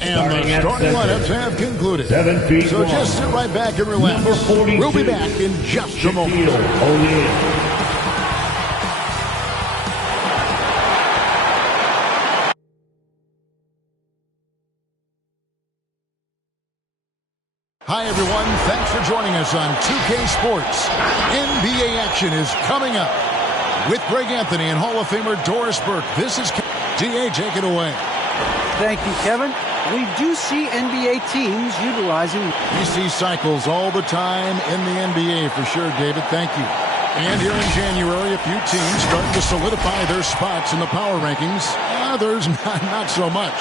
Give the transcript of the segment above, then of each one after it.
And the starting lineups have concluded. 7 feet so long. just sit right back and relax. Number 42, we'll be back in just a moment. Shaquille O'Neal. Hi, everyone. Thanks for joining us on 2K Sports. NBA action is coming up. With Greg Anthony and Hall of Famer Doris Burke, this is DA. Take it away. Thank you, Kevin. We do see NBA teams utilizing. We see cycles all the time in the NBA for sure, David. Thank you. And here in January, a few teams starting to solidify their spots in the power rankings. Others, not so much.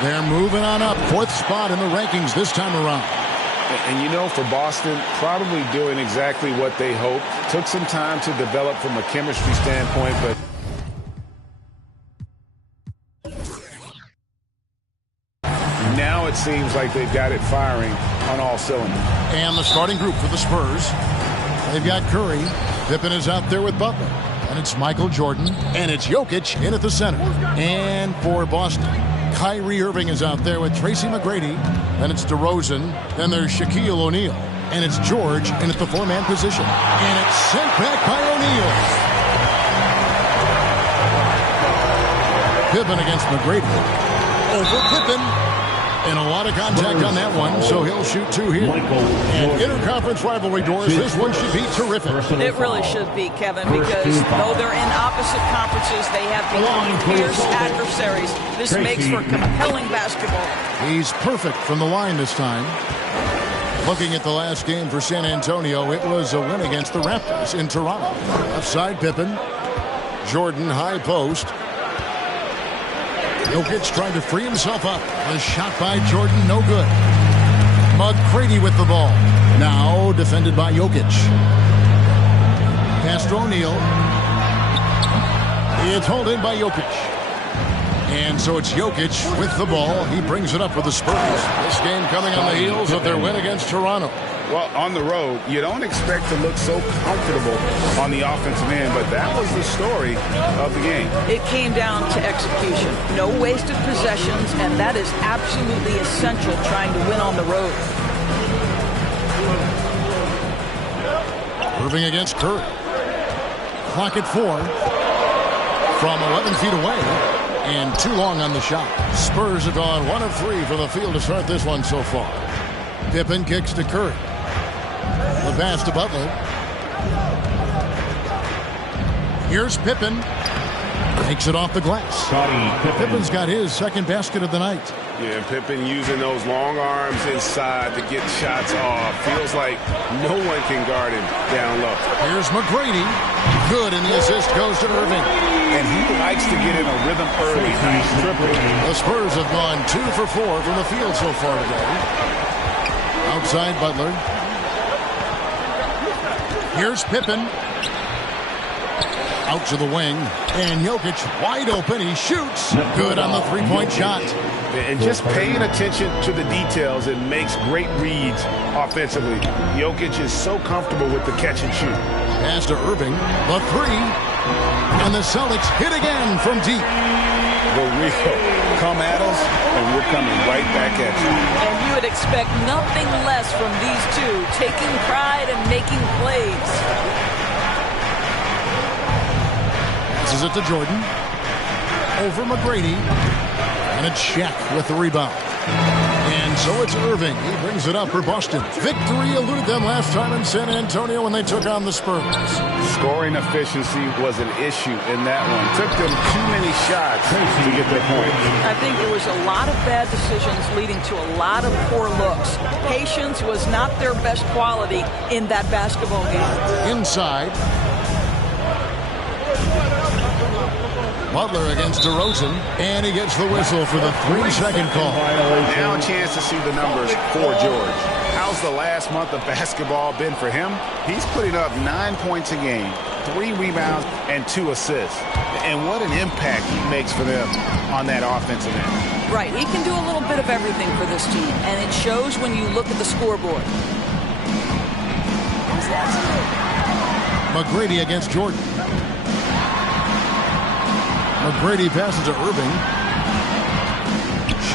They're moving on up. 4th spot in the rankings this time around. And you know, for Boston, probably doing exactly what they hoped. Took some time to develop from a chemistry standpoint, but now it seems like they've got it firing on all cylinders. And the starting group for the Spurs. They've got Curry. Pippen is out there with Butler. And it's Michael Jordan. And it's Jokic in at the center. And for Boston, Kyrie Irving is out there with Tracy McGrady. Then it's DeRozan. Then there's Shaquille O'Neal. And it's George in at the 4-man position. And it's sent back by O'Neal. Pippen against McGrady. Over Pippen. And a lot of contact on that one, so he'll shoot 2 here. And interconference rivalry, Doors, this one should be terrific. It really should be, Kevin, because though they're in opposite conferences, they have become fierce adversaries. This makes for compelling basketball. He's perfect from the line this time. Looking at the last game for San Antonio, it was a win against the Raptors in Toronto. Left side, Pippen. Jordan, high post. Jokic trying to free himself up. A shot by Jordan, no good. McGrady with the ball. Now defended by Jokic. Pass to O'Neal. It's hauled in by Jokic. And so it's Jokic with the ball. He brings it up for the Spurs. This game coming on the heels of their win against Toronto. Well, on the road, you don't expect to look so comfortable on the offensive end, but that was the story of the game. It came down to execution. No wasted possessions, and that is absolutely essential trying to win on the road. Irving against Curry. Clock at 4. From 11 feet away. And too long on the shot. Spurs have gone 1 of 3 for the field to start this one so far. Pippen kicks to Curry. The pass to Butler. Here's Pippen. Takes it off the glass. Pippen's got his second basket of the night. Yeah, Pippen using those long arms inside to get shots off. Feels like no one can guard him down low. Here's McGrady. Good, and the assist goes to Irving. And he likes to get in a rhythm early. Nice triple. The Spurs have gone 2 for 4 from the field so far today. Outside Butler. Here's Pippen. Out to the wing. And Jokic wide open. He shoots. Good on the 3-point shot. And just paying attention to the details, it makes great reads offensively. Jokic is so comfortable with the catch and shoot. Pass to Irving. The 3. And the Celtics hit again from deep. The real come at us, and we're coming right back at you. And you would expect nothing less from these two, taking pride and making plays. Passes it to Jordan. Over McGrady. And it's Shaq with the rebound. And so it's Irving. He brings it up for Boston. Victory eluded them last time in San Antonio when they took on the Spurs. Scoring efficiency was an issue in that one. Took them too many shots to get their point. I think there was a lot of bad decisions leading to a lot of poor looks. Patience was not their best quality in that basketball game. Inside. Butler against DeRozan, and he gets the whistle for the 3-second call. Now a chance to see the numbers for George. How's the last month of basketball been for him? He's putting up 9 points a game, 3 rebounds, and 2 assists. And what an impact he makes for them on that offensive end. Right, he can do a little bit of everything for this team, and it shows when you look at the scoreboard. McGrady against Jordan. McGrady passes to Irving.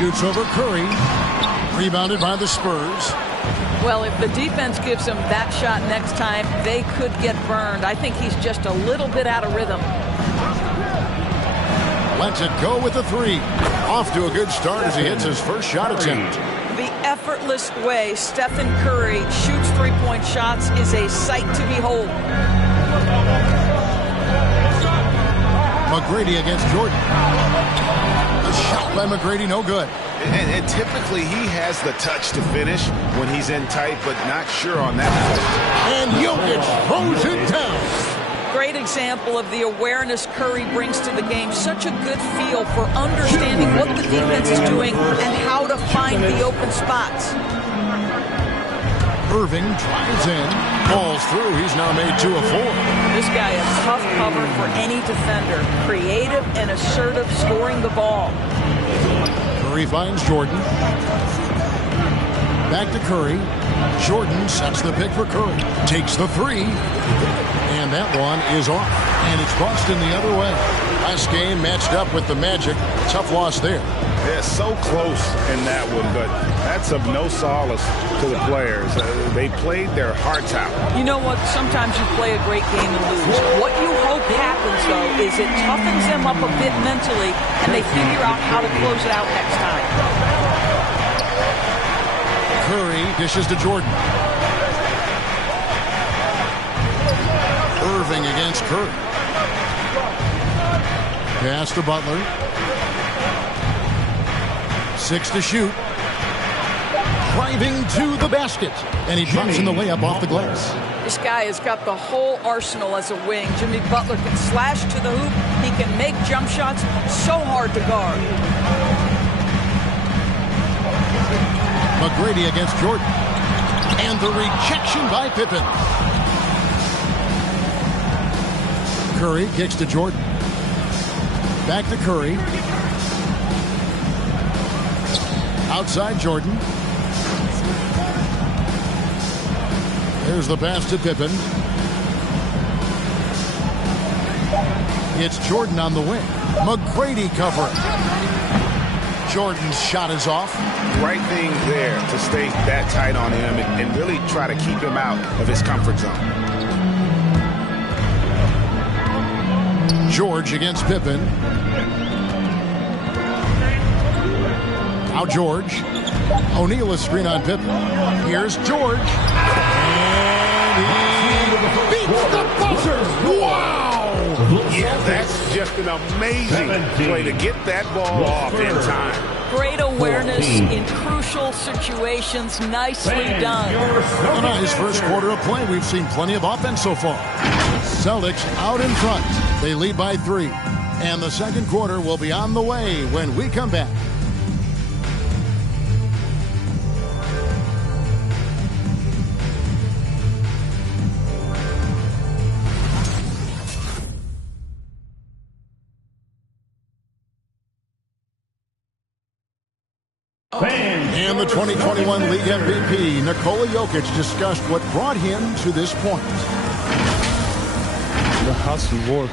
Shoots over Curry. Rebounded by the Spurs. Well, if the defense gives him that shot next time, they could get burned. I think he's just a little bit out of rhythm. Lets it go with a three. Off to a good start as he hits his first shot attempt. The effortless way Stephen Curry shoots three-point shots is a sight to behold. McGrady against Jordan. A shot by McGrady, no good. And typically he has the touch to finish when he's in tight, but not sure on that play. And Jokic throws it down. Great example of the awareness Curry brings to the game. Such a good feel for understanding what the defense is doing and how to find the open spots. Irving drives in, falls through. He's now made 2 of 4. This guy is tough cover for any defender. Creative and assertive scoring the ball. Curry finds Jordan. Back to Curry. Jordan sets the pick for Curry. Takes the three. And that one is off. And it's Boston the other way. Last game matched up with the Magic. Tough loss there. Yeah, so close in that one, but that's of no solace to the players. They played their hearts out. You know what? Sometimes you play a great game and lose. What you hope happens, though, is it toughens them up a bit mentally, and they figure out how to close it out next time. Curry dishes to Jordan. Irving against Curry. Pass to Butler. 6 to shoot. Driving to the basket. And he drops in the layup off the glass. This guy has got the whole arsenal as a wing. Jimmy Butler can slash to the hoop. He can make jump shots so hard to guard. McGrady against Jordan. And the rejection by Pippen. Curry kicks to Jordan. Back to Curry. Outside Jordan. There's the pass to Pippen. It's Jordan on the wing. McGrady covering. Jordan's shot is off. Right thing there to stay that tight on him and really try to keep him out of his comfort zone. George against Pippen. Now George. O'Neal is screen on Pippen. Here's George. And he beats the buzzer. Wow! Yeah, that's just an amazing play to get that ball off in time. Great awareness in crucial situations. Nicely done. On his first quarter of play, we've seen plenty of offense so far. Celtics out in front. They lead by 3. And the second quarter will be on the way when we come back. And the 2021 League MVP, Nikola Jokic, discussed what brought him to this point. The hustle work,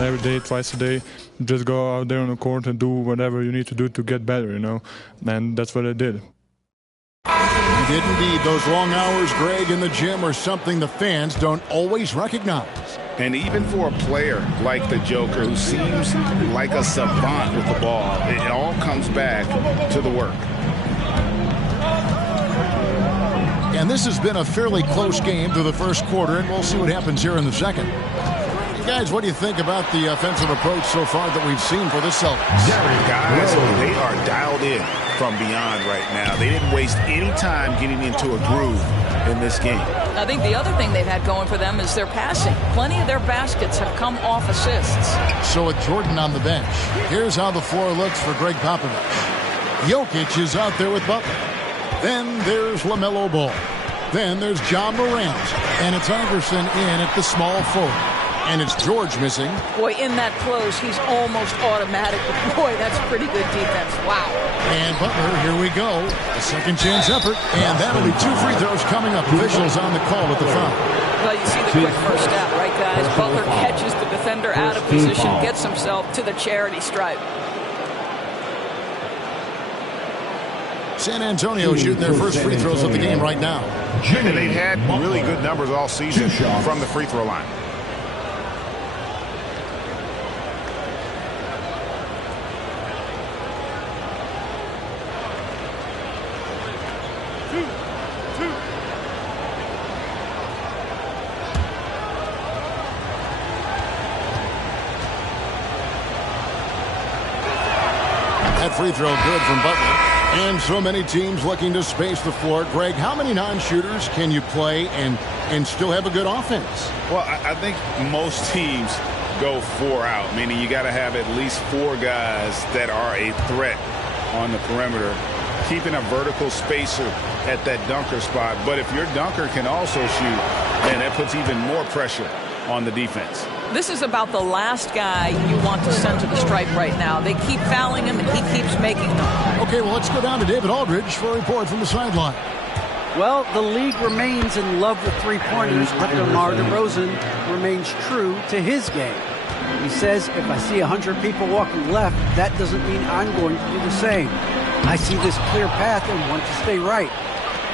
every day, twice a day. Just go out there on the court and do whatever you need to do to get better, and that's what I did. You didn't need those long hours, Greg, in the gym are something the fans don't always recognize. And even for a player like the Joker, who seems like a savant with the ball, it all comes back to the work. And this has been a fairly close game through the first quarter, and we'll see what happens here in the second. Hey guys, what do you think about the offensive approach so far that we've seen for the Celtics? Guys, they are dialed in from beyond right now. They didn't waste any time getting into a groove in this game. I think the other thing they've had going for them is their passing. Plenty of their baskets have come off assists. So with Jordan on the bench, here's how the floor looks for Greg Popovich. Jokic is out there with Butler. Then there's LaMelo Ball. Then there's John Morant. And it's Iverson in at the small forward. And it's George missing. Boy, in that close, he's almost automatic. But boy, that's pretty good defense. Wow. And Butler, here we go. A second chance effort. And that'll be 2 free throws coming up. Officials on the call with the foul. Well, you see the quick first step, right, guys? Butler catches the defender out of position, gets himself to the charity stripe. San Antonio shooting their first free throws of the game right now. And they've had really good numbers all season from the free throw line. That free throw good from Butler. And so many teams looking to space the floor. Greg, how many non-shooters can you play and still have a good offense? Well, I think most teams go 4 out, meaning you got to have at least 4 guys that are a threat on the perimeter, keeping a vertical spacer at that dunker spot. But if your dunker can also shoot, then that puts even more pressure on the defense. This is about the last guy you want to send to the stripe right now. They keep fouling him, and he keeps making them. Okay, well, let's go down to David Aldridge for a report from the sideline. Well, the league remains in love with three-pointers, but DeMar DeRozan remains true to his game. He says, if I see 100 people walking left, that doesn't mean I'm going to do the same. I see this clear path and want to stay right.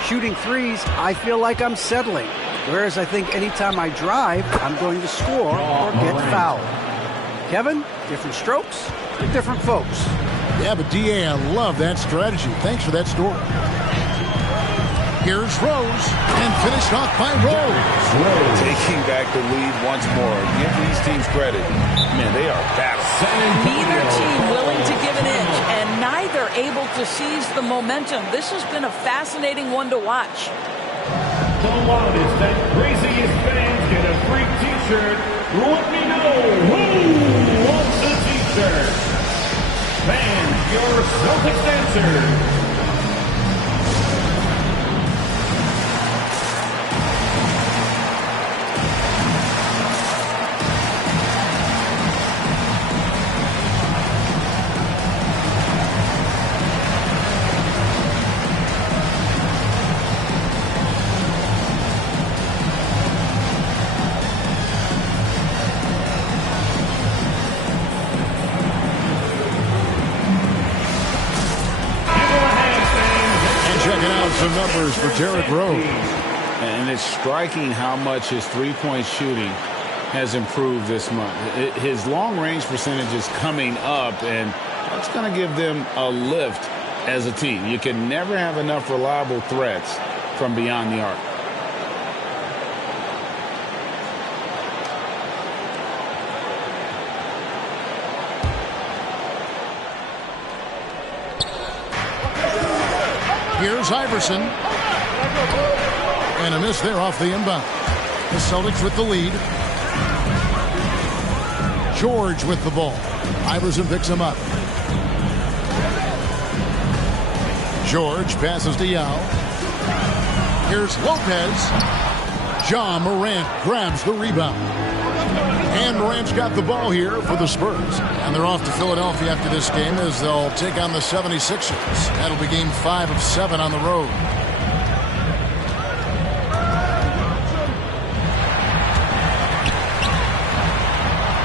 Shooting threes, I feel like I'm settling. Whereas I think anytime I drive, I'm going to score or get fouled. Kevin, different strokes for different folks. Yeah, but D.A., I love that strategy. Thanks for that story. Here's Rose, and finished off by Rose. Taking back the lead once more. Give these teams credit. Man, they are battling. Neither team willing to give an inch, and neither able to seize the momentum. This has been a fascinating one to watch. The loudest and craziest fans get a free t-shirt. Let me know who wants a t-shirt. Fans, your Celtics answer. Some numbers for Derrick Rose. And it's striking how much his three-point shooting has improved this month. His long-range percentage is coming up, and that's going to give them a lift as a team. You can never have enough reliable threats from beyond the arc. Here's Iverson. And a miss there off the inbound. The Celtics with the lead. George with the ball. Iverson picks him up. George passes to Yao. Here's Lopez. John Morant grabs the rebound. And Morant's got the ball here for the Spurs. And they're off to Philadelphia after this game as they'll take on the 76ers. That'll be game 5 of 7 on the road.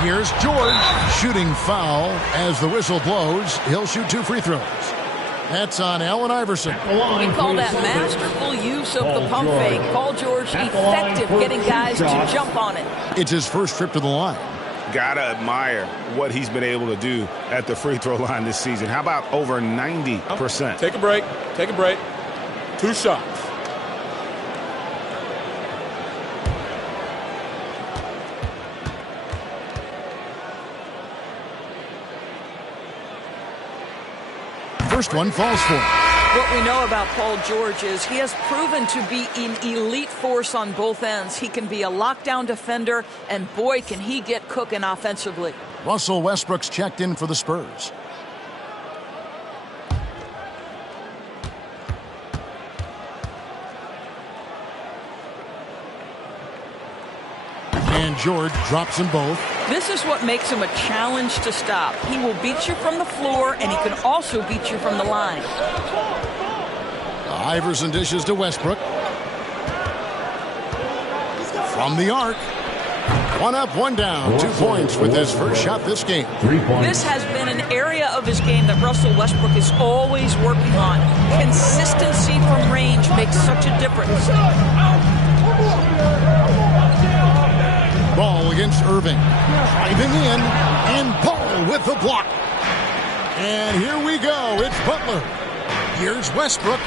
Here's George shooting foul as the whistle blows. He'll shoot 2 free throws. That's on Allen Iverson. We call that masterful use of the pump fake. Paul George effective getting guys to jump on it. It's his first trip to the line. Gotta admire what he's been able to do at the free throw line this season. How about over 90%? Take a break. Take a break. 2 shots. First one falls for him. What we know about Paul George is he has proven to be an elite force on both ends. He can be a lockdown defender, and boy, can he get cooking offensively. Russell Westbrook's checked in for the Spurs. And George drops them both. This is what makes him a challenge to stop. He will beat you from the floor, and he can also beat you from the line. Iverson dishes to Westbrook. From the arc. One up, one down. 2 points with his first shot this game. 3 points. This has been an area of his game that Russell Westbrook is always working on. Consistency from range makes such a difference. Ball against Irving. Driving in, and Paul with the block. And here we go. It's Butler. Here's Westbrook.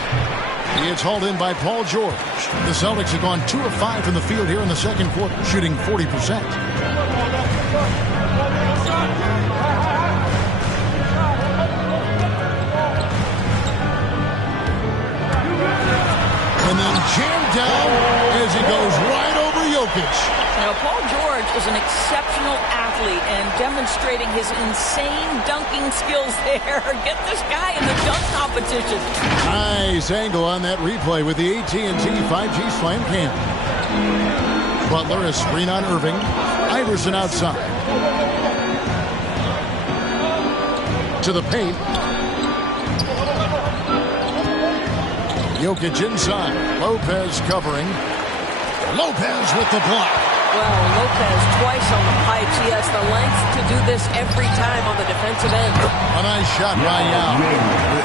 He is hauled in by Paul George. The Celtics have gone 2 of 5 from the field here in the second quarter, shooting 40%. And then jammed down as he goes right over Jokic. Now, Paul George is an exceptional athlete and demonstrating his insane dunking skills there. Get this guy in the dunk competition. Nice angle on that replay with the AT&T 5G Slam Cam. Butler, a screen on Irving. Iverson outside. To the paint. Jokic inside. Lopez covering. Lopez with the block. Well, Lopez twice on the pipes. He has the length to do this every time on the defensive end. A nice shot by Yao.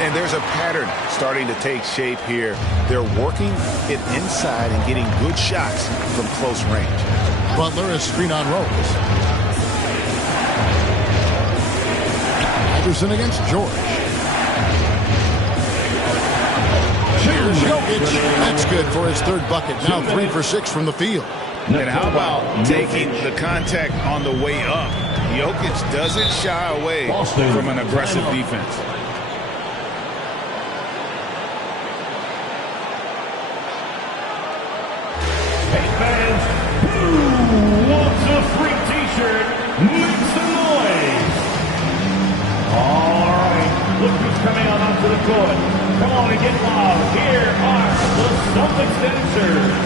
And there's a pattern starting to take shape here. They're working it inside and getting good shots from close range. Butler, a screen on Rose. Iverson against George. Here's Jokic. That's good for his third bucket. Now 3 for 6 from the field. And how about taking the contact on the way up? Jokic doesn't shy away from an aggressive defense. Hey fans, who wants a free t-shirt? Make some noise. All right, look who's coming on onto the court. Come on and get loud. Here are the Celtics dancers.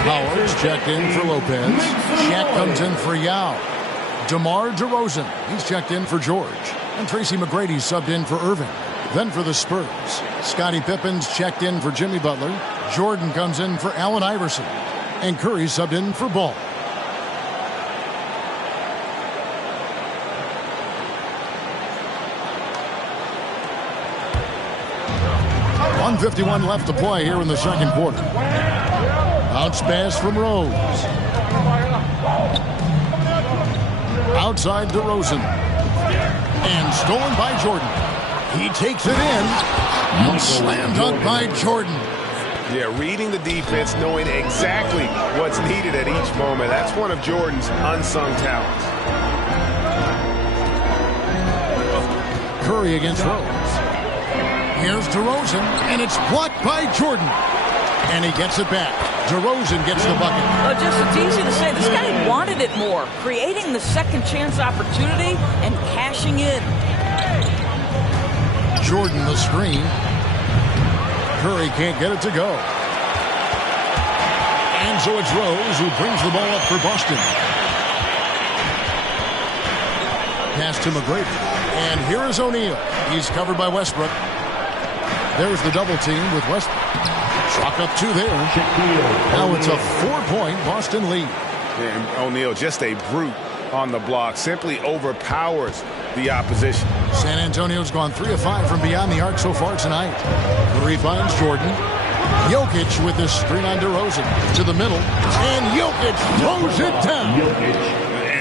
Howard's checked in for Lopez. Shaq comes in for Yao. DeMar DeRozan, he's checked in for George. And Tracy McGrady subbed in for Irving. Then for the Spurs, Scottie Pippen's checked in for Jimmy Butler. Jordan comes in for Allen Iverson. And Curry subbed in for Ball. .151 left to play here in the second quarter. Bounce pass from Rose. Outside DeRozan. And stolen by Jordan. He takes it in. And slam dunk by Jordan. Yeah, reading the defense, knowing exactly what's needed at each moment. That's one of Jordan's unsung talents. Curry against Rose. Here's DeRozan, and it's blocked by Jordan. And he gets it back. DeRozan gets the bucket. It's easy to say. This guy wanted it more. Creating the second chance opportunity and cashing in. Jordan the screen. Curry can't get it to go. And so it's Rose who brings the ball up for Boston. Pass to McGrady. And here is O'Neal. He's covered by Westbrook. There's the double team with Westbrook. Clock up 2 there. Now it's a 4-point Boston lead. And O'Neal, just a brute on the block, simply overpowers the opposition. San Antonio's gone 3 of 5 from beyond the arc so far tonight. Curry finds Jordan. Jokic with this screen on DeRozan to the middle, and Jokic throws it down.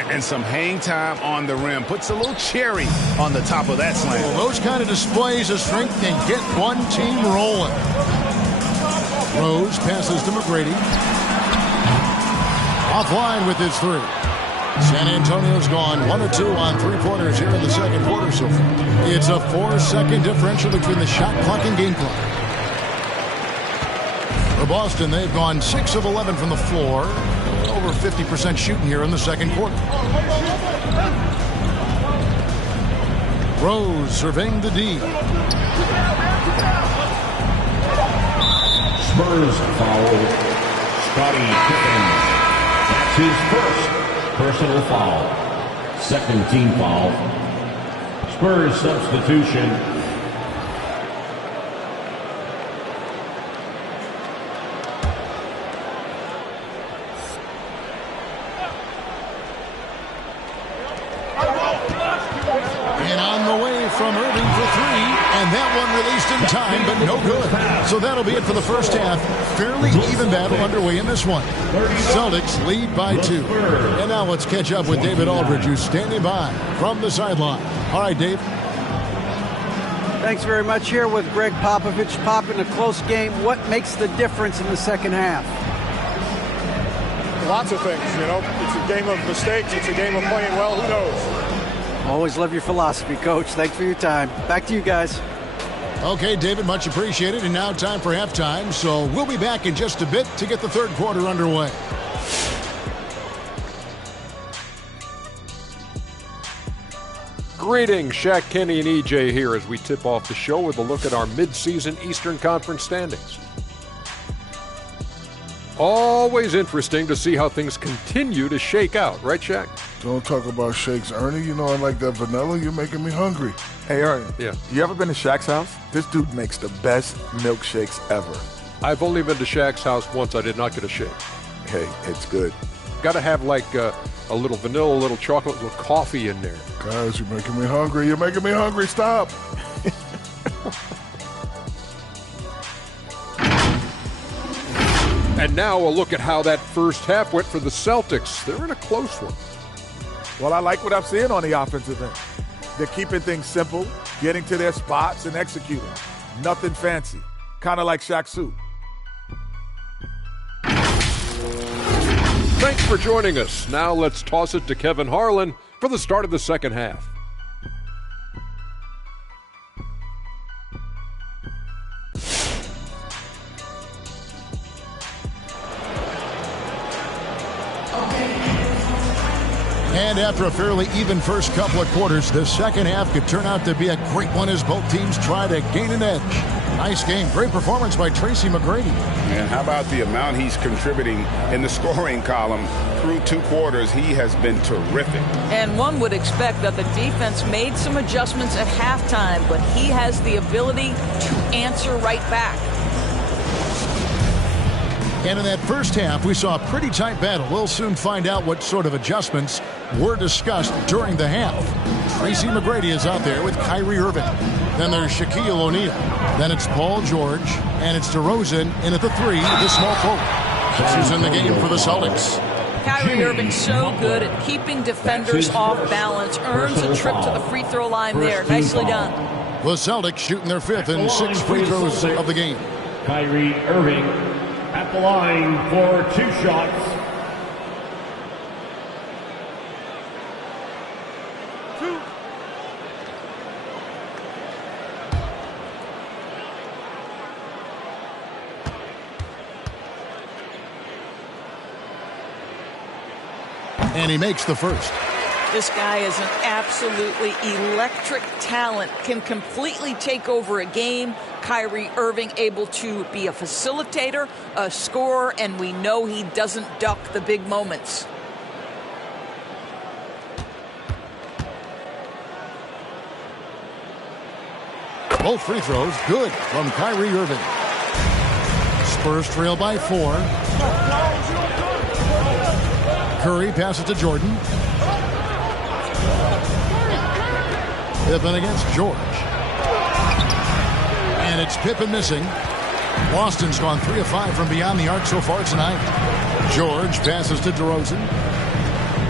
And some hang time on the rim. Puts a little cherry on the top of that slam. Well, those kind of displays of strength can get one team rolling. Rose passes to McGrady. Offline with his 3. San Antonio's gone 1 of 2 on 3-pointers here in the second quarter so far. It's a 4-second differential between the shot clock and game clock. For Boston, they've gone 6 of 11 from the floor. Over 50% shooting here in the second quarter. Rose surveying the D. Spurs foul. Scottie Pippen. That's his first personal foul. Second team foul. Spurs substitution. From Irving for 3, and that one released in time, but no good. So that'll be it for the first half. Fairly even battle underway in this one. Celtics lead by 2. And now let's catch up with David Aldridge, who's standing by from the sideline. All right, Dave. Thanks very much. Here with Greg Popovich. Pop, in a close game, what makes the difference in the second half? Lots of things, you know. It's a game of mistakes. It's a game of playing well. Who knows? Always love your philosophy, Coach. Thanks for your time. Back to you guys. Okay, David, much appreciated. And now time for halftime. So we'll be back in just a bit to get the third quarter underway. Greetings, Shaq Kenny and EJ here as we tip off the show with a look at our mid-season Eastern Conference standings. Always interesting to see how things continue to shake out, right, Shaq? Don't talk about shakes, Ernie. You know I like that vanilla. You're making me hungry. Hey, Ernie. Yeah. You ever been to Shaq's house? This dude makes the best milkshakes ever. I've only been to Shaq's house once. I did not get a shake. Hey, it's good. Got to have like a little vanilla, a little chocolate, a little coffee in there. Guys, you're making me hungry. You're making me hungry. Stop. And now a look at how that first half went for the Celtics. They're in a close one. Well, I like what I'm seeing on the offensive end. They're keeping things simple, getting to their spots and executing. Nothing fancy. Kind of like Shaq Su. Thanks for joining us. Now let's toss it to Kevin Harlan for the start of the second half. And after a fairly even first couple of quarters, the second half could turn out to be a great one as both teams try to gain an edge. Nice game. Great performance by Tracy McGrady. And how about the amount he's contributing in the scoring column? Through 2 quarters, he has been terrific. And one would expect that the defense made some adjustments at halftime, but he has the ability to answer right back. And in that first half, we saw a pretty tight battle. We'll soon find out what sort of adjustments were discussed during the half. Tracy McGrady is out there with Kyrie Irving. Then there's Shaquille O'Neal. Then it's Paul George. And it's DeRozan in at the 3, the small forward. Sixers in the game for the Celtics. Kyrie Irving so good at keeping defenders off balance. Earns a trip to the free throw line there. Nicely done. The Celtics shooting their 5th and 6th free throws of the game. Kyrie Irving at the line for 2 shots. And he makes the first. This guy is an absolutely electric talent, can completely take over a game. Kyrie Irving able to be a facilitator, a scorer, and we know he doesn't duck the big moments. Both free throws good from Kyrie Irving. Spurs trail by 4. Curry passes to Jordan. Pippen against George. And it's Pippen missing. Boston's gone 3 of 5 from beyond the arc so far tonight. George passes to DeRozan.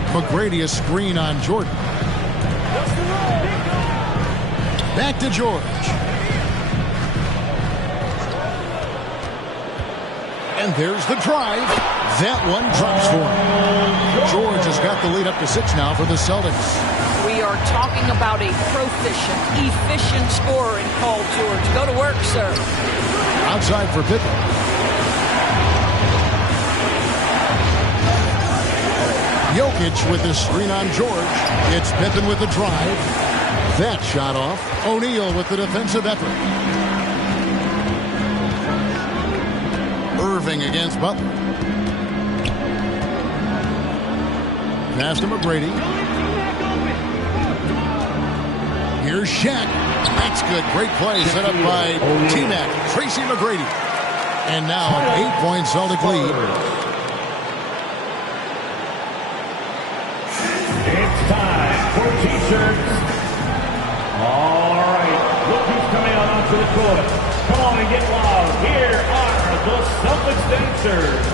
McGrady a screen on Jordan. Back to George. And there's the drive. That one drops for him. George has got the lead up to 6 now for the Celtics. We are talking about a proficient, efficient scorer in Paul George. Go to work, sir. Outside for Pippen. Jokic with the screen on George. It's Pippen with the drive. That shot off. O'Neal with the defensive effort. Irving against Butler. Pass to McGrady. Here's Shaq. That's good. Great play set up by T-Mac. Tracy McGrady. And now an 8-point Celtic lead. It's time for T-shirts. All right, look who's coming out onto the court. Come on and get loud. Here are the Celtics dancers.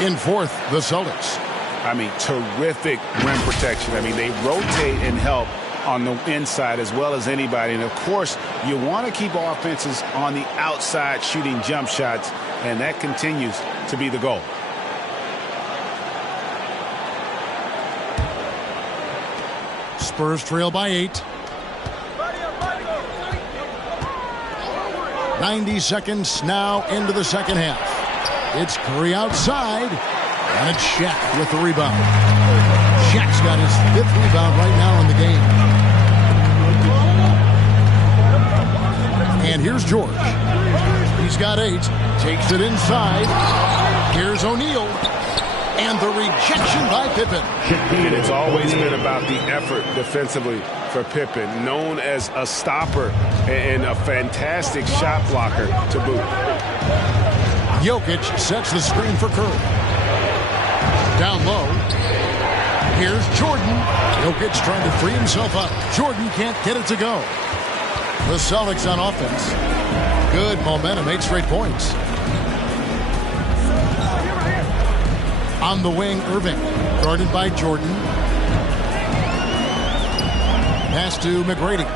In fourth, the Celtics. I mean, terrific rim protection. I mean, they rotate and help on the inside as well as anybody. And, of course, you want to keep offenses on the outside shooting jump shots, and that continues to be the goal. Spurs trail by 8. 90 seconds now into the second half. It's Curry outside, and it's Shaq with the rebound. Shaq's got his 5th rebound right now in the game. And here's George. He's got 8, takes it inside. Here's O'Neal, and the rejection by Pippen. And it's always been about the effort defensively for Pippen, known as a stopper and a fantastic shot blocker to boot. Jokic sets the screen for Curry. Down low. Here's Jordan. Jokic trying to free himself up. Jordan can't get it to go. The Celtics on offense. Good momentum, 8 straight points. On the wing, Irving. Guarded by Jordan. Pass to McGrady.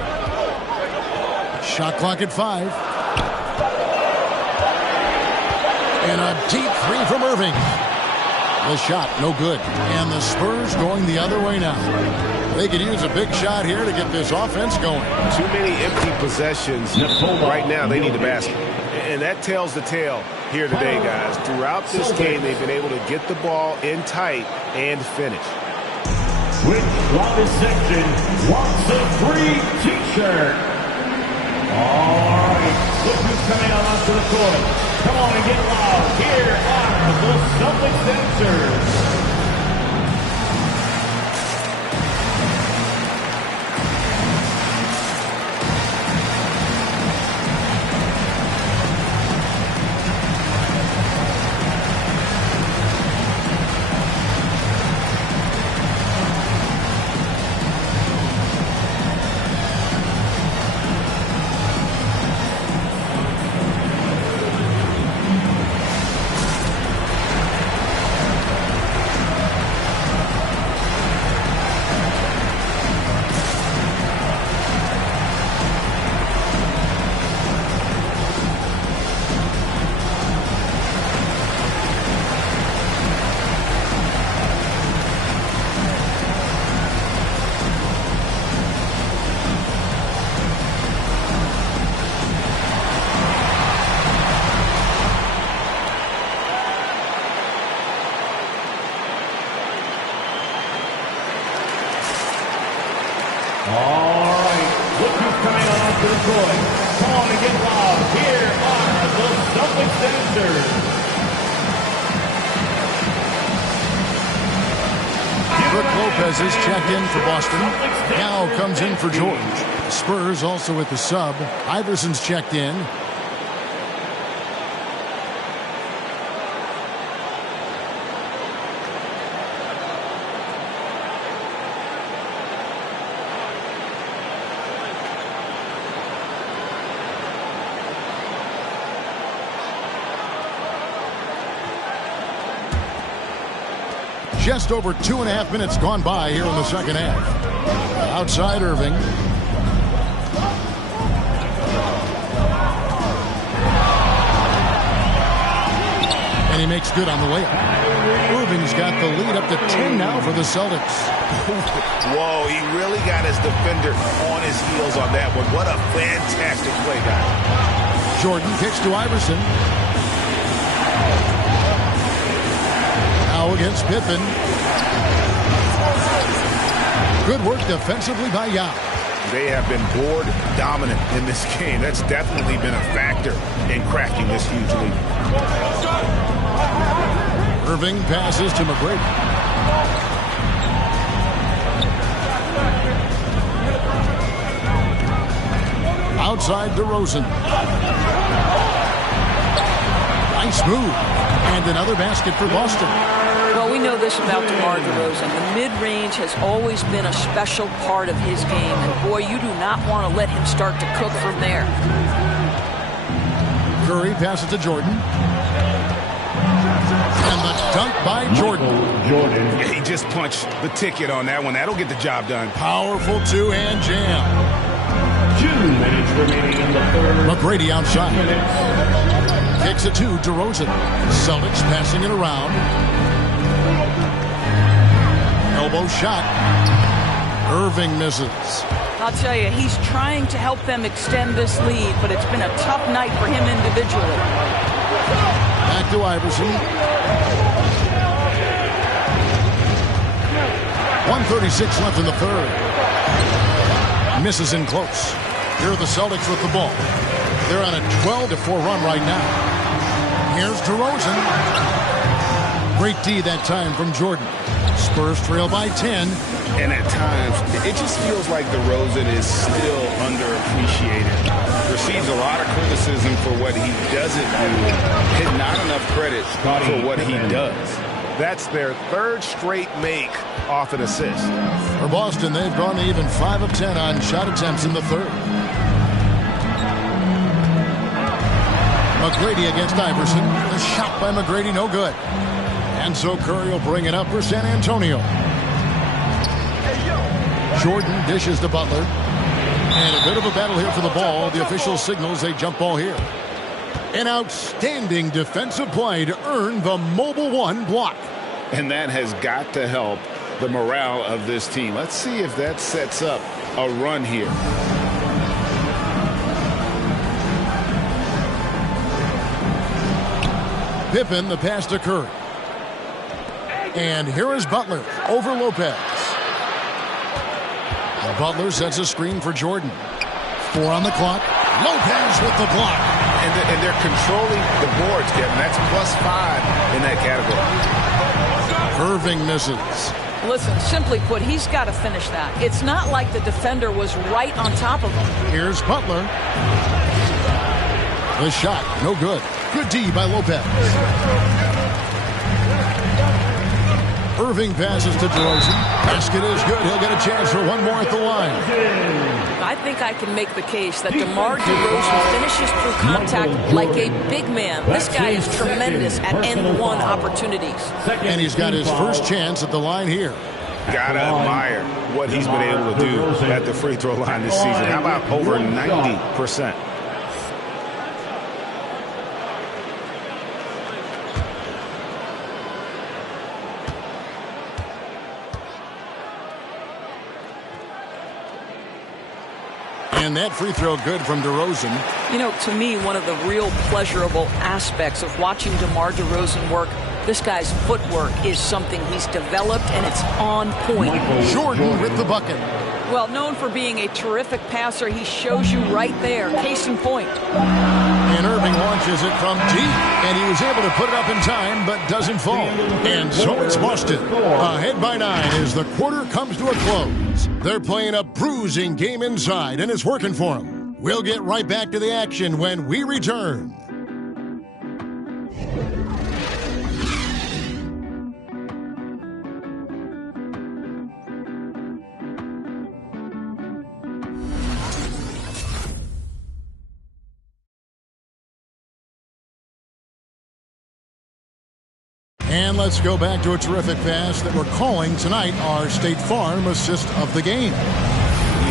Shot clock at 5. And a deep 3 from Irving. The shot, no good. And the Spurs going the other way now. They could use a big shot here to get this offense going. Too many empty possessions. Right now, they need a basket. And that tells the tale here today, guys. Throughout this game, they've been able to get the ball in tight and finish. Which Robbie section wants a free T-shirt? All right, look who's coming out onto the court. Come on and get loud. Here are the Celtics dancers. Detroit. Calling it loud. Here are the Celtics dancers. Brook Lopez is checked in for Boston. Now comes in for George. Spurs also with the sub. Iverson's checked in. Just over 2.5 minutes gone by here in the second half. Outside Irving. And he makes good on the layup. Irving's got the lead up to 10 now for the Celtics. Whoa, he really got his defender on his heels on that one. What a fantastic play, guys. Jordan kicks to Iverson. Now against Pippen. Good work defensively by Yao. They have been board dominant in this game. That's definitely been a factor in cracking this huge lead. Irving passes to McGrady. Outside DeRozan. Nice move. And another basket for Boston. Well, we know this about DeMar DeRozan. The mid-range has always been a special part of his game. And, boy, you do not want to let him start to cook from there. Curry passes to Jordan. And the dunk by Jordan. Yeah, he just punched the ticket on that one. That'll get the job done. Powerful two-hand jam. 2 minutes remaining in the third. McGrady outside. Kicks it to DeRozan. Celtics passing it around. Elbow shot. Irving misses. I'll tell you, he's trying to help them extend this lead, but it's been a tough night for him individually. Back to Iverson. 1:36 left in the third. Misses in close. Here are the Celtics with the ball. They're on a 12-4 run right now. Here's DeRozan. Great D that time from Jordan. Spurs trail by 10. And at times, it just feels like DeRozan is still underappreciated. Receives a lot of criticism for what he doesn't do, and not enough credit for what he does. That's their third straight make off an assist. For Boston, they've gone to even 5 of 10 on shot attempts in the third. McGrady against Iverson. The shot by McGrady, no good. And so Curry will bring it up for San Antonio. Jordan dishes to Butler. And a bit of a battle here for the ball. The official signals a jump ball here. An outstanding defensive play to earn the Mobile One block. And that has got to help the morale of this team. Let's see if that sets up a run here. Pippen, the pass to Curry. And here is Butler over Lopez. Butler sets a screen for Jordan. 4 on the clock. Lopez with the block. And they're controlling the boards, Kevin. That's +5 in that category. Irving misses. Listen, simply put, he's got to finish that. It's not like the defender was right on top of him. Here's Butler. The shot, no good. Good D by Lopez. Irving passes to DeRozan. Basket is good. He'll get a chance for one more at the line. I think I can make the case that DeMar DeRozan finishes through contact like a big man. This guy is tremendous at end-one opportunities. And he's got his first chance at the line here. Gotta admire what he's been able to do at the free throw line this season. How about over 90%? And that free throw good from DeRozan. You know, to me, one of the real pleasurable aspects of watching DeMar DeRozan work, this guy's footwork is something he's developed, and it's on point. Jordan with the bucket. Well, known for being a terrific passer, he shows you right there. Case in point. And Irving launches it from deep, and he was able to put it up in time, but doesn't fall. And so it's Boston, ahead by 9 as the quarter comes to a close. They're playing a bruising game inside, and it's working for them. We'll get right back to the action when we return. And let's go back to a terrific pass that we're calling tonight our State Farm assist of the game.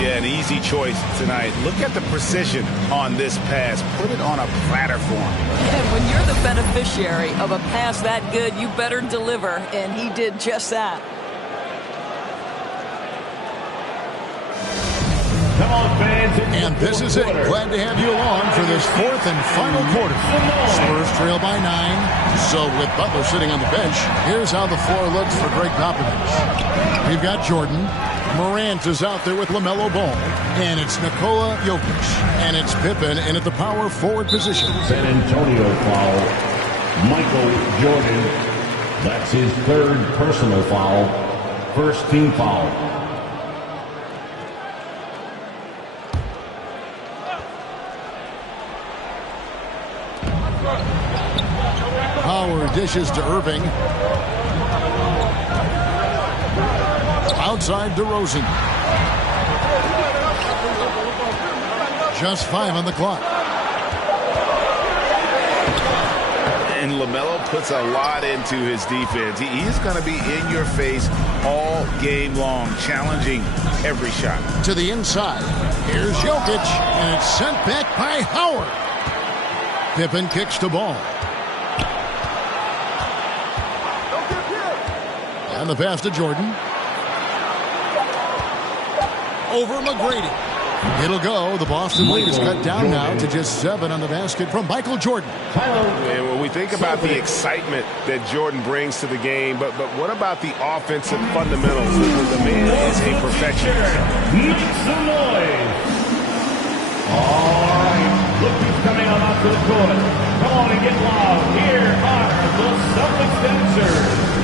Yeah, an easy choice tonight. Look at the precision on this pass. Put it on a platter for him. And when you're the beneficiary of a pass that good, you better deliver, and he did just that. Come on, fans. And this is it. Glad to have you along for this fourth and final quarter. Spurs trail by 9. So with Butler sitting on the bench, here's how the floor looks for Greg Popovich. We've got Jordan. Morant is out there with LaMelo Ball. And it's Nikola Jokic. And it's Pippen in at the power forward position. San Antonio foul. Michael Jordan. That's his third personal foul. First team foul. Howard dishes to Irving. Outside DeRozan. Just 5 on the clock. And LaMelo puts a lot into his defense. He's going to be in your face all game long, challenging every shot. To the inside. Here's Jokic, and it's sent back by Howard. Pippen kicks to Ball. And the pass to Jordan. Over McGrady. It'll go. The Boston lead is cut down now to just 7 on the basket from Michael Jordan. And when we think about the excitement that Jordan brings to the game, but what about the offensive fundamentals? The man is a perfectionist. Make some noise. All right. Look who's coming on onto the court. Come on and get loud. Here are the Celtics dancers.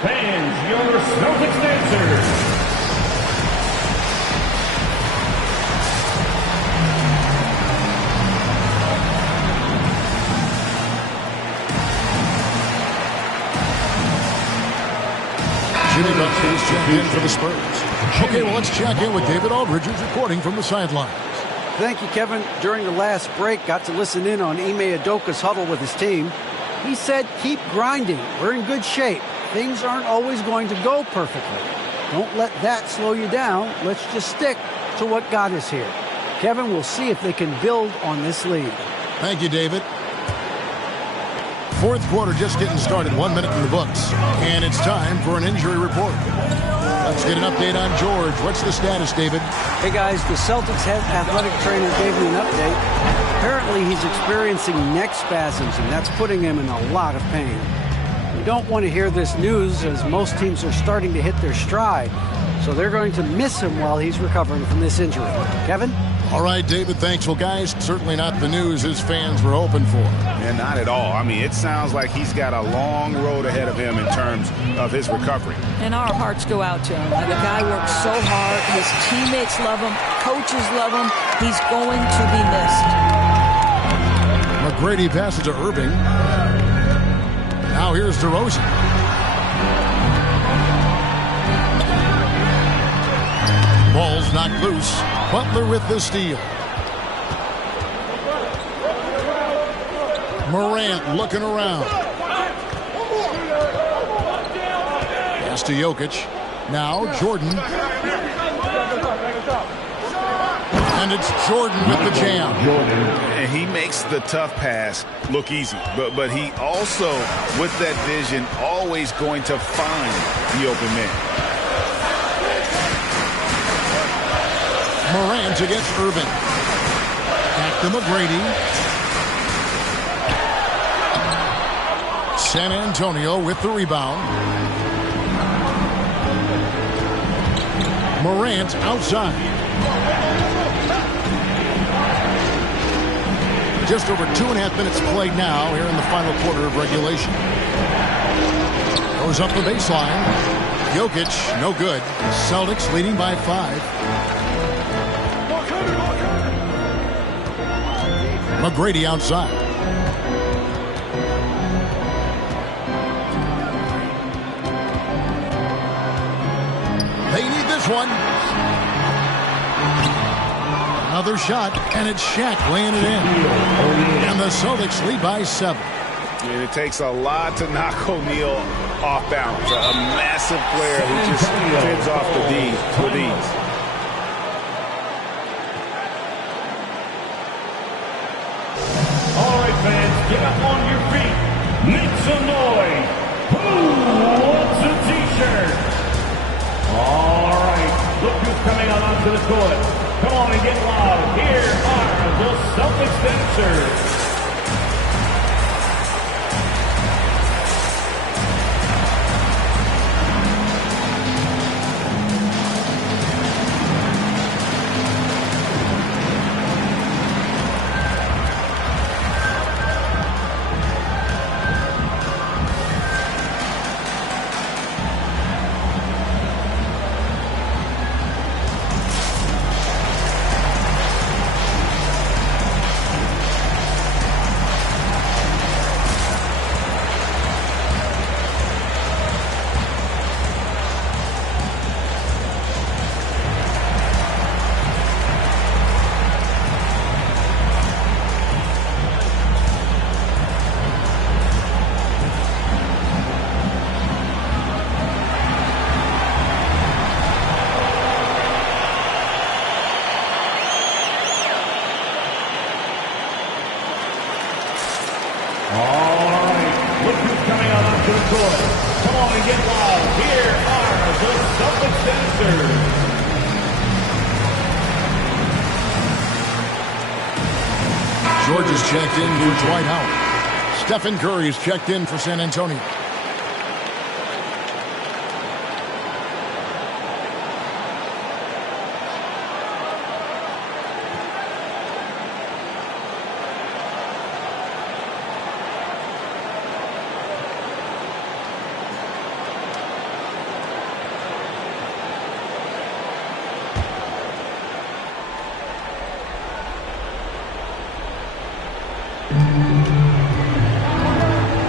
Fans, your Celtics dancers. Jimmy Butler is checked in for the Spurs. Okay, well, let's check in with David Aldridge, who's reporting from the sidelines. Thank you, Kevin. During the last break, got to listen in on Ime Udoka's huddle with his team. He said, keep grinding. We're in good shape. Things aren't always going to go perfectly. Don't let that slow you down. Let's just stick to what got us here. Kevin, we'll see if they can build on this lead. Thank you, David. Fourth quarter just getting started. 1 minute in the books. And it's time for an injury report. Let's get an update on George. What's the status, David? Hey, guys, the Celtics head athletic trainer gave me an update. Apparently, he's experiencing neck spasms, and that's putting him in a lot of pain. You don't want to hear this news, as most teams are starting to hit their stride. So they're going to miss him while he's recovering from this injury. Kevin? All right, David, thanks. Well, guys, certainly not the news his fans were hoping for. And not at all. I mean, it sounds like he's got a long road ahead of him in terms of his recovery. And our hearts go out to him. The guy works so hard. His teammates love him. Coaches love him. He's going to be missed. McGrady passes to Irving. Now here's DeRozan. Ball's knocked loose. Butler with the steal. Morant looking around. Pass to Jokic. Now Jordan. And it's Jordan with the jam. And he makes the tough pass look easy. But he also, with that vision, always going to find the open man. Morant against Irving. Back to McGrady. San Antonio with the rebound. Morant outside. Just over 2.5 minutes played now here in the final quarter of regulation. Goes up the baseline. Jokic, no good. Celtics leading by 5. McGrady outside. They need this one. Another shot, and it's Shaq laying it in. And the Celtics lead by 7. And it takes a lot to knock O'Neal off balance. A massive player who just fends off the D with ease. All right, fans, get up on your feet. Make some noise. Who wants a t-shirt? All right, look who's coming on onto the court. Come on and get loud. Here are the Celtics dancers. George is checked in for Dwight Howard. Stephen Curry is checked in for San Antonio.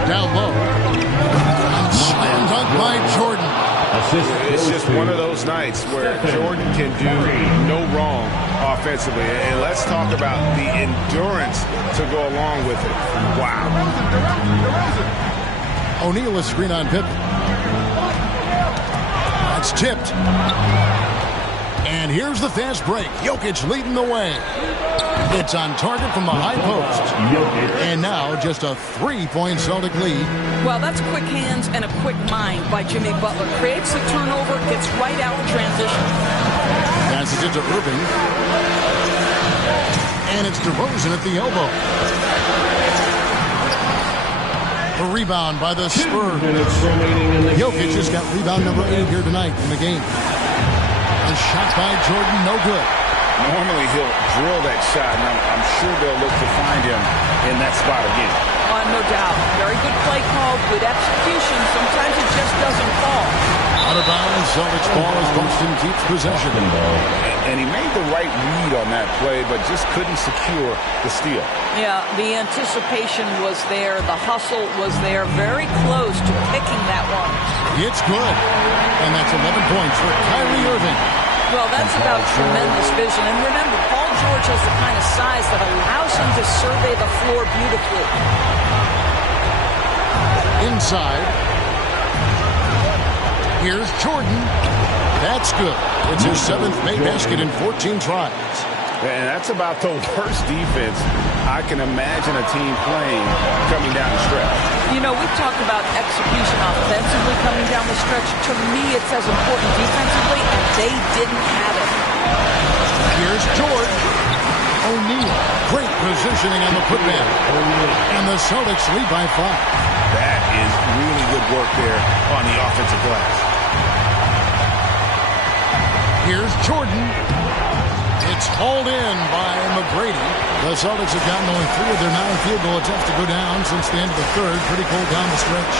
Down low. Slam dunk by Jordan. It's just one of those nights where Jordan can do no wrong offensively. And let's talk about the endurance to go along with it. Wow. O'Neal is screen on Pippen. That's tipped. And here's the fast break. Jokic leading the way. It's on target from the high post. And now just a 3-point Celtic lead. Well, that's quick hands and a quick mind by Jimmy Butler. Creates the turnover, gets right out in transition. Passes it to Irving. And it's DeRozan at the elbow. The rebound by the Spurs. Jokic has got rebound number 8 here tonight in the game. A shot by Jordan, no good. Normally he'll drill that shot, and I'm sure they'll look to find him in that spot again. No doubt. Very good play call, good execution. Sometimes it just doesn't fall. Out of bounds, Celtics ball as Boston keeps possession. And he made the right read on that play, but just couldn't secure the steal. Yeah, the anticipation was there. The hustle was there. Very close to picking that one. It's good. And that's 11 points for Kyrie Irving. Well, that's about tremendous vision. And remember, Paul George has the kind of size that allows him to survey the floor beautifully. Inside. Here's Jordan. That's good. It's his 7th made basket in 14 tries. And that's about the worst defense I can imagine a team playing coming down the stretch. You know, we've talked about execution offensively coming down the stretch. To me, it's as important defensively, and they didn't have it. Here's George. O'Neal. Great positioning on the putback. And the Celtics lead by 5. That is really good work there on the offensive glass. Here's Jordan. It's hauled in by McGrady. The Celtics have gotten only 3 of their 9 field goal attempts to go down since the end of the third. Pretty cold down the stretch.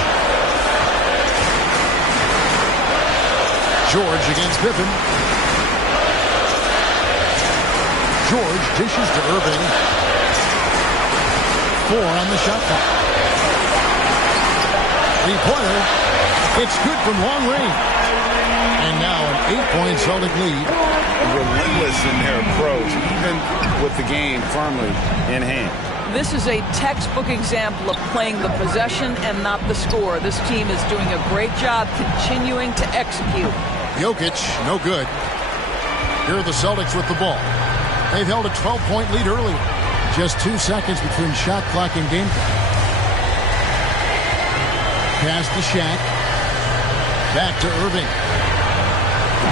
George against Pippen. George dishes to Irving. 4 on the shot clock. 3-pointer. It's good from long range. And now an 8-point Celtic lead. Relentless in their approach, even with the game firmly in hand. This is a textbook example of playing the possession and not the score. This team is doing a great job continuing to execute. Jokic, no good. Here are the Celtics with the ball. They've held a 12-point lead earlier. Just 2 seconds between shot clock and game clock. Pass to Shaq. Back to Irving.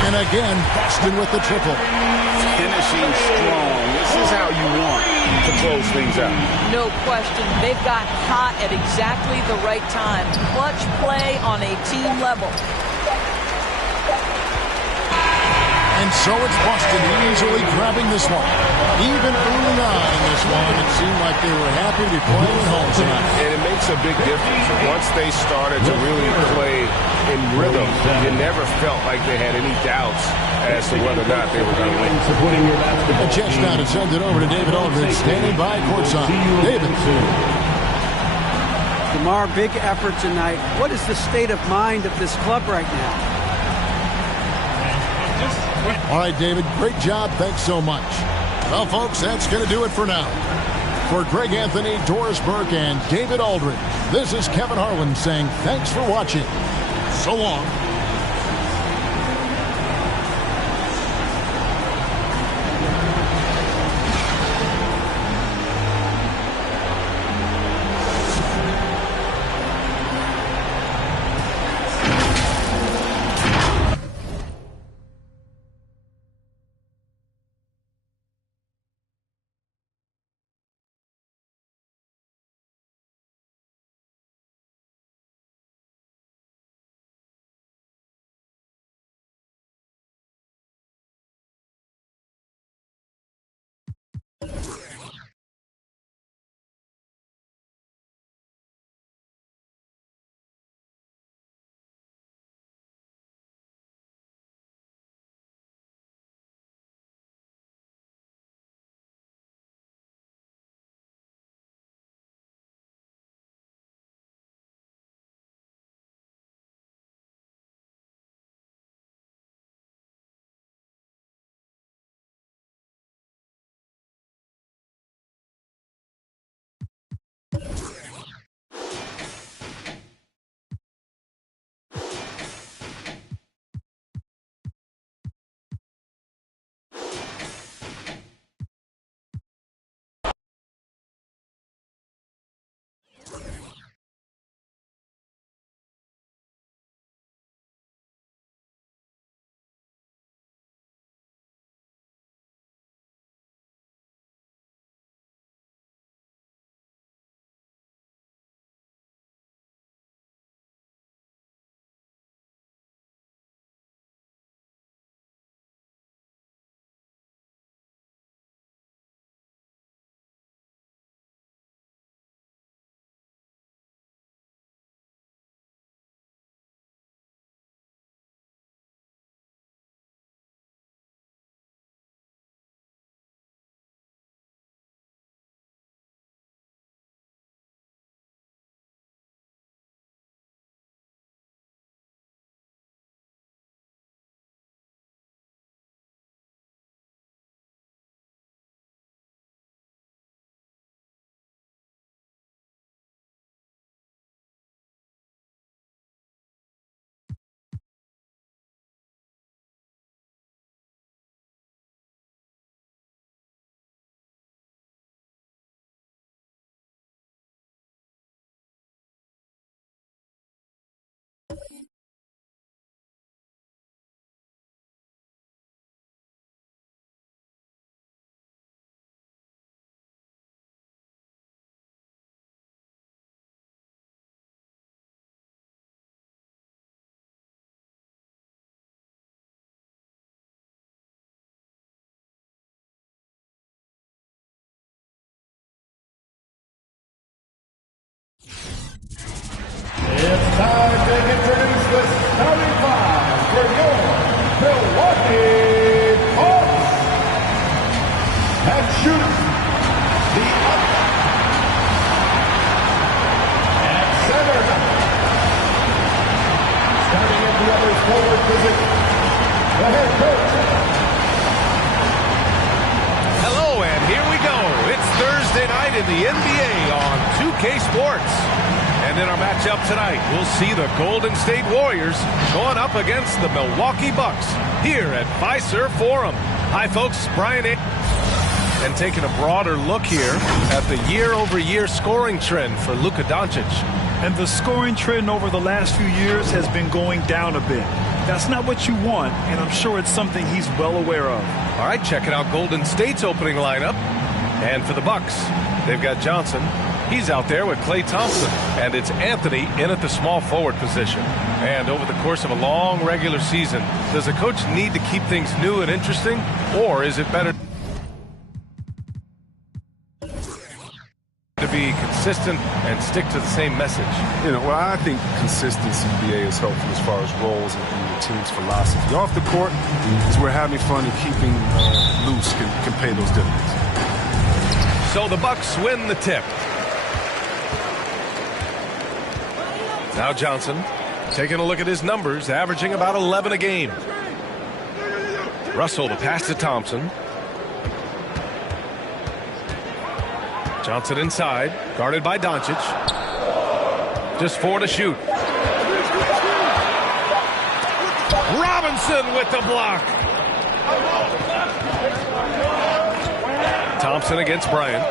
And again, Boston with the triple. Finishing strong. This is how you want to close things out. No question. They've got hot at exactly the right time. Clutch play on a team level. And so it's Boston easily grabbing this one. Even early on in this one, it seemed like they were happy to be playing at home tonight. And it makes a big difference. Once they started to really play in rhythm, you never felt like they had any doubts as to whether or not they were going to win. A chance now to send it over to David Aldridge, standing by courtside. David. DeMar, big effort tonight. What is the state of mind of this club right now? All right, David, great job. Thanks so much. Well, folks, that's going to do it for now. For Greg Anthony, Doris Burke, and David Aldridge, this is Kevin Harlan saying thanks for watching. So long. forward position, the head coach. Hello, and here we go. It's Thursday night in the NBA on 2K Sports. And in our matchup tonight, we'll see the Golden State Warriors going up against the Milwaukee Bucks here at Fiserv Forum. Hi, folks. Brian A. And taking a broader look here at the year-over-year scoring trend for Luka Doncic. And the scoring trend over the last few years has been going down a bit. That's not what you want, and I'm sure it's something he's well aware of. All right, checking out Golden State's opening lineup. And for the Bucks, they've got Johnson. He's out there with Klay Thompson. And it's Anthony in at the small forward position. And over the course of a long regular season, does a coach need to keep things new and interesting? Or is it better to be consistent and stick to the same message? You know, well, I think consistency, BA, is helpful as far as roles and your team's philosophy. Off the court is where having fun and keeping loose can pay those dividends. So the Bucks win the tip. Now Johnson taking a look at his numbers, averaging about 11 a game. Russell, the pass to Thompson. Johnson inside, guarded by Doncic. Just 4 to shoot. Robinson with the block. Thompson against Bryant.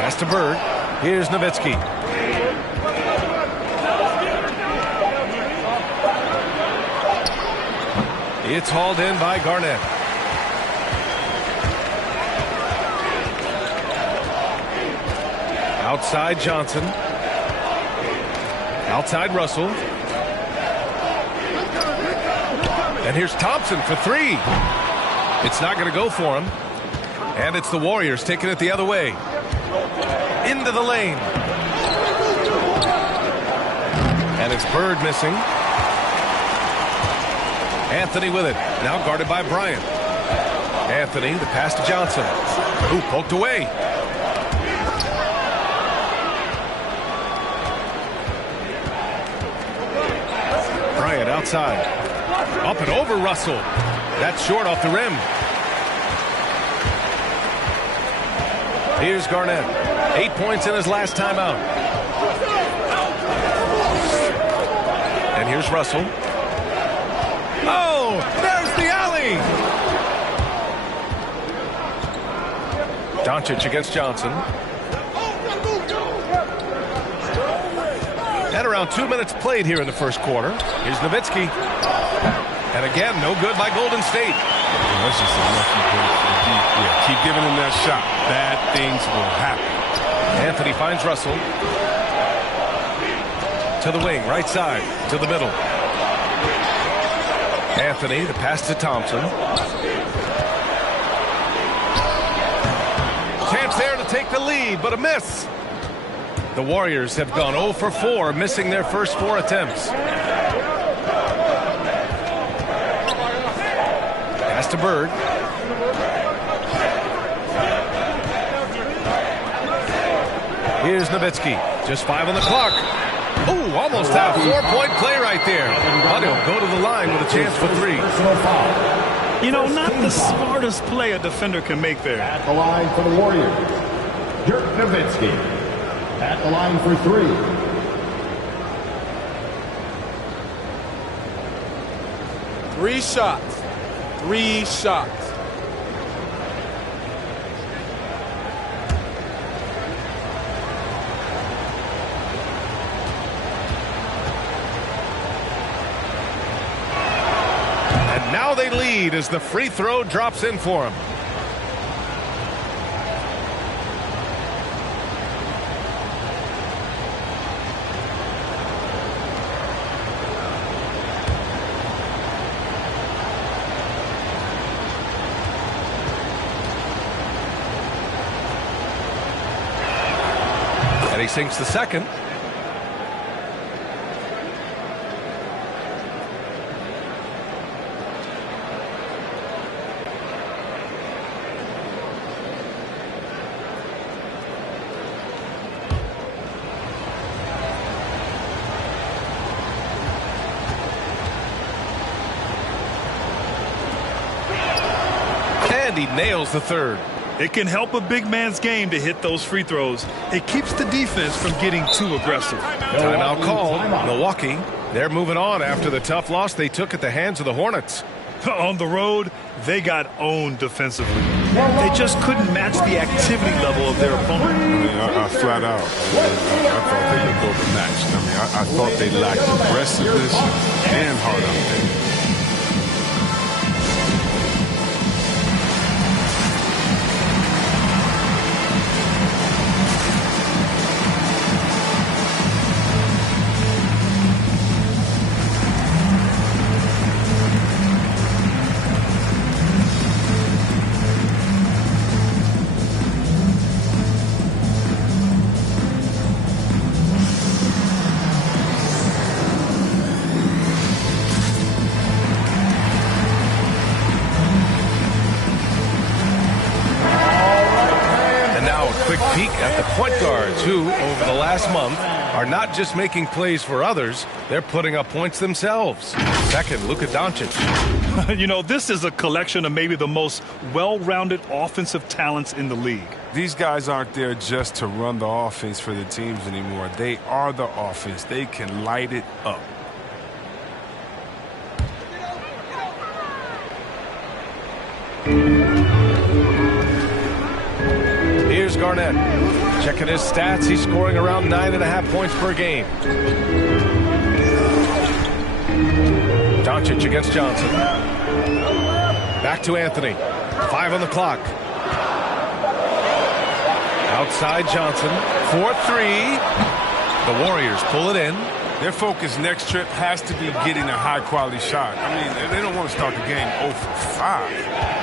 Pass to Bird. Here's Nowitzki. It's hauled in by Garnett. Outside Johnson. Outside Russell. And here's Thompson for 3. It's not going to go for him. And it's the Warriors taking it the other way. Into the lane. And it's Bird missing. Anthony with it. Now guarded by Bryant. Anthony, the pass to Johnson. Ooh, poked away. Bryant outside. Up and over Russell. That's short off the rim. Here's Garnett. 8 points in his last time out. And here's Russell. Oh, there's the alley. Doncic against Johnson. At around 2 minutes played here in the first quarter. Here's Nowitzki. And again, no good by Golden State. That's just enough. Yeah, keep giving him that shot. Bad things will happen. Anthony finds Russell. To the wing, right side, to the middle. Anthony, the pass to Thompson. Chance there to take the lead, but a miss. The Warriors have gone 0 for 4, missing their first 4 attempts. Pass to Bird. Here's Nowitzki. Just 5 on the clock. Ooh, almost had a 4-point play right there. But he'll go to the line with a chance for 3. You know, not the smartest play a defender can make there. At the line for the Warriors, Dirk Nowitzki. At the line for 3. Three shots. 3 shots. And now they lead as the free throw drops in for him. And he sinks the second. and he nails the third. It can help a big man's game to hit those free throws. It keeps the defense from getting too aggressive. Timeout called. Milwaukee, they're moving on after the tough loss they took at the hands of the Hornets. On the road, they got owned defensively. They just couldn't match the activity level of their opponent. I flat out, I thought they looked overmatched. I thought they lacked aggressiveness and hard out there. Who, over the last month, are not just making plays for others, they're putting up points themselves. Second, Luka Doncic. You know, this is a collection of maybe the most well-rounded offensive talents in the league. These guys aren't there just to run the offense for the teams anymore. They are the offense. They can light it up. Here's Garnett. Checking his stats, he's scoring around 9.5 points per game. Doncic against Johnson. Back to Anthony. 5 on the clock. Outside Johnson. 4-3. The Warriors pull it in. Their focus next trip has to be getting a high-quality shot. I mean, they don't want to start the game 0 for 5.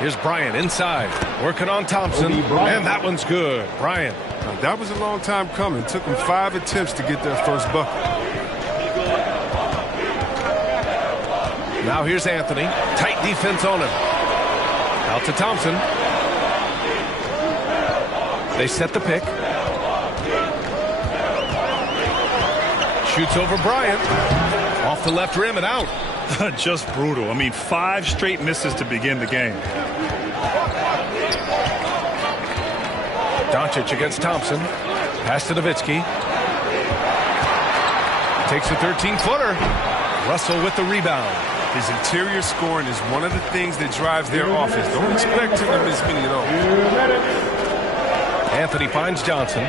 Here's Bryant inside, working on Thompson, and that one's good. Bryant. Now, that was a long time coming. It took them 5 attempts to get their first bucket. Now here's Anthony. Tight defense on him. Out to Thompson. They set the pick. Shoots over Bryant. Off the left rim and out. Just brutal. I mean, 5 straight misses to begin the game. Doncic against Thompson. Pass to Nowitzki. Takes a 13-footer. Russell with the rebound. His interior scoring is one of the things that drives their offense. Don't expect him to miss many of those. Anthony finds Johnson.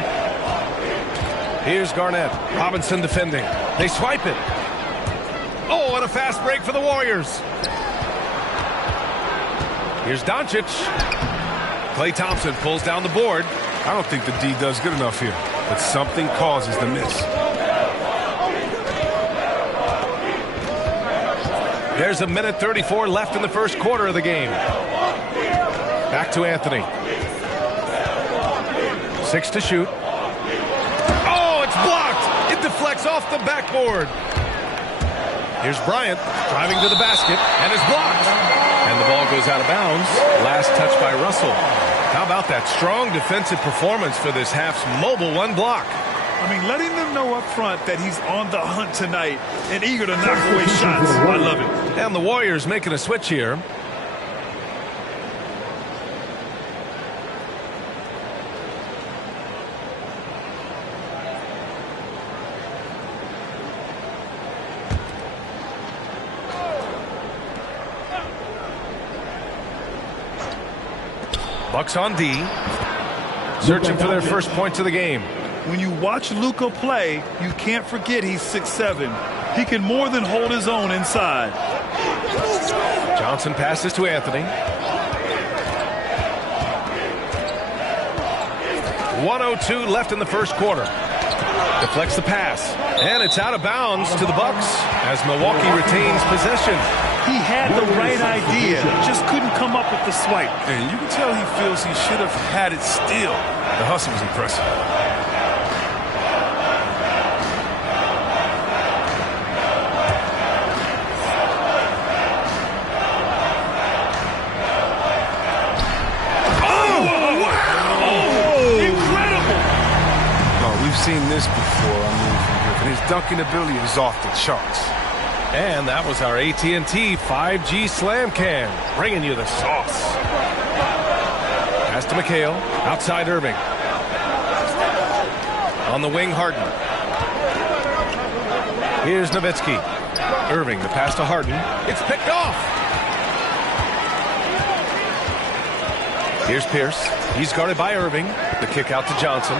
Here's Garnett. Robinson defending. They swipe it. Oh, and a fast break for the Warriors. Here's Doncic. Klay Thompson pulls down the board. I don't think the D does good enough here, but something causes the miss. There's a minute 34 left in the first quarter of the game. Back to Anthony. 6 to shoot. Oh, it's blocked. It deflects off the backboard. Here's Bryant driving to the basket and is blocked. And the ball goes out of bounds. Last touch by Russell. How about that strong defensive performance for this half's mobile one block? I mean, letting them know up front that he's on the hunt tonight and eager to knock away shots. I love it. And the Warriors making a switch here. Bucks on D. Searching for their first points of the game. When you watch Luka play, you can't forget he's 6'7". He can more than hold his own inside. Johnson passes to Anthony. 1:02 left in the first quarter. Deflects the pass. And it's out of bounds to the Bucks as Milwaukee retains possession. He had the right idea, just couldn't come up with the swipe. And you can tell he feels he should have had it still. The hustle was impressive. We've seen this before. I mean, his dunking ability is off the charts. And that was our AT&T 5G Slam Cam, bringing you the sauce. Pass to McHale, outside Irving. On the wing, Harden. Here's Nowitzki. Irving, the pass to Harden. It's picked off. Here's Pierce. He's guarded by Irving. The kick out to Johnson.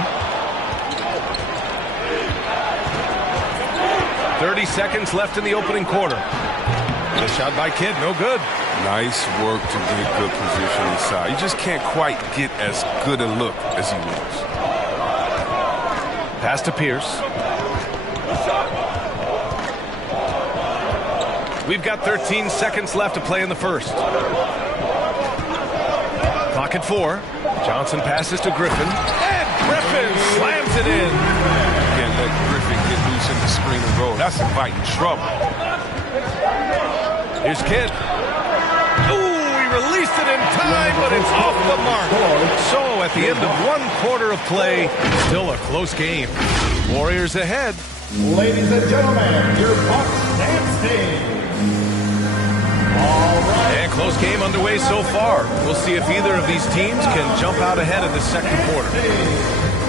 30 seconds left in the opening quarter. The shot by Kidd, no good. Nice work to get good position inside. You just can't quite get as good a look as he was. Pass to Pierce. We've got 13 seconds left to play in the first. Clock at 4. Johnson passes to Griffin. And Griffin slams it in. Can't let Griffin get loose in the screen and roll. That's inviting trouble. Here's Kidd. Ooh, he released it in time, but it's off the mark. So at the end of one quarter of play, still a close game. Warriors ahead. Ladies and gentlemen, your Bucks dancing. And close game underway so far. We'll see if either of these teams can jump out ahead in the second quarter.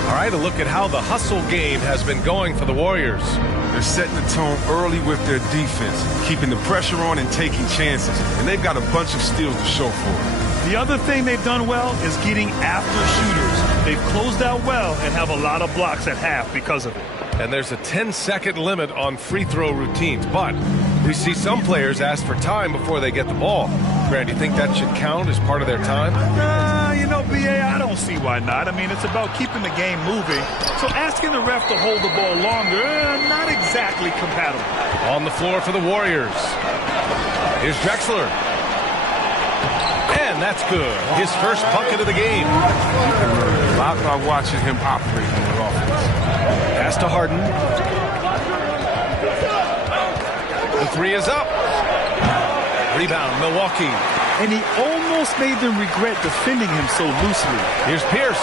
All right, a look at how the hustle game has been going for the Warriors. They're setting the tone early with their defense, keeping the pressure on and taking chances. And they've got a bunch of steals to show for it. The other thing they've done well is getting after shooters. They've closed out well and have a lot of blocks at half because of it. And there's a 10-second limit on free throw routines, but we see some players ask for time before they get the ball. Grant, do you think that should count as part of their time? You know, B.A., I don't see why not. I mean, it's about keeping the game moving. So asking the ref to hold the ball longer, not exactly compatible. On the floor for the Warriors. Here's Drexler. And that's good. His first bucket of the game. You can learn a lot by watching him operate on the offense. Pass to Harden. The three is up. Rebound, Milwaukee. And he almost made them regret defending him so loosely. Here's Pierce.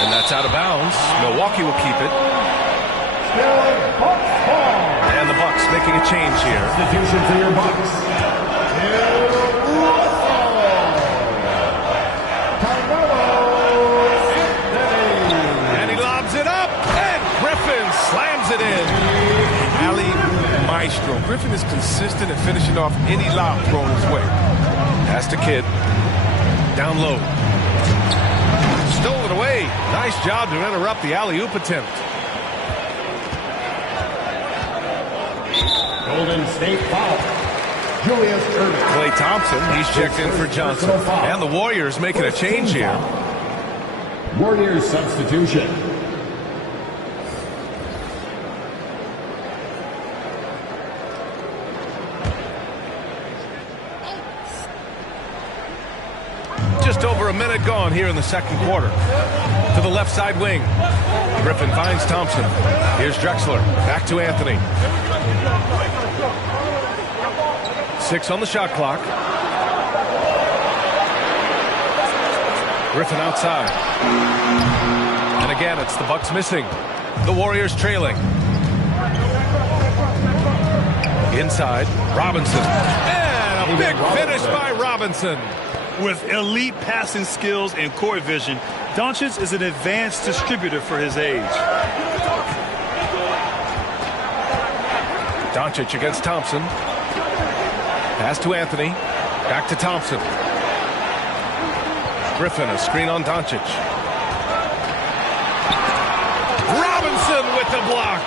And that's out of bounds. Milwaukee will keep it. And the Bucks making a change here. Substitution for your Bucks. And he lobs it up. And Griffin slams it in. Alley maestro. Griffin is consistent at finishing off any lob thrown his way. Pass to Kidd. Down low. Stolen away. Nice job to interrupt the alley-oop attempt. Golden State foul. Julius Irving. Klay Thompson, he's checked in for Johnson. And the Warriors making a change here. Warriors substitution. Just over a minute gone here in the second quarter. To the left side wing. Griffin finds Thompson. Here's Drexler. Back to Anthony. 6 on the shot clock. Griffin outside. And again, it's the Bucks missing. The Warriors trailing. Inside, Robinson. And a big finish by Robinson. With elite passing skills and court vision, Doncic is an advanced distributor for his age. Doncic against Thompson. Pass to Anthony. Back to Thompson. Griffin, a screen on Doncic. Robinson with the block.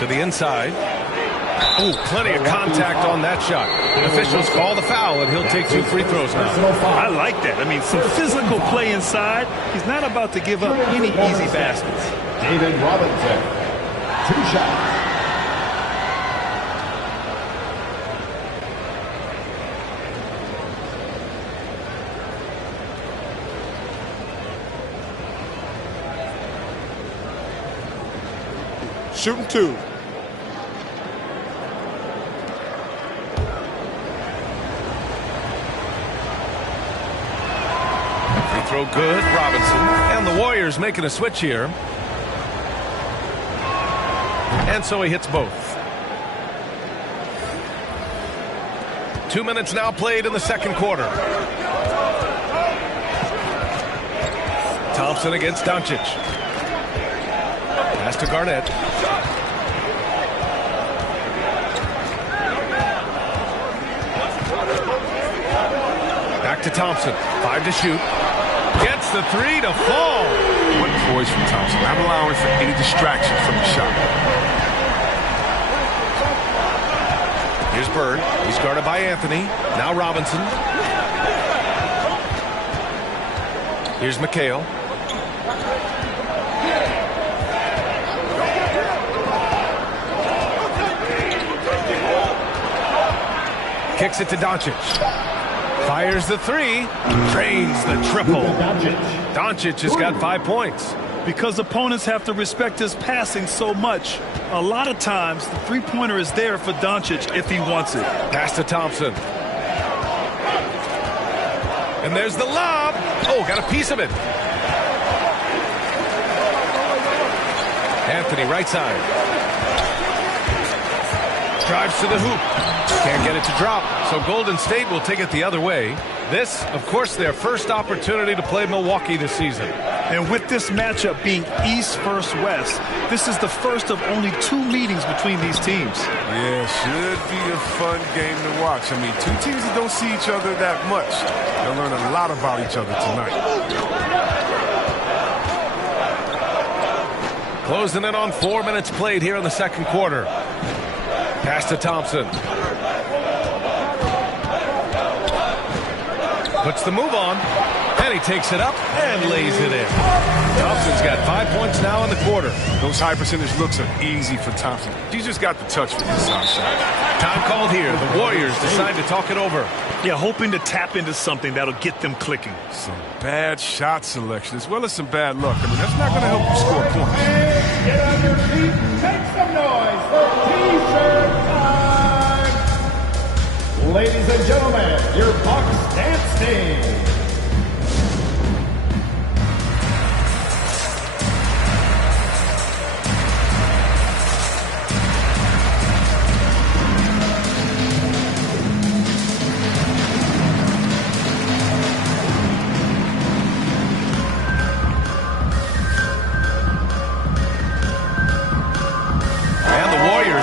To the inside. Oh, plenty of contact on that shot. Officials call the foul, and he'll take 2 free throws now. I like that. I mean, some physical play inside. He's not about to give up any easy baskets. David Robinson. 2 shots. Shooting 2. Free throw good, Robinson. And the Warriors making a switch here. and so he hits both. 2 minutes now played in the second quarter. Thompson against Doncic. Pass to Garnett. Back to Thompson. 5 to shoot. Gets the 3 to fall. What poise from Thompson. Not allowing for any distraction from the shot. Here's Bird. He's guarded by Anthony. Now Robinson. Here's McHale. Kicks it to Doncic. Fires the 3. Drains the triple. Doncic has got 5 points. Because opponents have to respect his passing so much, a lot of times the three-pointer is there for Doncic if he wants it. Pass to Thompson. And there's the lob. Oh, got a piece of it. Anthony, right side. Drives to the hoop. Can't get it to drop, so Golden State will take it the other way. This, of course, their first opportunity to play Milwaukee this season. And with this matchup being East versus West, this is the first of only 2 meetings between these teams. Yeah, should be a fun game to watch. I mean, 2 teams that don't see each other that much. They'll learn a lot about each other tonight. Closing in on 4 minutes played here in the second quarter. Pass to Thompson. Puts the move on, and he takes it up and lays it in. Thompson's got 5 points now in the quarter. Those high percentage looks are easy for Thompson. He's just got the touch for this shot. Time called here. The Warriors decide to talk it over. Yeah, hoping to tap into something that'll get them clicking. Some bad shot selection as well as some bad luck. I mean, that's not going to help you score points. Get on your feet, make some noise for T-shirt time! Ladies and gentlemen, your Bucks dance team.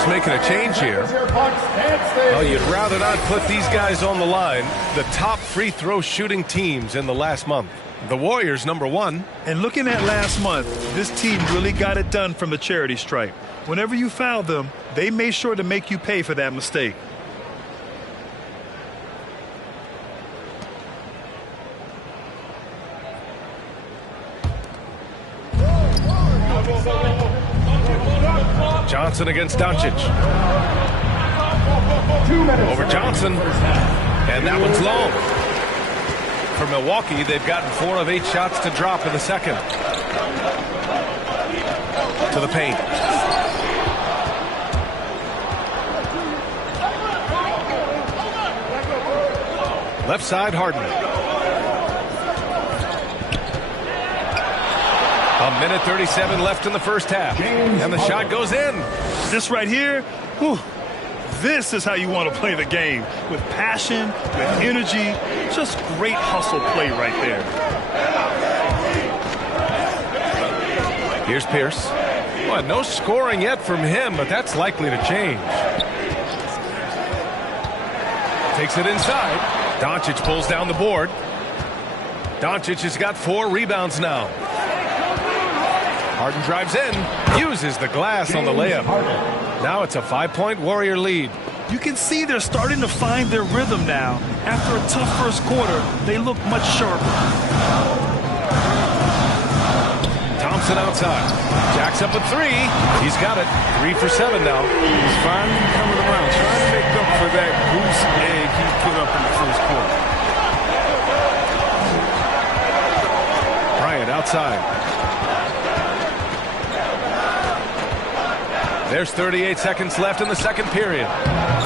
Making a change here. Oh, you'd rather not put these guys on the line. The top free throw shooting teams in the last month. The Warriors, #1. And looking at last month, this team really got it done from the charity stripe. Whenever you foul them, they made sure to make you pay for that mistake. Johnson against Doncic. Over Johnson. And that one's long. For Milwaukee, they've gotten 4 of 8 shots to drop in the second. To the paint. Left side, Harden. A minute 37 left in the first half. And the shot goes in. This right here, whew, this is how you want to play the game. With passion, with energy, just great hustle play right there. Here's Pierce. Well, no scoring yet from him, but that's likely to change. Takes it inside. Doncic pulls down the board. Doncic has got 4 rebounds now. Harden drives in, uses the glass on the layup. Now it's a 5-point Warrior lead. You can see they're starting to find their rhythm now. After a tough first quarter, they look much sharper. Thompson outside. Jacks up a 3. He's got it. 3 for 7 now. He's finally coming around, trying to make up for that goose egg he put up in the first quarter. Bryant outside. There's 38 seconds left in the second period.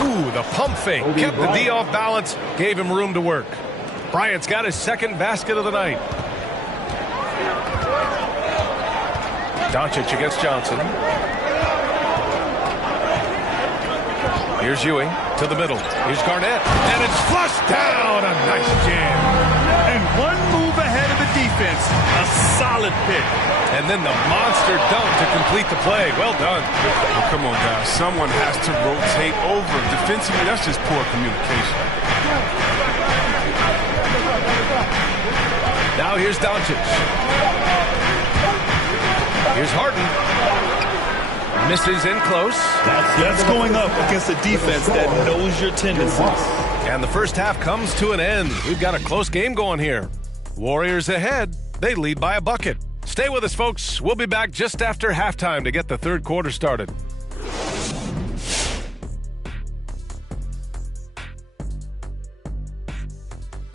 Ooh, the pump fake. Kept the D off balance, gave him room to work. Bryant's got his second basket of the night. Doncic against Johnson. Here's Ewing to the middle. Here's Garnett. And it's flushed down. A nice jam. And one move ahead of the defense. A solid pick. And then the monster dunk to complete the play. Well done. Well, come on, guys. Someone has to rotate over. Defensively, that's just poor communication. Now here's Doncic. Here's Harden. Misses in close. That's going up against a defense that knows your tendencies. And the first half comes to an end. We've got a close game going here. Warriors ahead. They lead by a bucket. Stay with us, folks. We'll be back just after halftime to get the third quarter started.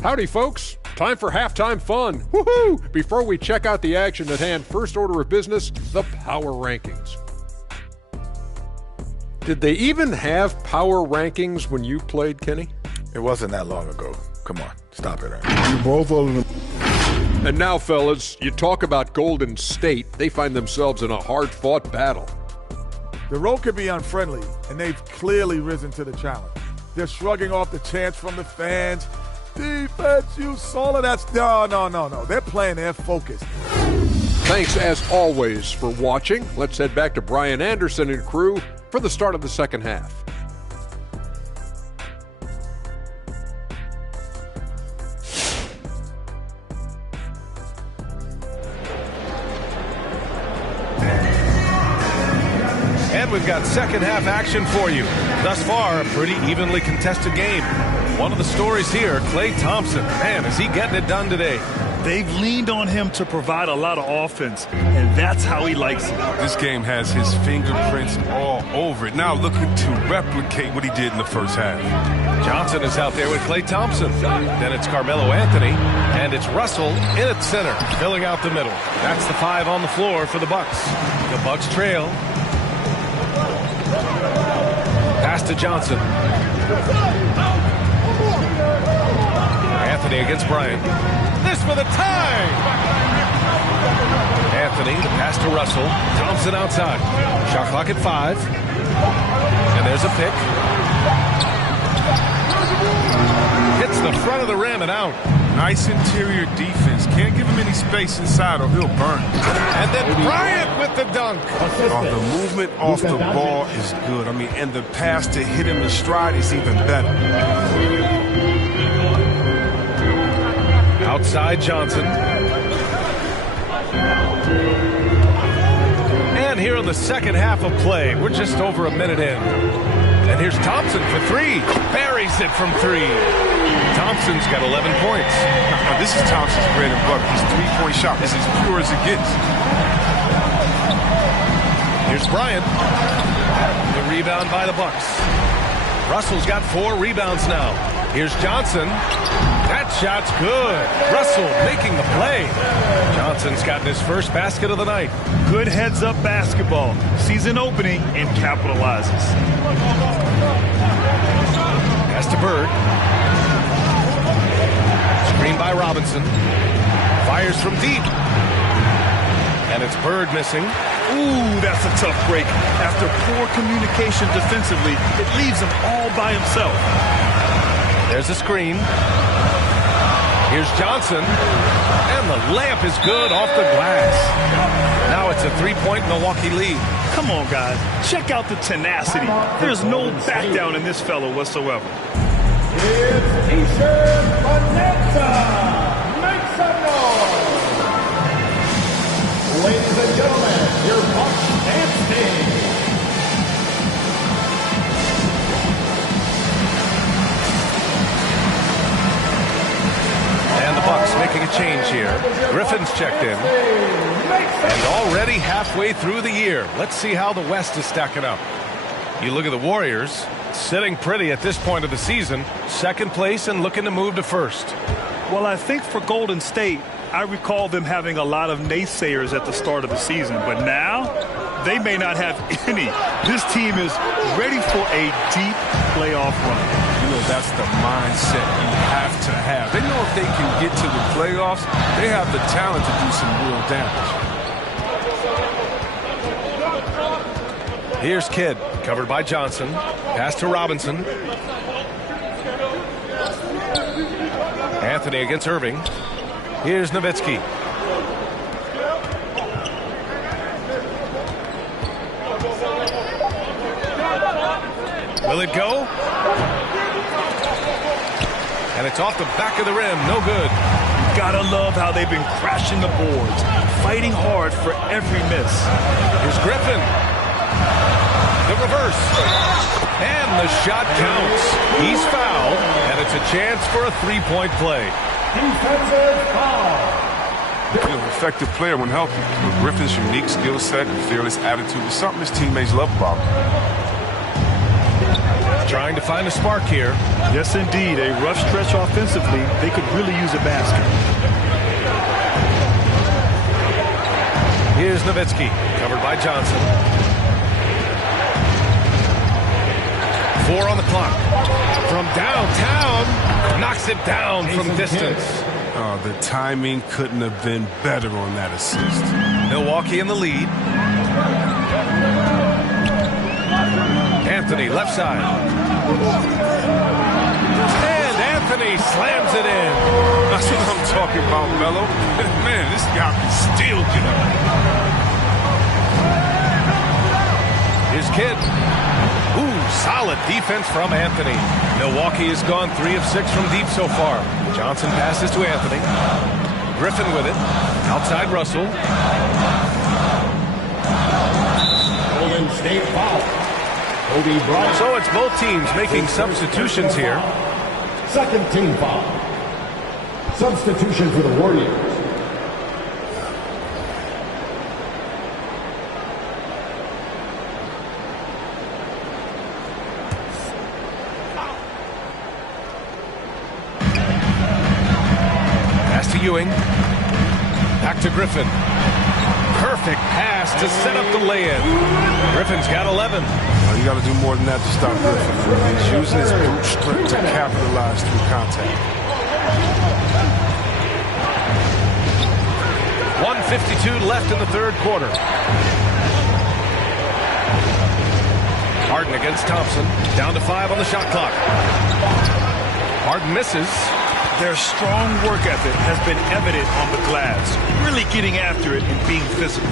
Howdy, folks. Time for halftime fun. Woohoo! Before we check out the action at hand, first order of business, the power rankings. Did they even have power rankings when you played, Kenny? It wasn't that long ago. Come on, stop it. Both of them. And now, fellas, you talk about Golden State. They find themselves in a hard-fought battle. The road can be unfriendly, and they've clearly risen to the challenge. They're shrugging off the chants from the fans. Defense, you saw it. That's no. They're playing their focus. Thanks, as always, for watching. Let's head back to Brian Anderson and crew for the start of the second half. And we've got second half action for you. Thus far, a pretty evenly contested game. One of the stories here, Klay Thompson. Man, is he getting it done today? They've leaned on him to provide a lot of offense, and that's how he likes it. This game has his fingerprints all over it. Now looking to replicate what he did in the first half. Johnson is out there with Klay Thompson. Then it's Carmelo Anthony, and it's Russell in at center, filling out the middle. That's the 5 on the floor for the Bucks. The Bucks trail. Pass to Johnson. Anthony against Bryant. This for the tie! Anthony, the pass to Russell. Thompson outside. Shot clock at 5. And there's a pick. Hits the front of the rim and out. Nice interior defense. Can't give him any space inside or he'll burn. And then Bryant with the dunk. The movement off the ball is good. I mean, and the pass to hit him in stride is even better. Outside Johnson. And here in the second half of play, we're just over a minute in. And here's Thompson for 3. Buries it from 3. Thompson's got 11 points. This is Thompson's bread and butter. His three-point shot is as pure as it gets. Here's Bryant. The rebound by the Bucks. Russell's got 4 rebounds now. Here's Johnson. That shot's good. Russell making the play. Johnson's gotten his first basket of the night. Good heads-up basketball. Sees an opening and capitalizes. Pass to Bird. Screen by Robinson. Fires from deep. And it's Bird missing. Ooh, that's a tough break. After poor communication defensively, it leaves him all by himself. There's a screen. Here's Johnson. And the layup is good off the glass. Now it's a 3-point Milwaukee lead. Come on, guys. Check out the tenacity. There's no back down in this fellow whatsoever. It's T-shirt Bonanza. Make some noise. Ladies and gentlemen, your Bucks dance team. And the Bucks making a change here. Griffin's checked in. And already halfway through the year. Let's see how the West is stacking up. You look at the Warriors, sitting pretty at this point of the season. Second place and looking to move to first. Well, I think for Golden State, I recall them having a lot of naysayers at the start of the season. But now, they may not have any. This team is ready for a deep playoff run. You know, that's the mindset you have to have. They know if they can get to the playoffs, they have the talent to do some real damage. Here's Kidd, covered by Johnson. Pass to Robinson. Anthony against Irving. Here's Nowitzki. Will it go? And it's off the back of the rim. No good. Gotta love how they've been crashing the boards, fighting hard for every miss. Here's Griffin. The reverse. And the shot counts. He's fouled, and it's a chance for a three-point play. Defensive foul. Effective player when healthy. Griffin's unique skill set and fearless attitude is something his teammates love about him. Trying to find a spark here. Yes, indeed. A rough stretch offensively. They could really use a basket. Here's Nowitzki, covered by Johnson. 4 on the clock. From downtown, knocks it down from distance. Oh, the timing couldn't have been better on that assist. Milwaukee in the lead. Anthony, left side. And Anthony slams it in. That's what I'm talking about, Melo. Man, this guy can still get up. Here's Kidd. Ooh, solid defense from Anthony. Milwaukee has gone 3 of 6 from deep so far. Johnson passes to Anthony. Griffin with it. Outside Russell. Golden State foul. Kobe Bryant. So it's both teams making substitutions here. Second team foul. Substitution for the Warriors. Pass to Ewing. Back to Griffin. Perfect pass to set up the lay-in. Griffin's got 11. Well, you got to do more than that to stop Griffin. He's using his brute strength to capitalize through contact. 1:52 left in the third quarter. Harden against Thompson. Down to 5 on the shot clock. Harden misses. Their strong work ethic has been evident on the glass, really getting after it and being physical.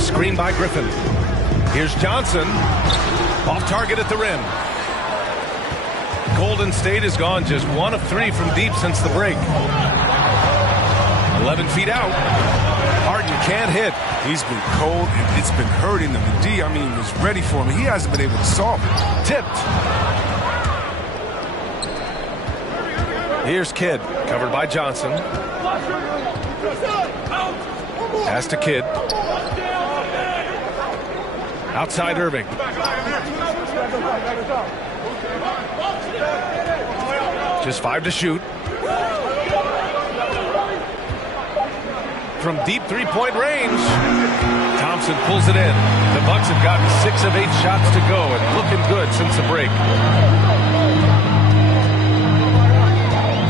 Screen by Griffin. Here's Johnson. Off target at the rim. Golden State has gone just 1 of 3 from deep since the break. 11 feet out. Harden can't hit. He's been cold and it's been hurting him. The D, was ready for him. He hasn't been able to solve it. Tipped. Here's Kidd, covered by Johnson. Pass to Kidd. Outside Irving. Just 5 to shoot. From deep three-point range, Thompson pulls it in. The Bucks have gotten 6 of 8 shots to go and looking good since the break.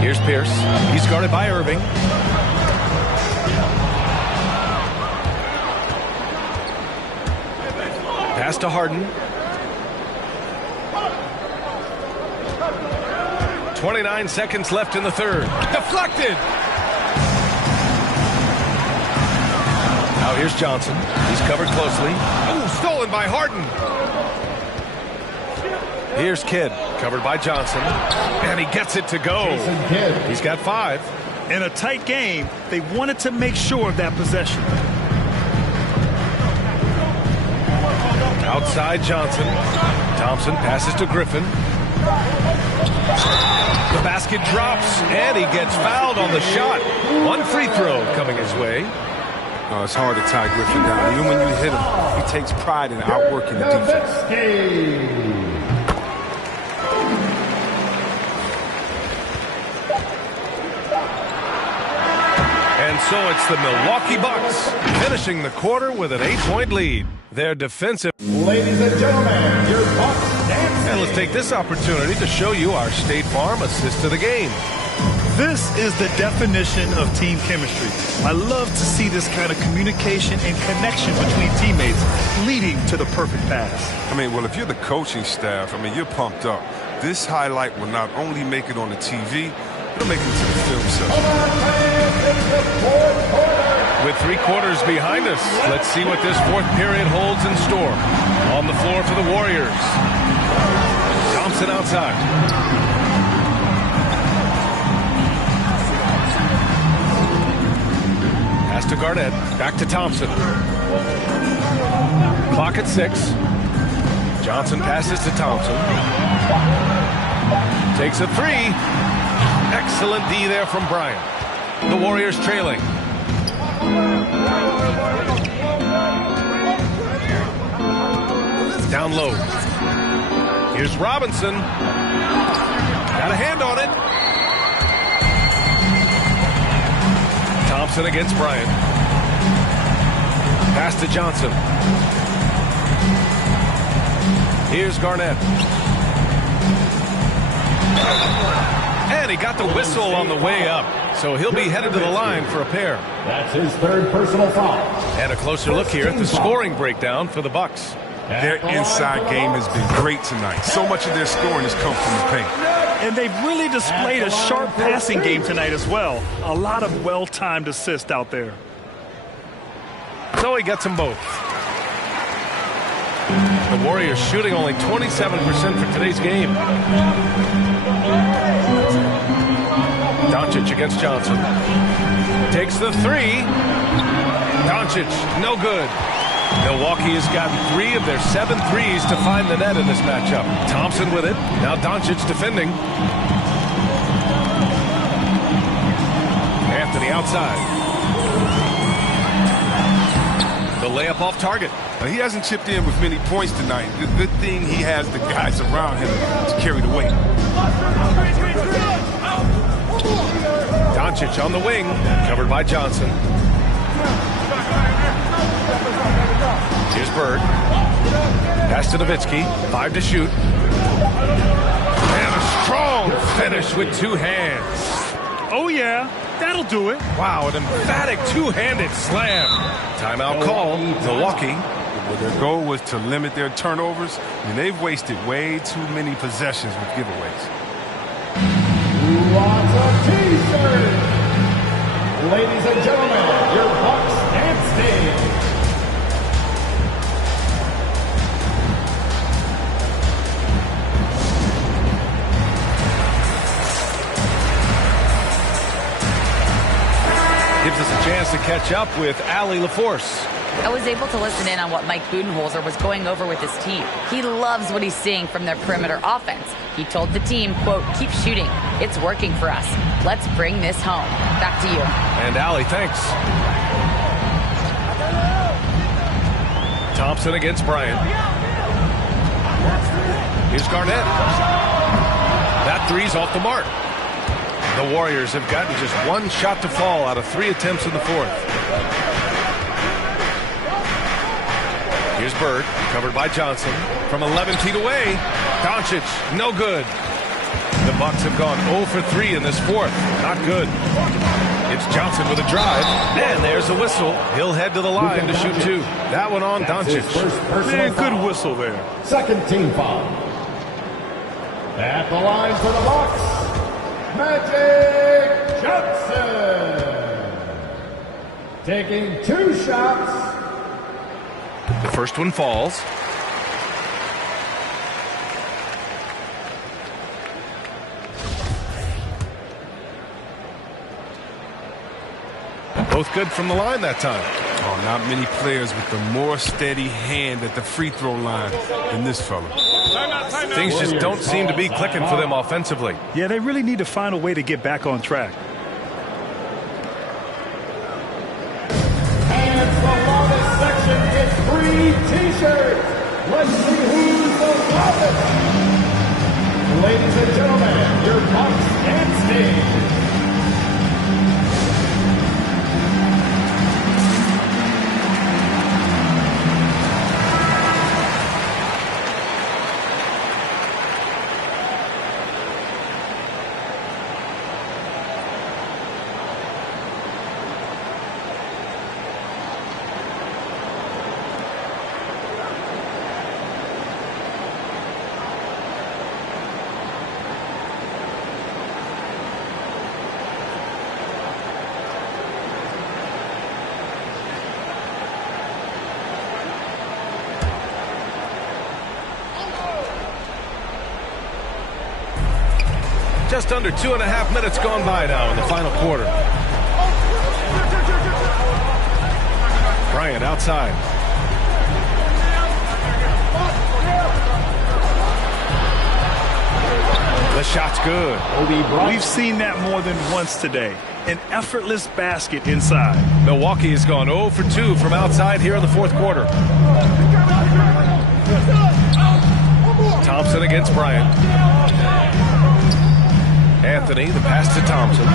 Here's Pierce. He's guarded by Irving. Pass to Harden. 29 seconds left in the third. Deflected. Now here's Johnson. He's covered closely. Ooh, stolen by Harden. Here's Kidd, covered by Johnson. And he gets it to go. He's got 5. In a tight game, they wanted to make sure of that possession. Outside Johnson. Thompson passes to Griffin. The basket drops, and he gets fouled on the shot. 1 free throw coming his way. Oh, it's hard to tie Griffin down. Even when you hit him, he takes pride in outworking the defense. And so it's the Milwaukee Bucks finishing the quarter with an 8-point lead. Their defensive... Ladies and gentlemen, your Bucks dancing. And let's take this opportunity to show you our State Farm assist to the game. This is the definition of team chemistry. I love to see this kind of communication and connection between teammates leading to the perfect pass. I mean, well, if you're the coaching staff, I mean, you're pumped up. This highlight will not only make it on the TV, it'll make it to the film session. With 3 quarters behind us, let's see what this fourth period holds in store. On the floor for the Warriors. Thompson outside. Pass to Garnett. Back to Thompson. Clock at 6. Johnson passes to Thompson. Takes a 3. Excellent D there from Bryant. The Warriors trailing. Down low. Here's Robinson. Got a hand on it. Thompson against Bryant. Pass to Johnson. Here's Garnett. And he got the whistle on the way up. So he'll be headed to the line for a pair. That's his 3rd personal foul. And a closer look here at the scoring breakdown for the Bucks. Their inside game has been great tonight. So much of their scoring has come from the paint. And they've really displayed a sharp passing game tonight as well. A lot of well-timed assists out there. So he gets them both. The Warriors shooting only 27% for today's game. Doncic against Johnson. Takes the 3. Doncic, no good. Milwaukee has gotten 3 of their 7 threes to find the net in this matchup. Thompson with it. Now Doncic defending. Anthony outside. The layup off target. Now, he hasn't chipped in with many points tonight. The good thing he has the guys around him to carry the weight. Doncic on the wing. Covered by Johnson. Here's Bird. Pass to Nowitzki. 5 to shoot. And a strong finish with 2 hands. Oh, yeah. That'll do it. Wow, an emphatic 2-handed slam. Timeout call. Milwaukee. Well, their goal was to limit their turnovers, and they've wasted way too many possessions with giveaways. Who wants a T-shirt? Ladies and gentlemen, your Bucks and stage. Gives us a chance to catch up with Allie LaForce. I was able to listen in on what Mike Budenholzer was going over with his team. He loves what he's seeing from their perimeter offense. He told the team, quote, keep shooting. It's working for us. Let's bring this home. Back to you. And Allie, thanks. Thompson against Bryant. Here's Garnett. That 3's off the mark. The Warriors have gotten just 1 shot to fall out of 3 attempts in the 4th. Here's Bird, covered by Johnson. From 11 feet away, Doncic, no good. The Bucks have gone 0 for 3 in this 4th. Not good. It's Johnson with a drive. And there's the whistle. He'll head to the line to shoot 2. That one on Doncic. Man, good whistle there. 2nd team foul. At the line for the Bucks, Magic Johnson. Taking 2 shots. The first one falls. Both good from the line that time. Oh, not many players with a more steady hand at the free throw line than this fella. Things just don't seem to be clicking for them offensively. Yeah, they really need to find a way to get back on track. And the longest section is 3 T-shirts. Let's see who's the loudest. Ladies and gentlemen, your Bucks and stage. Just under 2.5 minutes gone by now in the final quarter. Bryant outside. The shot's good. We've seen that more than once today. An effortless basket inside. Milwaukee has gone 0 for 2 from outside here in the fourth quarter. Thompson against Bryant. Anthony, the pass to Thompson.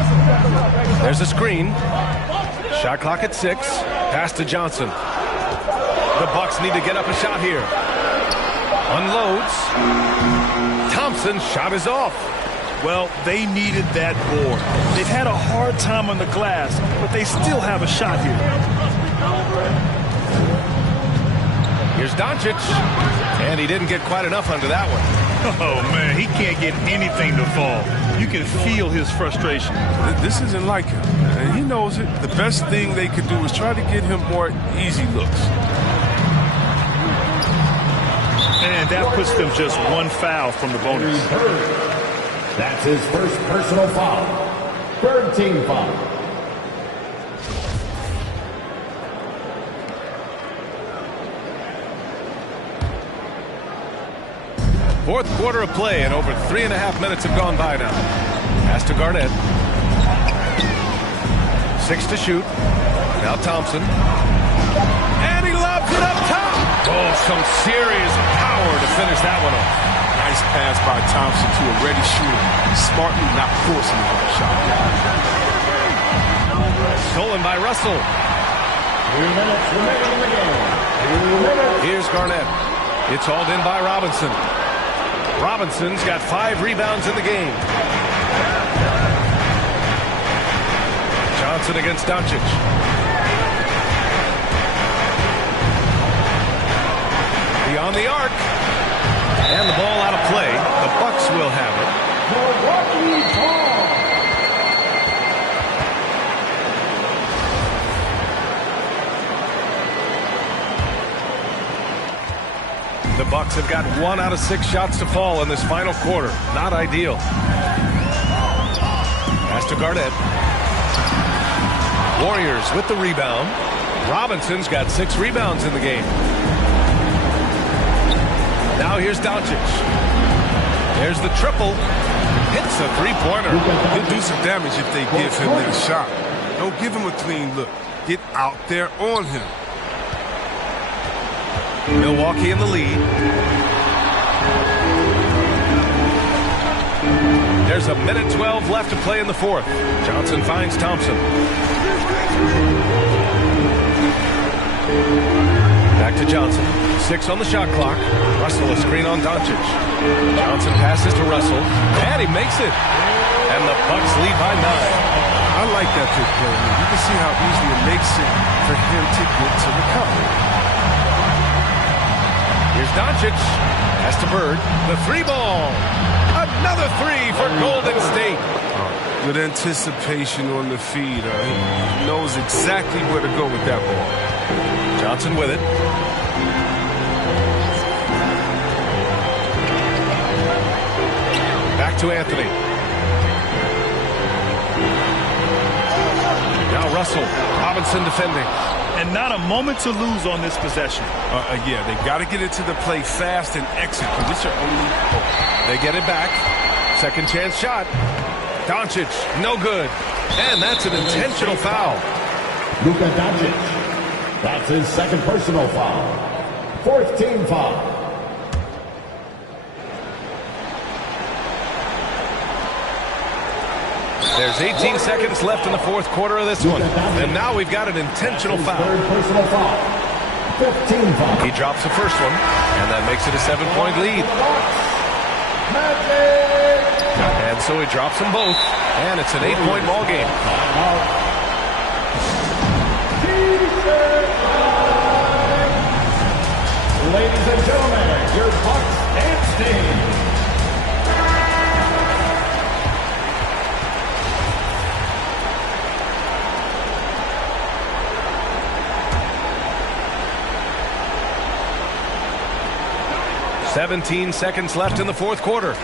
There's a screen. Shot clock at 6. Pass to Johnson. The Bucks need to get up a shot here. Unloads. Thompson's shot is off. Well, they needed that board. They've had a hard time on the glass, but they still have a shot here. Here's Doncic. And he didn't get quite enough under that one. Oh, man, he can't get anything to fall. You can feel his frustration. This isn't like him, and he knows it. The best thing they could do is try to get him more easy looks. And that puts them just one foul from the bonus. That's his first personal foul. Third team foul. Fourth quarter of play, and over 3.5 minutes have gone by now. Pass to Garnett. 6 to shoot. Now Thompson. And he lobs it up top. Oh, some serious power to finish that one off. Nice pass by Thompson to a ready shooter. Smartly not forcing the hard shot. Stolen by Russell. 2 minutes remaining in the game. 2 minutes. Here's Garnett. It's hauled in by Robinson. Robinson's got 5 rebounds in the game. Johnson against Doncic. Beyond the arc. And the ball out of play. The Bucks will have it. Milwaukee ball. The Bucks have got 1 out of 6 shots to fall in this final quarter. Not ideal. Pass to Garnett. Warriors with the rebound. Robinson's got 6 rebounds in the game. Now here's Doncic. There's the triple. Hits a three-pointer. He'll do some damage if they give him that shot. Don't give him a clean look. Get out there on him. Milwaukee in the lead. There's a minute 12 left to play in the fourth. Johnson finds Thompson. Back to Johnson. 6 on the shot clock. Russell a screen on Doncic. Johnson passes to Russell. And he makes it. And the Bucks lead by 9. I like that pick play. You can see how easy it makes it for him to get to the cup. Here's Doncic. Pass to Bird. The 3-ball. Another 3 for Golden State. Good anticipation on the feed. He knows exactly where to go with that ball. Johnson with it. Back to Anthony. Now Russell. Robinson defending. And not a moment to lose on this possession. Yeah, they got to get into the play fast and exit, because it's your only hope. They get it back. Second chance shot. Doncic, no good. And that's an intentional foul. Luka Doncic. That's his second personal foul. Fourth team foul. There's 18 seconds left in the fourth quarter of this one. And now we've got an intentional foul. Third personal foul. 15 foul. He drops the first one, and that makes it a 7-point lead. And so he drops them both, and it's an 8-point ball game. Ladies and gentlemen, your Bucks dance team. .17 seconds left in the fourth quarter.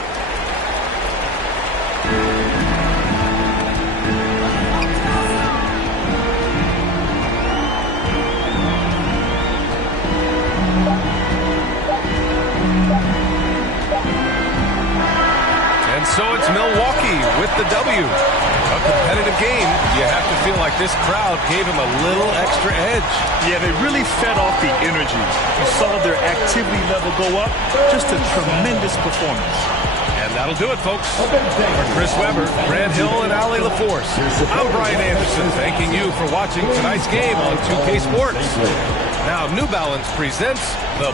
with the W. A competitive game. You have to feel like this crowd gave him a little extra edge. Yeah, they really fed off the energy. You saw their activity level go up. Just a tremendous performance. And that'll do it, folks. For Chris Webber, Grant Hill, and Allie LaForce, I'm Brian Anderson, thanking you for watching tonight's game on 2K Sports. Now, New Balance presents the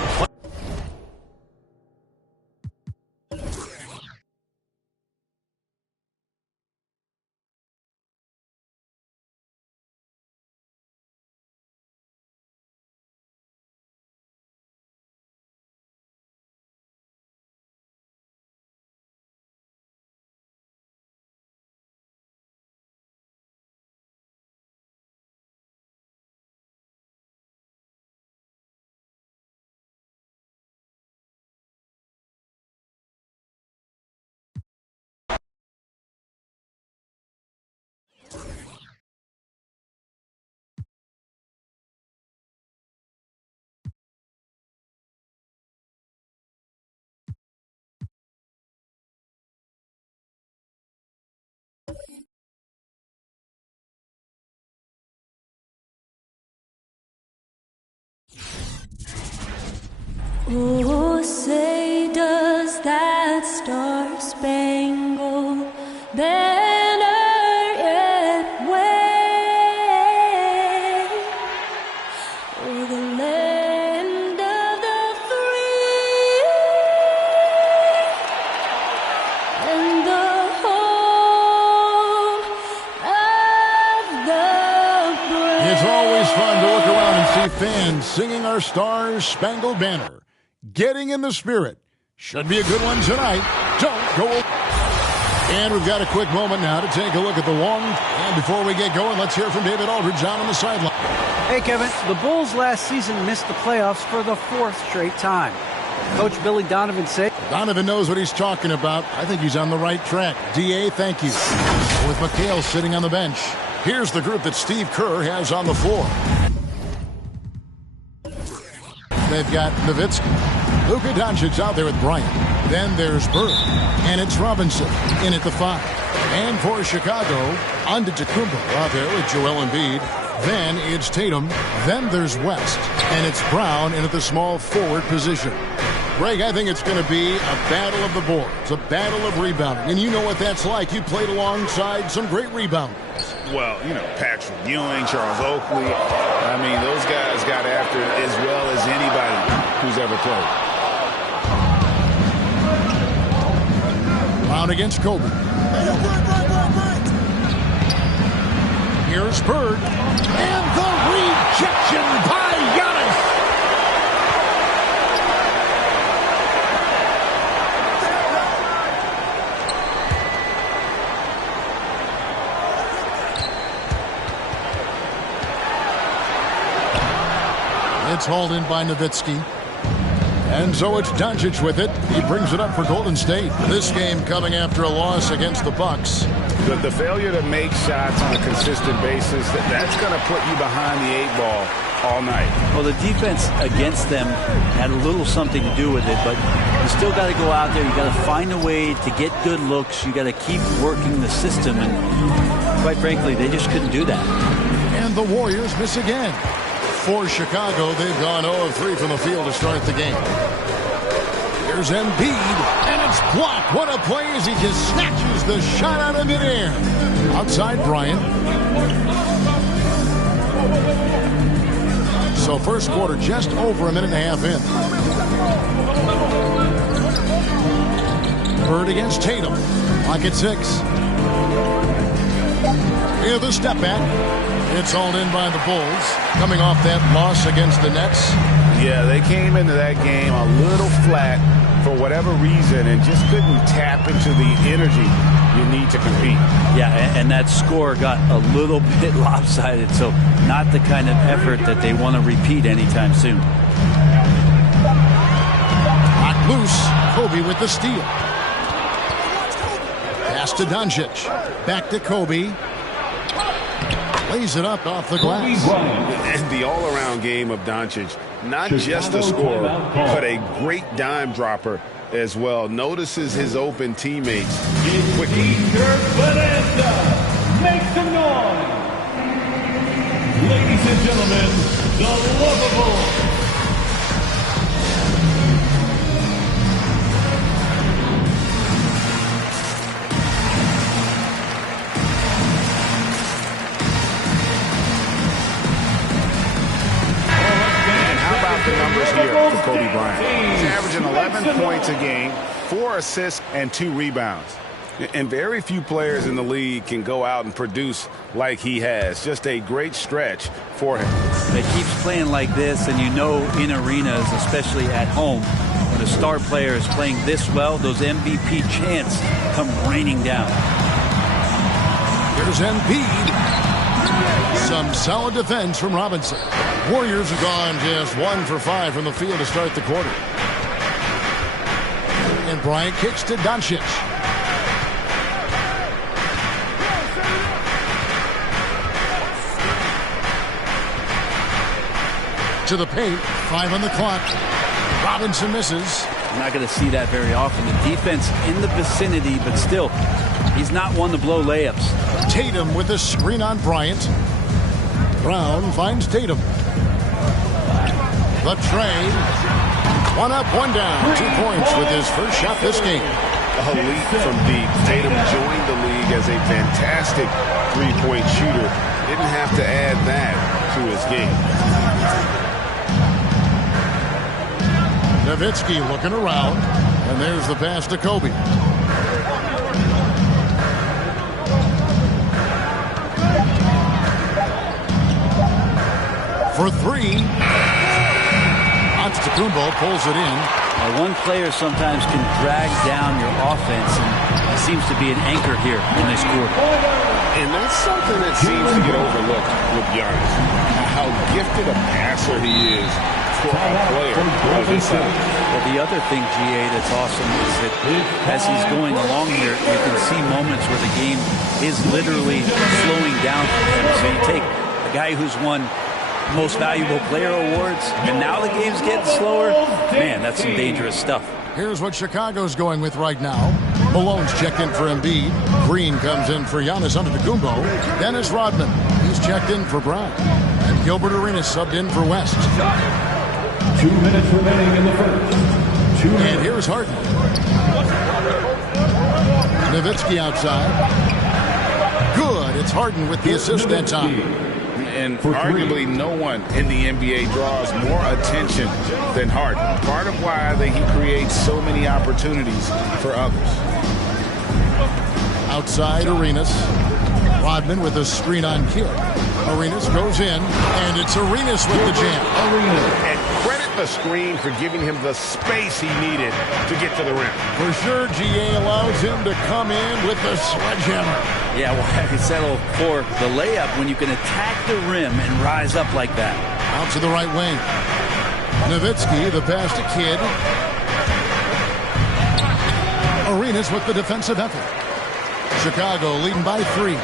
Oh, say does that star-spangled banner yet wave o'er the land of the free and the home of the brave? It's always fun to look around and see fans singing our Star-Spangled Banner. Getting in the spirit. Should be a good one tonight. Don't go. And we've got a quick moment now to take a look at the one. And before we get going, let's hear from David Aldridge on the sideline. Hey, Kevin. The Bulls last season missed the playoffs for the 4th straight time. Coach Billy Donovan said... Donovan knows what he's talking about. I think he's on the right track. D.A., thank you. With McHale sitting on the bench. Here's the group that Steve Kerr has on the floor. They've got Nowitzki. Luka Doncic out there with Bryant. Then there's Bird. And it's Robinson in at the 5. And for Chicago, Antetokounmpo out there with Joel Embiid. Then it's Tatum. Then there's West. And it's Brown in at the small forward position. Greg, I think it's going to be a battle of the boards, a battle of rebounding. And you know what that's like. You played alongside some great rebounders. Well, you know, Patrick Ewing, Charles Oakley. I mean, those guys got after it as well as anybody who's ever played. Brown against Kobe. Here's Bird. And the rejection by Giannis. It's hauled in by Nowitzki. And so it's Doncic with it. He brings it up for Golden State. This game coming after a loss against the Bucks. The failure to make shots on a consistent basis, that's going to put you behind the 8 ball all night. Well, the defense against them had a little something to do with it, but you still got to go out there. You got to find a way to get good looks. You got to keep working the system, and quite frankly, they just couldn't do that. And the Warriors miss again. For Chicago, they've gone 0 of 3 from the field to start the game. Here's Embiid, and it's blocked. What a play as he just snatches the shot out of midair. Outside Bryant. So first quarter just over a minute and a half in. Bird against Tatum. Clock at 6. Here's the step back. It's hauled in by the Bulls, coming off that loss against the Nets. Yeah, they came into that game a little flat for whatever reason and just couldn't tap into the energy you need to compete. Yeah, and that score got a little bit lopsided, so not the kind of effort that they want to repeat anytime soon. Knocked loose. Kobe with the steal. Pass to Doncic. Back to Kobe. Lays it up off the glass. And the all-around game of Doncic, not just a scorer, but a great dime dropper as well. Notices his open teammates quickly. Make some noise. Ladies and gentlemen, the lovable. The numbers here for Kobe Bryant. He's averaging 11 points a game, 4 assists, and 2 rebounds. And very few players in the league can go out and produce like he has. Just a great stretch for him. He keeps playing like this, and you know in arenas, especially at home, when a star player is playing this well, those MVP chants come raining down. Here's Embiid. Some solid defense from Robinson. Warriors have gone just 1 for 5 from the field to start the quarter. And Bryant kicks to Doncic. To the paint, 5 on the clock. Robinson misses. You're not going to see that very often. The defense in the vicinity, but still, he's not one to blow layups. Tatum with a screen on Bryant. Brown finds Tatum. The trade. 1 up, 1 down. 2 points with his first shot this game. A leap from deep. Tatum joined the league as a fantastic three-point shooter. Didn't have to add that to his game. Nowitzki looking around. And there's the pass to Kobe. For 3. Antetokounmpo pulls it in. One player sometimes can drag down your offense, and he seems to be an anchor here in this quarter. And that's something that seems to get overlooked with Giannis. How gifted a passer he is for a player of his size. Well, the other thing, GA, that's awesome is that as he's going along here, you can see moments where the game is literally slowing down for him. So you take a guy who's won Most Valuable Player awards, and now the game's getting slower. Man, that's some dangerous stuff. Here's what Chicago's going with right now. Malone's checked in for Embiid. Green comes in for Giannis Antetokounmpo. Dennis Rodman, he's checked in for Brown. And Gilbert Arenas subbed in for West. 2 minutes remaining in the first. And here's Harden. Nowitzki outside. Good. It's Harden with the assist that time. And arguably no one in the NBA draws more attention than Harden. Part of why he creates so many opportunities for others. Outside Arenas. Rodman with a screen on Kidd. Arenas goes in, and it's Arenas with the jam. And credit the screen for giving him the space he needed to get to the rim. For sure, GA allows him to come in with the sledgehammer. Yeah, well, you settle for the layup when you can attack the rim and rise up like that. Out to the right wing. Nowitzki, the pass to Kidd. Arenas with the defensive effort. Chicago leading by 3.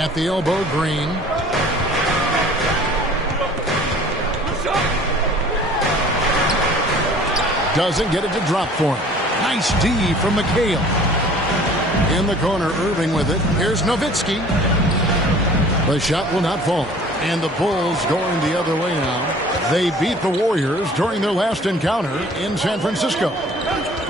At the elbow, Green. Doesn't get it to drop for him. Nice D from McHale. In the corner, Irving with it. Here's Nowitzki. The shot will not fall. And the Bulls going the other way now. They beat the Warriors during their last encounter in San Francisco.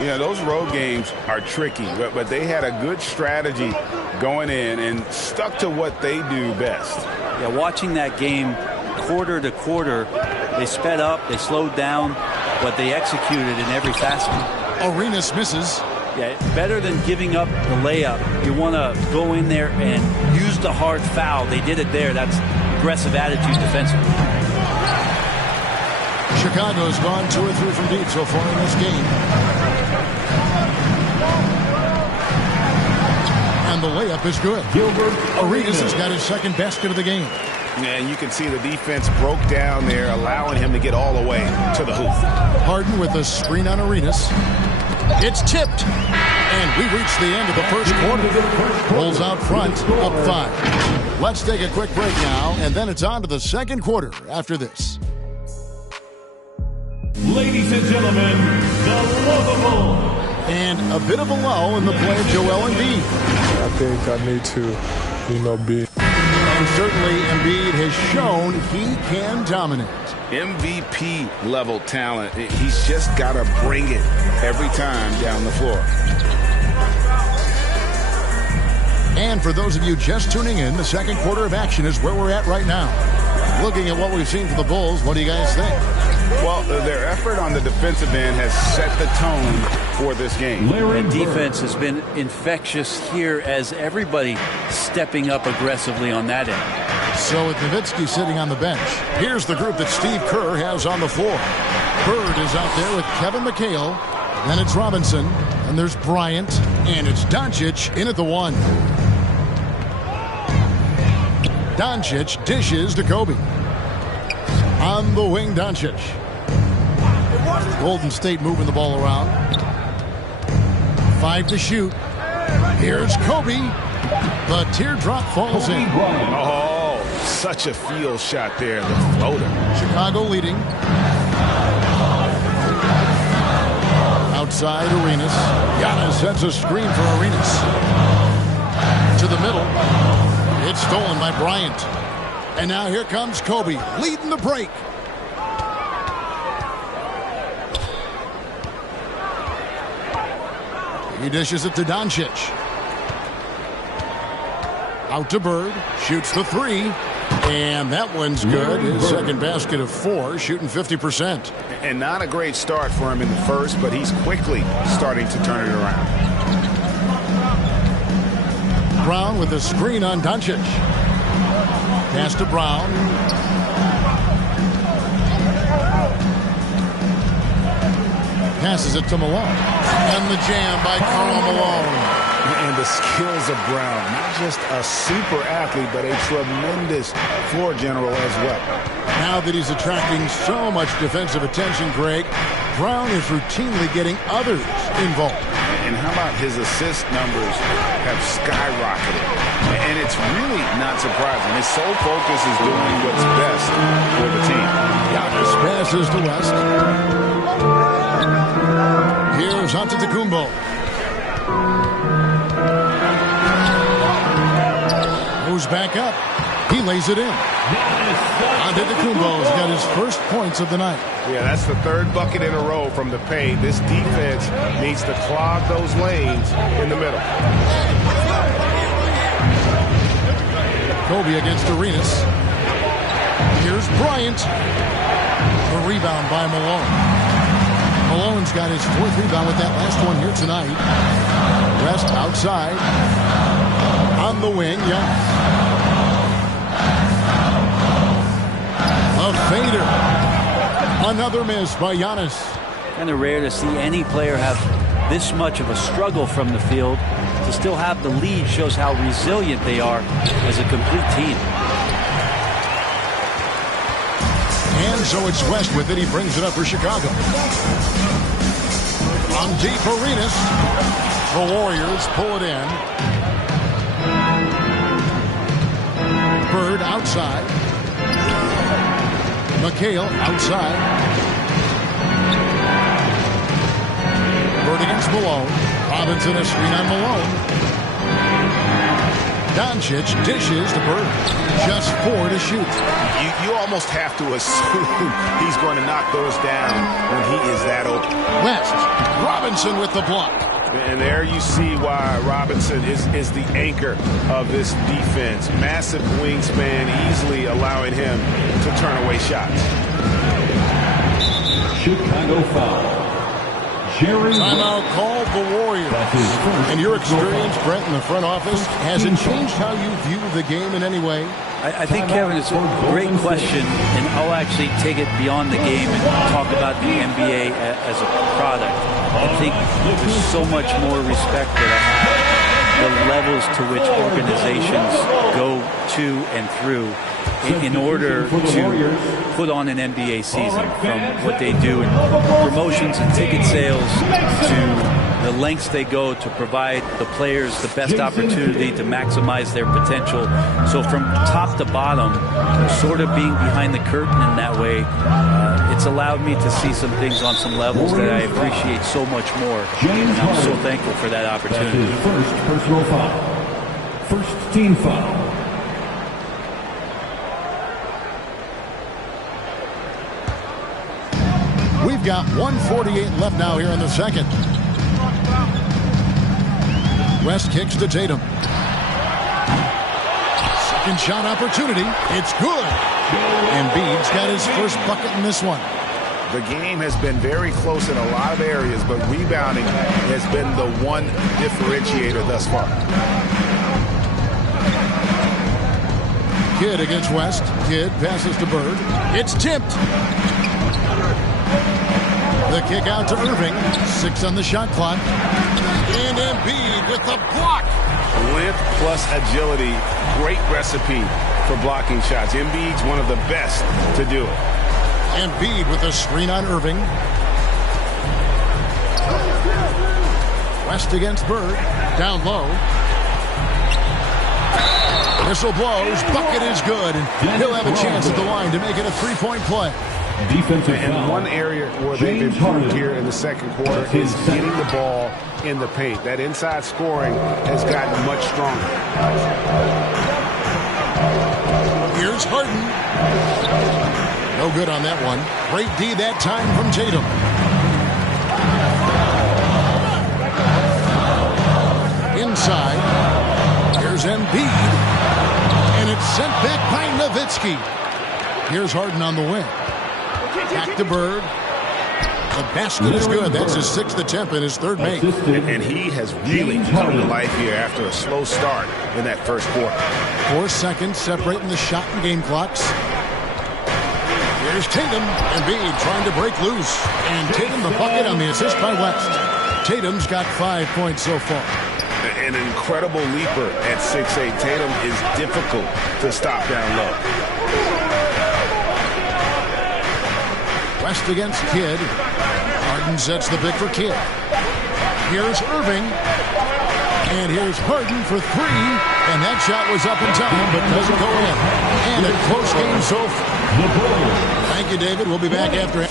Yeah, those road games are tricky, but they had a good strategy going in and stuck to what they do best. Yeah, watching that game quarter to quarter, they sped up, they slowed down, but they executed in every facet. Arenas misses. Yeah, better than giving up the layup. You want to go in there and use the hard foul. They did it there. That's aggressive attitude defensively. Chicago's gone 2 or 3 from deep so far in this game. And the layup is good. Arenas has got his second basket of the game. Yeah, and you can see the defense broke down there, allowing him to get all the way to the hoop. Harden with a screen on Arenas. It's tipped. And we reach the end of the first quarter. Bulls out front, up 5. Let's take a quick break now, and then it's on to the second quarter after this. Ladies and gentlemen, the lovable. And a bit of a lull in the play of Joel Embiid. I think I need to, be. And certainly Embiid has shown he can dominate. MVP level talent. He's just got to bring it every time down the floor. And for those of you just tuning in, the second quarter of action is where we're at right now. Looking at what we've seen from the Bulls, what do you guys think? Well, their effort on the defensive end has set the tone for this game. The defense has been infectious here as everybody stepping up aggressively on that end. So with Nowitzki sitting on the bench, here's the group that Steve Kerr has on the floor. Bird is out there with Kevin McHale. Then it's Robinson. And there's Bryant. And it's Doncic in at the 1. Doncic dishes to Kobe. On the wing, Doncic. Golden State moving the ball around. 5 to shoot. Here's Kobe. The teardrop falls in. Oh, such a field shot there. The floater. Chicago leading. Outside Arenas. Giannis sets a screen for Arenas. To the middle. It's stolen by Bryant. And now here comes Kobe, leading the break. He dishes it to Doncic. Out to Bird, shoots the 3. And that one's good. His second basket of 4, shooting 50%. And not a great start for him in the first, but he's quickly starting to turn it around. Brown with a screen on Doncic. Pass to Brown. Passes it to Malone. And the jam by Karl Malone. And the skills of Brown. Not just a super athlete, but a tremendous floor general as well. Now that he's attracting so much defensive attention, Greg, Brown is routinely getting others involved. And how about his assist numbers have skyrocketed? And it's really not surprising. His sole focus is doing what's best for the team. Giannis passes to West. Here's Antetokounmpo. Moves back up. He lays it in. Antetokounmpo's got his first points of the night. Yeah, that's the third bucket in a row from the paint. This defense needs to clog those lanes in the middle. Kobe against Arenas. Here's Bryant. The rebound by Malone. Malone's got his 4th rebound with that last one here tonight. West outside. On the wing, Giannis. A fader. Another miss by Giannis. Kind of rare to see any player have this much of a struggle from the field. To still have the lead shows how resilient they are as a complete team. And so it's West with it. He brings it up for Chicago. On deep, Arenas. The Warriors pull it in. Bird outside. McHale outside. Bird against Malone. Robinson a screen on Malone. Doncic dishes to Bird. Just 4 to shoot. You almost have to assume he's going to knock those down when he is that open. West. Robinson with the block. And there you see why Robinson is the anchor of this defense. Massive wingspan, easily allowing him to turn away shots. Chicago foul. Timeout called the Warriors. And your experience, Brent, in the front office, has it changed how you view the game in any way? I think, Kevin, it's a great question, and I'll actually take it beyond the game and talk about the NBA as a product. I think there's so much more respect that I have the levels to which organizations go to and through in order to put on an NBA season, from what they do in promotions and ticket sales to the lengths they go to provide the players the best opportunity to maximize their potential. So from top to bottom, sort of being behind the curtain in that way, it's allowed me to see some things on some levels that I appreciate so much more. And I'm so thankful for that opportunity. That's his first personal foul. First team foul. We've got 1:48 left now here in the second. West kicks to Tatum. Second shot opportunity. It's good. Embiid's got his first bucket in this one. The game has been very close in a lot of areas, but rebounding has been the one differentiator thus far. Kidd against West. Kidd passes to Bird. It's tipped. The kick out to Irving. 6 on the shot clock. And Embiid with the block. Length plus agility. Great recipe for blocking shots. Embiid's one of the best to do it. Embiid with a screen on Irving. West against Bird. Down low. Whistle blows. Bucket is good. And he'll have a chance at the line to make it a three-point play. And one area where they've improved here in the second quarter is getting the ball in the paint. That inside scoring has gotten much stronger. Here's Harden. No good on that one. Great D that time from Tatum. Inside. Here's Embiid. And it's sent back by Nowitzki. Here's Harden on the wing. Back to Bird. The basket is good. That's his 6th attempt and his 3rd make. And he has really come to life here after a slow start in that first quarter. 4 seconds separating the shot and game clocks. Here's Tatum. Embiid trying to break loose. And Tatum the bucket on the assist by West. Tatum's got 5 points so far. An incredible leaper at 6'8". Tatum is difficult to stop down low. West against Kidd. Harden sets the pick for Kidd. Here's Irving. And here's Harden for 3. And that shot was up in time, but doesn't go in. And a close game so far. Thank you, David. We'll be back after.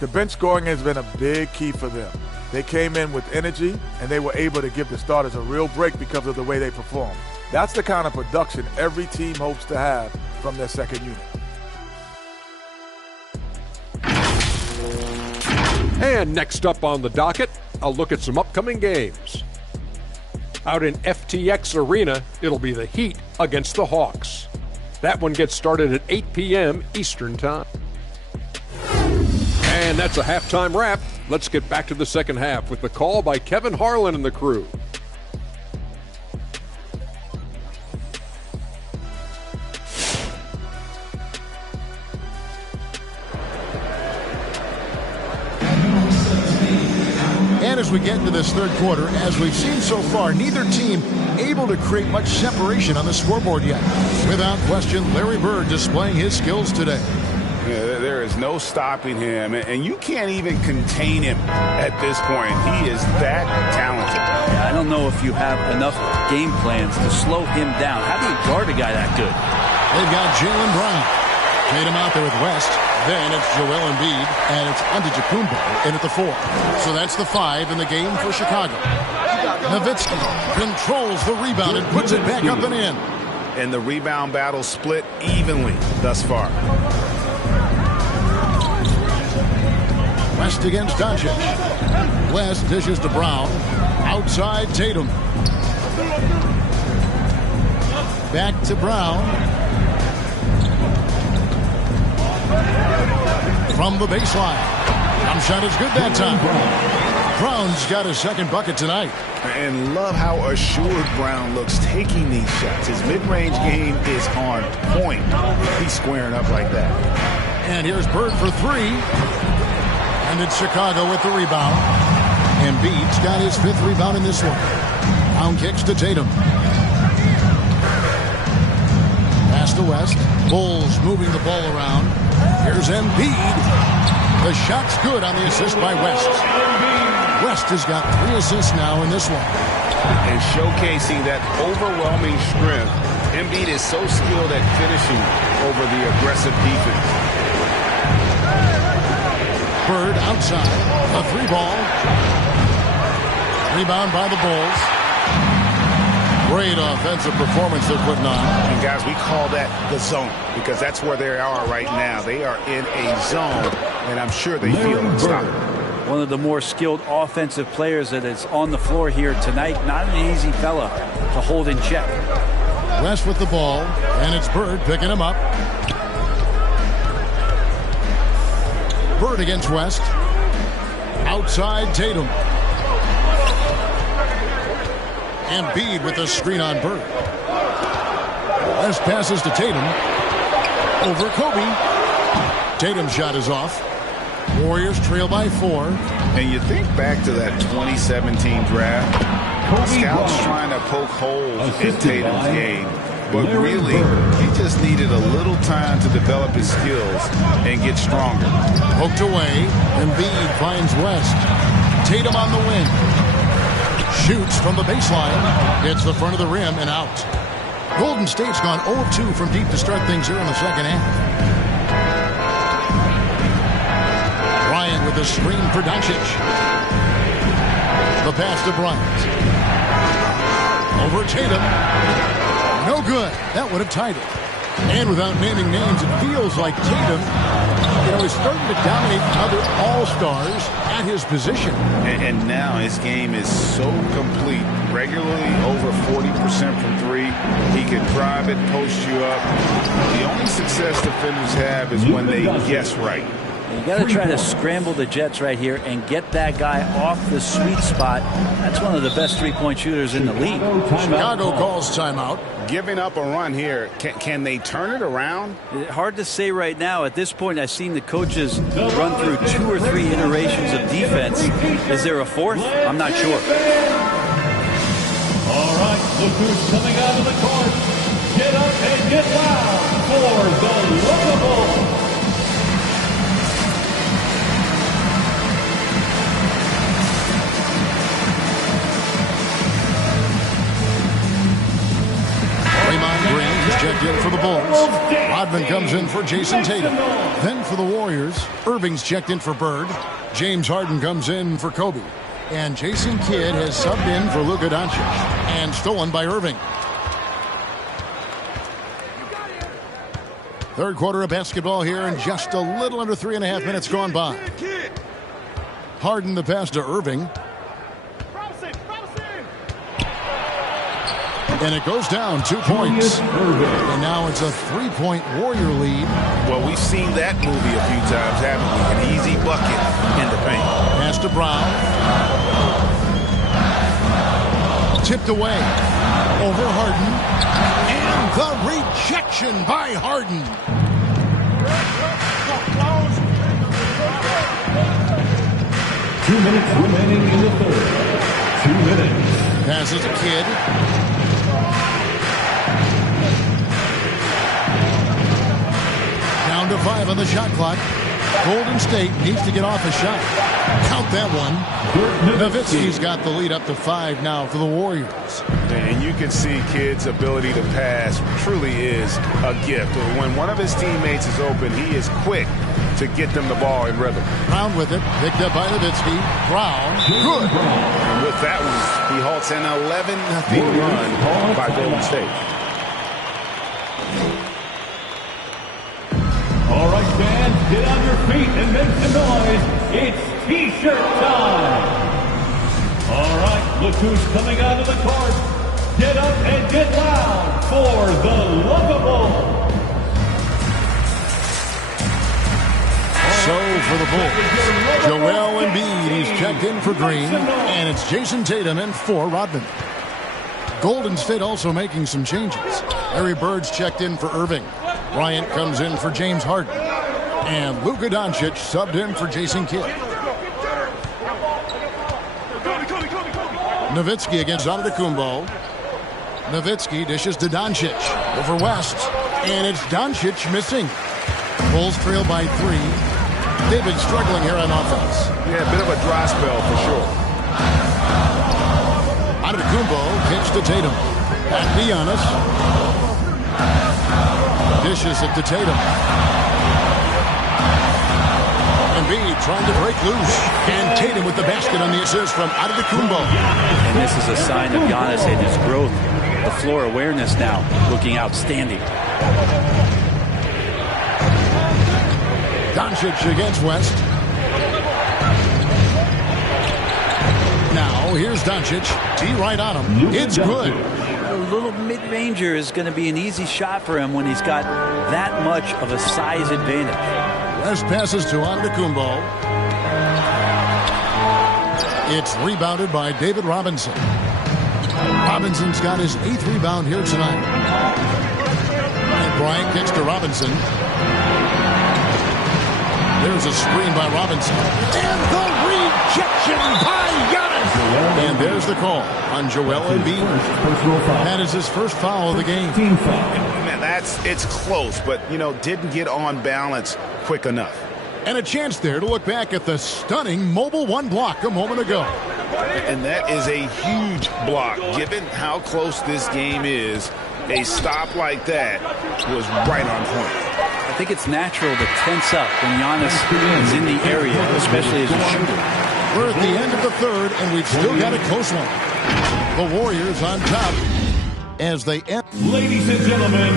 The bench scoring has been a big key for them. They came in with energy, and they were able to give the starters a real break because of the way they performed. That's the kind of production every team hopes to have from their second unit. And next up on the docket, a look at some upcoming games. Out in FTX Arena, it'll be the Heat against the Hawks. That one gets started at 8 p.m. Eastern Time. And that's a halftime wrap. Let's get back to the second half with the call by Kevin Harlan and the crew. And as we get into this third quarter, as we've seen so far, neither team able to create much separation on the scoreboard yet. Without question, Larry Bird displaying his skills today. Yeah, there is no stopping him, and you can't even contain him at this point. He is that talented. Yeah, I don't know if you have enough game plans to slow him down. How do you guard a guy that good? They've got Jaylen Brown. Tatum out there with West. Then it's Joel Embiid, and it's Antetokounmpo in at the 4. So that's the 5 in the game for Chicago. Nowitzki controls the rebound and puts it back up and in. And the rebound battle split evenly thus far. West against Doncic. West dishes to Brown. Outside Tatum. Back to Brown. From the baseline. Jump shot is good that time. Brown's got his second bucket tonight. And love how assured Brown looks taking these shots. His mid-range game is on point. He's squaring up like that. And here's Bird for 3. And it's Chicago with the rebound. Embiid's got his 5th rebound in this one. Brown kicks to Tatum. Pass to West. Bulls moving the ball around. Here's Embiid. The shot's good on the assist by West. West has got 3 assists now in this one. And showcasing that overwhelming strength, Embiid is so skilled at finishing over the aggressive defense. Bird outside. A 3-ball. Rebound by the Bulls. Great offensive performance they're putting on. And guys, we call that the zone because that's where they are right now. They are in a zone, and I'm sure they feel unstoppable. One of the more skilled offensive players that is on the floor here tonight. Not an easy fella to hold in check. West with the ball, and it's Bird picking him up. Bird against West. Outside Tatum. Embiid with the screen on Bird. West passes to Tatum. Over Kobe. Tatum's shot is off. Warriors trail by 4. And you think back to that 2017 draft. Scouts trying to poke holes in Tatum's game. But really, he just needed a little time to develop his skills and get stronger. Poked away. Embiid finds West. Tatum on the wing. Shoots from the baseline. Hits the front of the rim and out. Golden State's gone 0-2 from deep to start things here in the second half. Bryant with the screen for Doncic. The pass to Bryant. Over Tatum. No good. That would have tied it. And without naming names, it feels like Tatum, is starting to dominate other all-stars at his position. And now his game is so complete. Regularly over 40% from 3. He can drive it, post you up. The only success defenders have is when they guess right. You got to try to scramble the Jets right here and get that guy off the sweet spot. That's one of the best three-point shooters in the league. Chicago calls timeout. Giving up a run here. Can they turn it around? Hard to say right now. At this point, I've seen the coaches run through 2 or 3 iterations of defense. Is there a 4th? I'm not sure. All right, look who's coming out of the court. Get up and get loud for the Lovables. Checked in for the Bulls. Rodman comes in for Jason Tatum. Then for the Warriors, Irving's checked in for Bird. James Harden comes in for Kobe. And Jason Kidd has subbed in for Luka Doncic. And stolen by Irving. Third quarter of basketball here, and just a little under 3.5 minutes gone by. Harden the pass to Irving. And it goes down 2 points. And now it's a 3-point Warrior lead. Well, we've seen that movie a few times, haven't we? An easy bucket in the paint. Pass to Brown. Tipped away. Over Harden. And the rejection by Harden. Two minutes remaining in the third. 2 minutes. Passes to Kidd. Down to 5 on the shot clock. Golden State needs to get off a shot. Count that one. Nowitzki's got the lead up to 5 now for the Warriors. And you can see Kidd's ability to pass truly is a gift. When one of his teammates is open, he is quick to get them the ball in rhythm. Brown with it. Picked up by Nowitzki. Brown. Good. And with that one, he halts an 11-0 run by Golden State. All right, fans, get on your feet and make some noise. It's T-shirt time. All right, look who's coming out of the court. Get up and get loud for the Lovables. So for the Bulls, Joel Embiid, he's checked in for Green, and it's Jason Tatum in for Rodman. Golden State also making some changes. Larry Bird's checked in for Irving. Bryant comes in for James Harden. And Luka Doncic subbed in for Jason Kidd. Nowitzki against Antetokounmpo. Nowitzki dishes to Doncic. Over West. And it's Doncic missing. Bulls trail by 3. They've been struggling here on offense. Yeah, a bit of a dry spell for sure. Antetokounmpo pitch to Tatum. Back to Giannis. Dishes it to Tatum. Embiid trying to break loose. And Tatum with the basket on the assist from Antetokounmpo. And this is a sign of Giannis and his growth. The floor awareness now looking outstanding. Doncic against West. Now here's Doncic. T right on him. It's good. A little mid-ranger is going to be an easy shot for him when he's got that much of a size advantage. West passes to Antetokounmpo. It's rebounded by David Robinson. Robinson's got his 8th rebound here tonight. And Bryant gets to Robinson. There's a screen by Robinson. And the rejection by Giannis. And there's the call on Joel Embiid. That is his first foul of the game. Man, it's close, but, didn't get on balance quick enough. And a chance there to look back at the stunning Mobile One block a moment ago. And that is a huge block. Given how close this game is, a stop like that was right on point. I think it's natural to tense up when Giannis is in the area, especially as a shooter. We're at the end of the third, and we've still got a close one. The Warriors on top as they end. Ladies and gentlemen,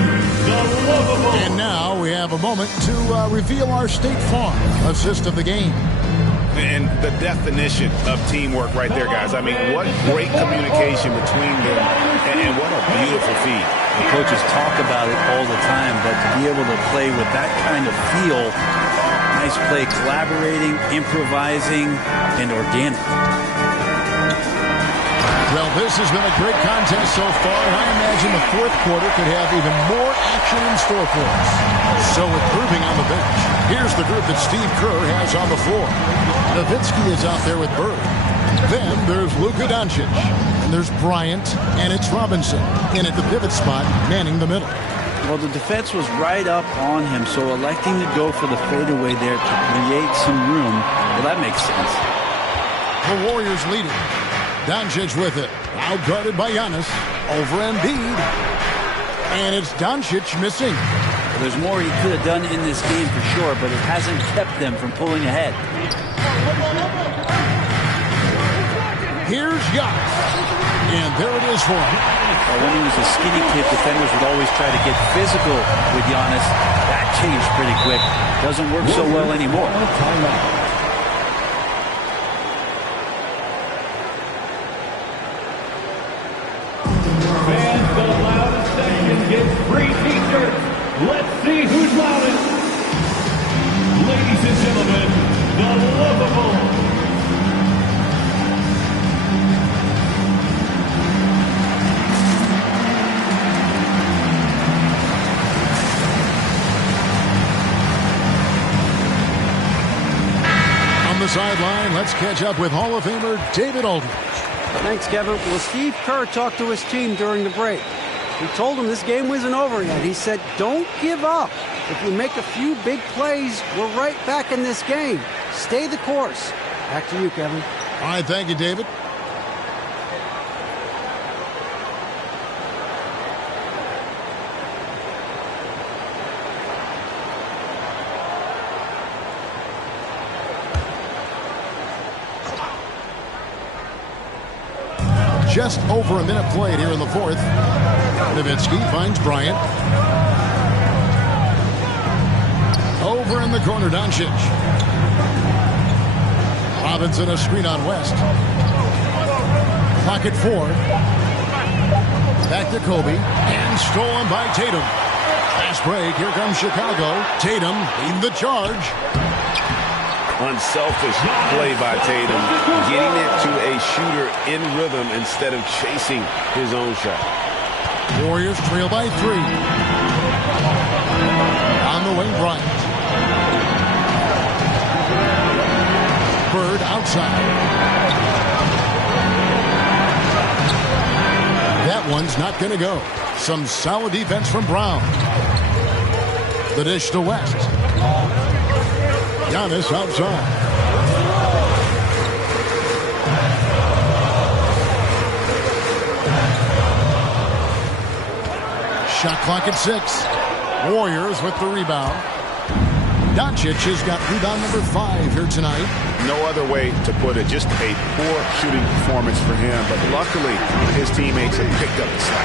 the lovable. And now we have a moment to reveal our State Farm assist of the game. And the definition of teamwork right there, guys. I mean, what great communication between them, and what a beautiful feed. The coaches talk about it all the time, but to be able to play with that kind of feel, nice play, collaborating, improvising, and organic. Well, this has been a great contest so far, and I imagine the fourth quarter could have even more action in store for us. So with Irving on the bench, here's the group that Steve Kerr has on the floor. Nowitzki is out there with Bird. Then there's Luka Doncic, and there's Bryant, and it's Robinson in at the pivot spot, manning the middle. Well, the defense was right up on him, so electing to go for the fadeaway there to create some room, well, that makes sense. The Warriors leading. Doncic with it. Now guarded by Giannis. Over Embiid. And it's Doncic missing. Well, there's more he could have done in this game for sure, but it hasn't kept them from pulling ahead. Here's Giannis. And there it is for him. Well, when he was a skinny kid, defenders would always try to get physical with Giannis. That changed pretty quick. Doesn't work so well anymore. Free t-shirts. Let's see who's loudest. Ladies and gentlemen, the lovable. On the sideline, let's catch up with Hall of Famer David Aldridge. Thanks, Kevin. Well, Steve Kerr talked to his team during the break. He told them this game wasn't over yet. He said, don't give up. If you make a few big plays, we're right back in this game. Stay the course. Back to you, Kevin. All right, thank you, David. Just over a minute played here in the fourth. Nowitzki finds Bryant. Over in the corner, Doncic. Robinson a screen on West. Clock at 4. Back to Kobe. And stolen by Tatum. Fast break. Here comes Chicago. Tatum leading the charge. Unselfish play by Tatum, getting it to a shooter in rhythm instead of chasing his own shot. Warriors trail by 3. On the wing, Bryant. Bird outside. That one's not going to go. Some solid defense from Brown. The dish to West. Giannis outside. Shot clock at 6. Warriors with the rebound. Doncic has got rebound number 5 here tonight. No other way to put it. Just a poor shooting performance for him. But luckily, his teammates have picked up the slack.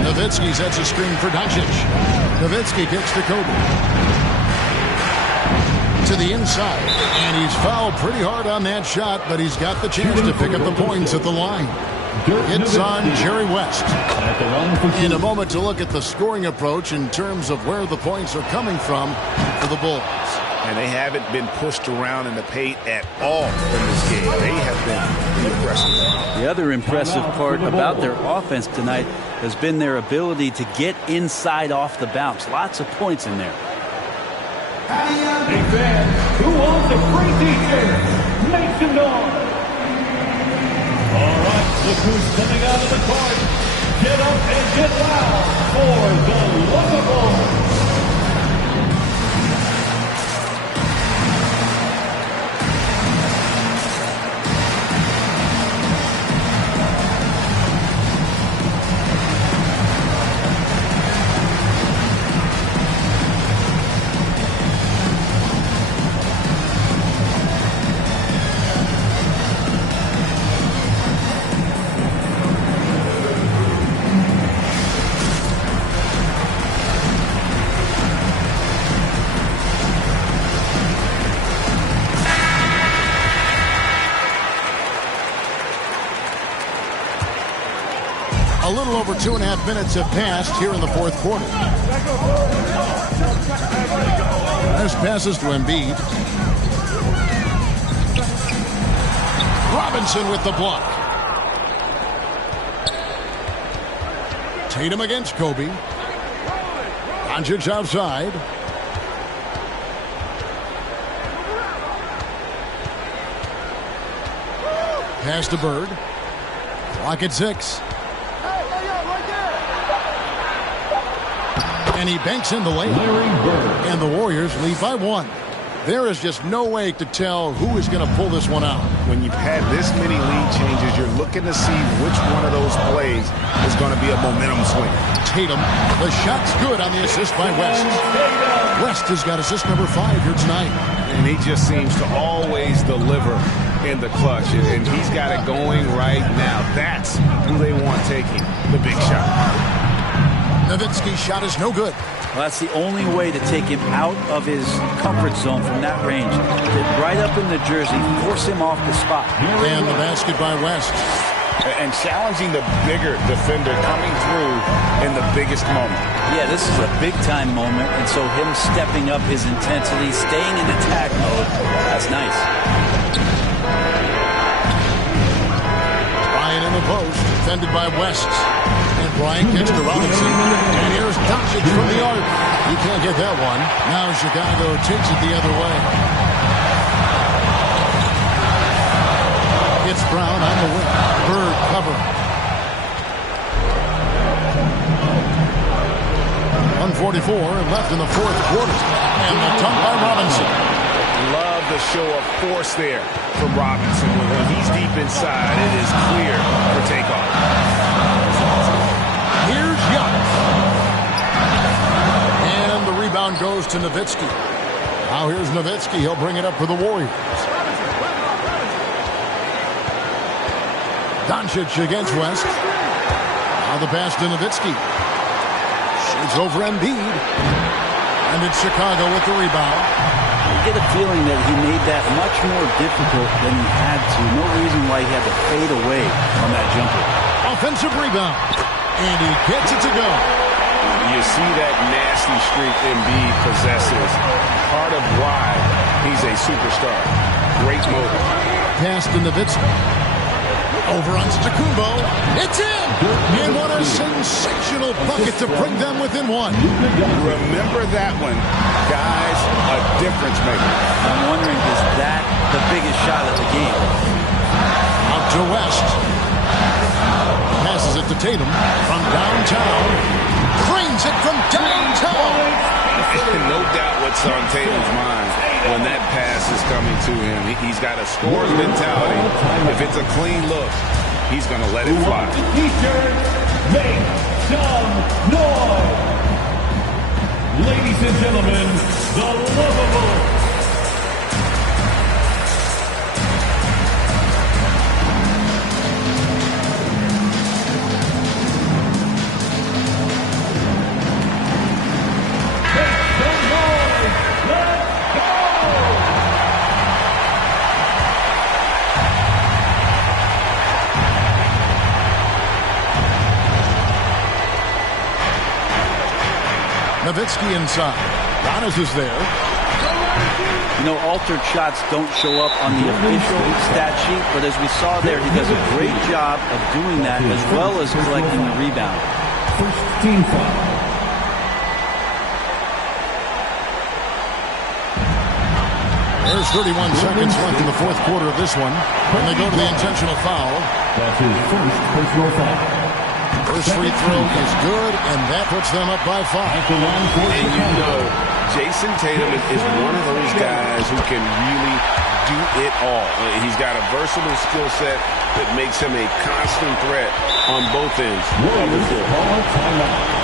Nowitzki sets a screen for Doncic. Nowitzki kicks to Kobe. To the inside. And he's fouled pretty hard on that shot, but he's got the chance to pick up the points at the line. It's on Jerry West. In a moment to look at the scoring approach in terms of where the points are coming from for the Bulls. And they haven't been pushed around in the paint at all in this game. They have been pretty impressive. The other impressive part about their offense tonight has been their ability to get inside off the bounce. Lots of points in there. Hey fans, who wants a free t-shirt? Make some noise. All right, look who's coming out of the court. Get up and get loud for the Locables. A little over 2.5 minutes have passed here in the fourth quarter. There's passes to Embiid. Robinson with the block. Tatum against Kobe. Doncic outside. Pass to Bird. Clock at 6. And he banks in the layup. And the Warriors lead by 1. There is just no way to tell who is going to pull this one out. When you've had this many lead changes, you're looking to see which one of those plays is going to be a momentum swing. Tatum, the shot's good on the assist by West. West has got assist number 5 here tonight. And he just seems to always deliver in the clutch. And he's got it going right now. That's who they want taking the big shot. Nowitzki's shot is no good. Well, that's the only way to take him out of his comfort zone from that range. Get right up in the jersey, force him off the spot. And the basket by West. And challenging the bigger defender coming through in the biggest moment. Yeah, this is a big-time moment, and so him stepping up his intensity, staying in attack mode, that's nice. Bryant in the post, defended by West. And Bryant kicks to Robinson. And here's Doncic from the arc. He can't get that one. Now Chicago takes it the other way. It's Brown on the wing. Bird cover. 1:44 left in the fourth quarter. And the dunk by Robinson. Love the show of force there from Robinson. When he's deep inside, it is clear for takeoff. Here's Young. And the rebound goes to Nowitzki. Now here's Nowitzki. He'll bring it up for the Warriors. Doncic against West. Now the pass to Nowitzki. Shoots over Embiid. And it's Chicago with the rebound. You get a feeling that he made that much more difficult than he had to. No reason why he had to fade away on that jumper. Offensive rebound. And he gets it to go. You see that nasty streak Embiid possesses. Part of why he's a superstar. Great move. Pass to Nowitzki. Over on Antetokounmpo. It's in! And what a sensational bucket to bring them within 1. Remember that one. Guys, a difference maker. I'm wondering, is that the biggest shot of the game? Out to West. Passes it to Tatum from downtown. Cranes it from downtown. No doubt what's on Tatum's mind. when that pass is coming to him. He's got a scorer's mentality. If it's a clean look, he's going to let it fly. Make some noise. Ladies and gentlemen, the Lovables. Nowitzki inside. Giannis is there. You know, altered shots don't show up on the official stat sheet, but as we saw there, he does a great job of doing that as well as collecting the rebound. First team foul. There's 31 seconds left in the fourth quarter of this one, and they go to the intentional foul. That's his first personal foul. First free throw is good, and that puts them up by 5. And you know, Jason Tatum is one of those guys who can really do it all. He's got a versatile skill set that makes him a constant threat on both ends of the floor.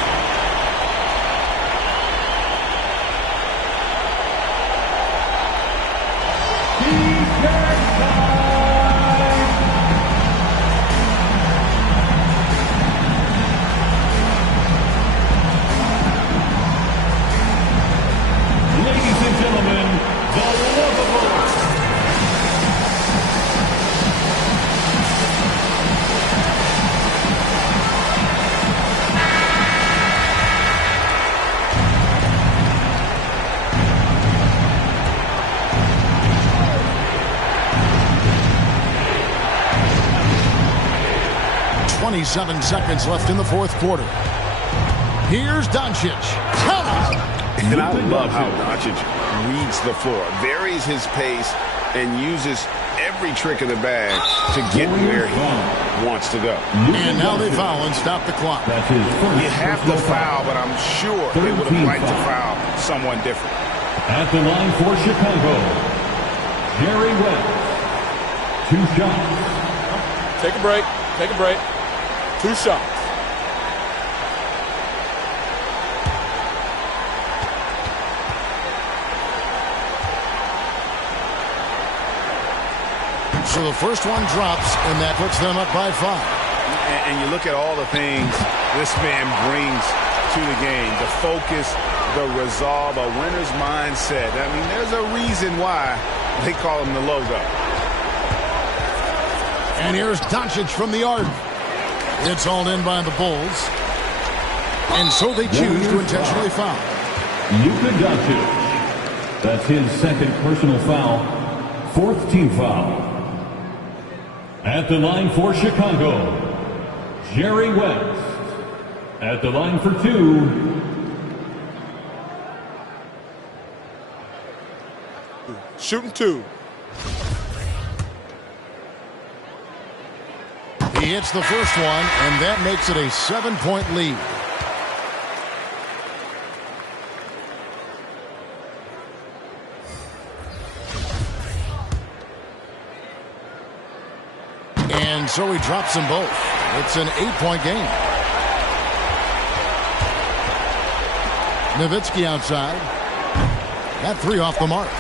Seven seconds left in the fourth quarter. Here's Doncic. And I love how Doncic reads the floor, varies his pace, and uses every trick in the bag to get where he wants to go. And now they foul and stop the clock. You have to foul, but I'm sure they would have liked to foul someone different. At the line for Chicago, Jerry West. 2 shots. Take a break. Take a break. 2 shots. So the first one drops, and that puts them up by 5. And you look at all the things this man brings to the game. The focus, the resolve, a winner's mindset. I mean, there's a reason why they call him the logo. And here's Doncic from the arc. It's all in by the Bulls. And so they choose to intentionally foul. Luka Doncic. That's his second personal foul. 4th team foul. At the line for Chicago, Jerry West. At the line for 2. Shooting 2. He hits the first one, and that makes it a 7-point lead. And so he drops them both. It's an 8-point game. Nowitzki outside. That 3 off the mark.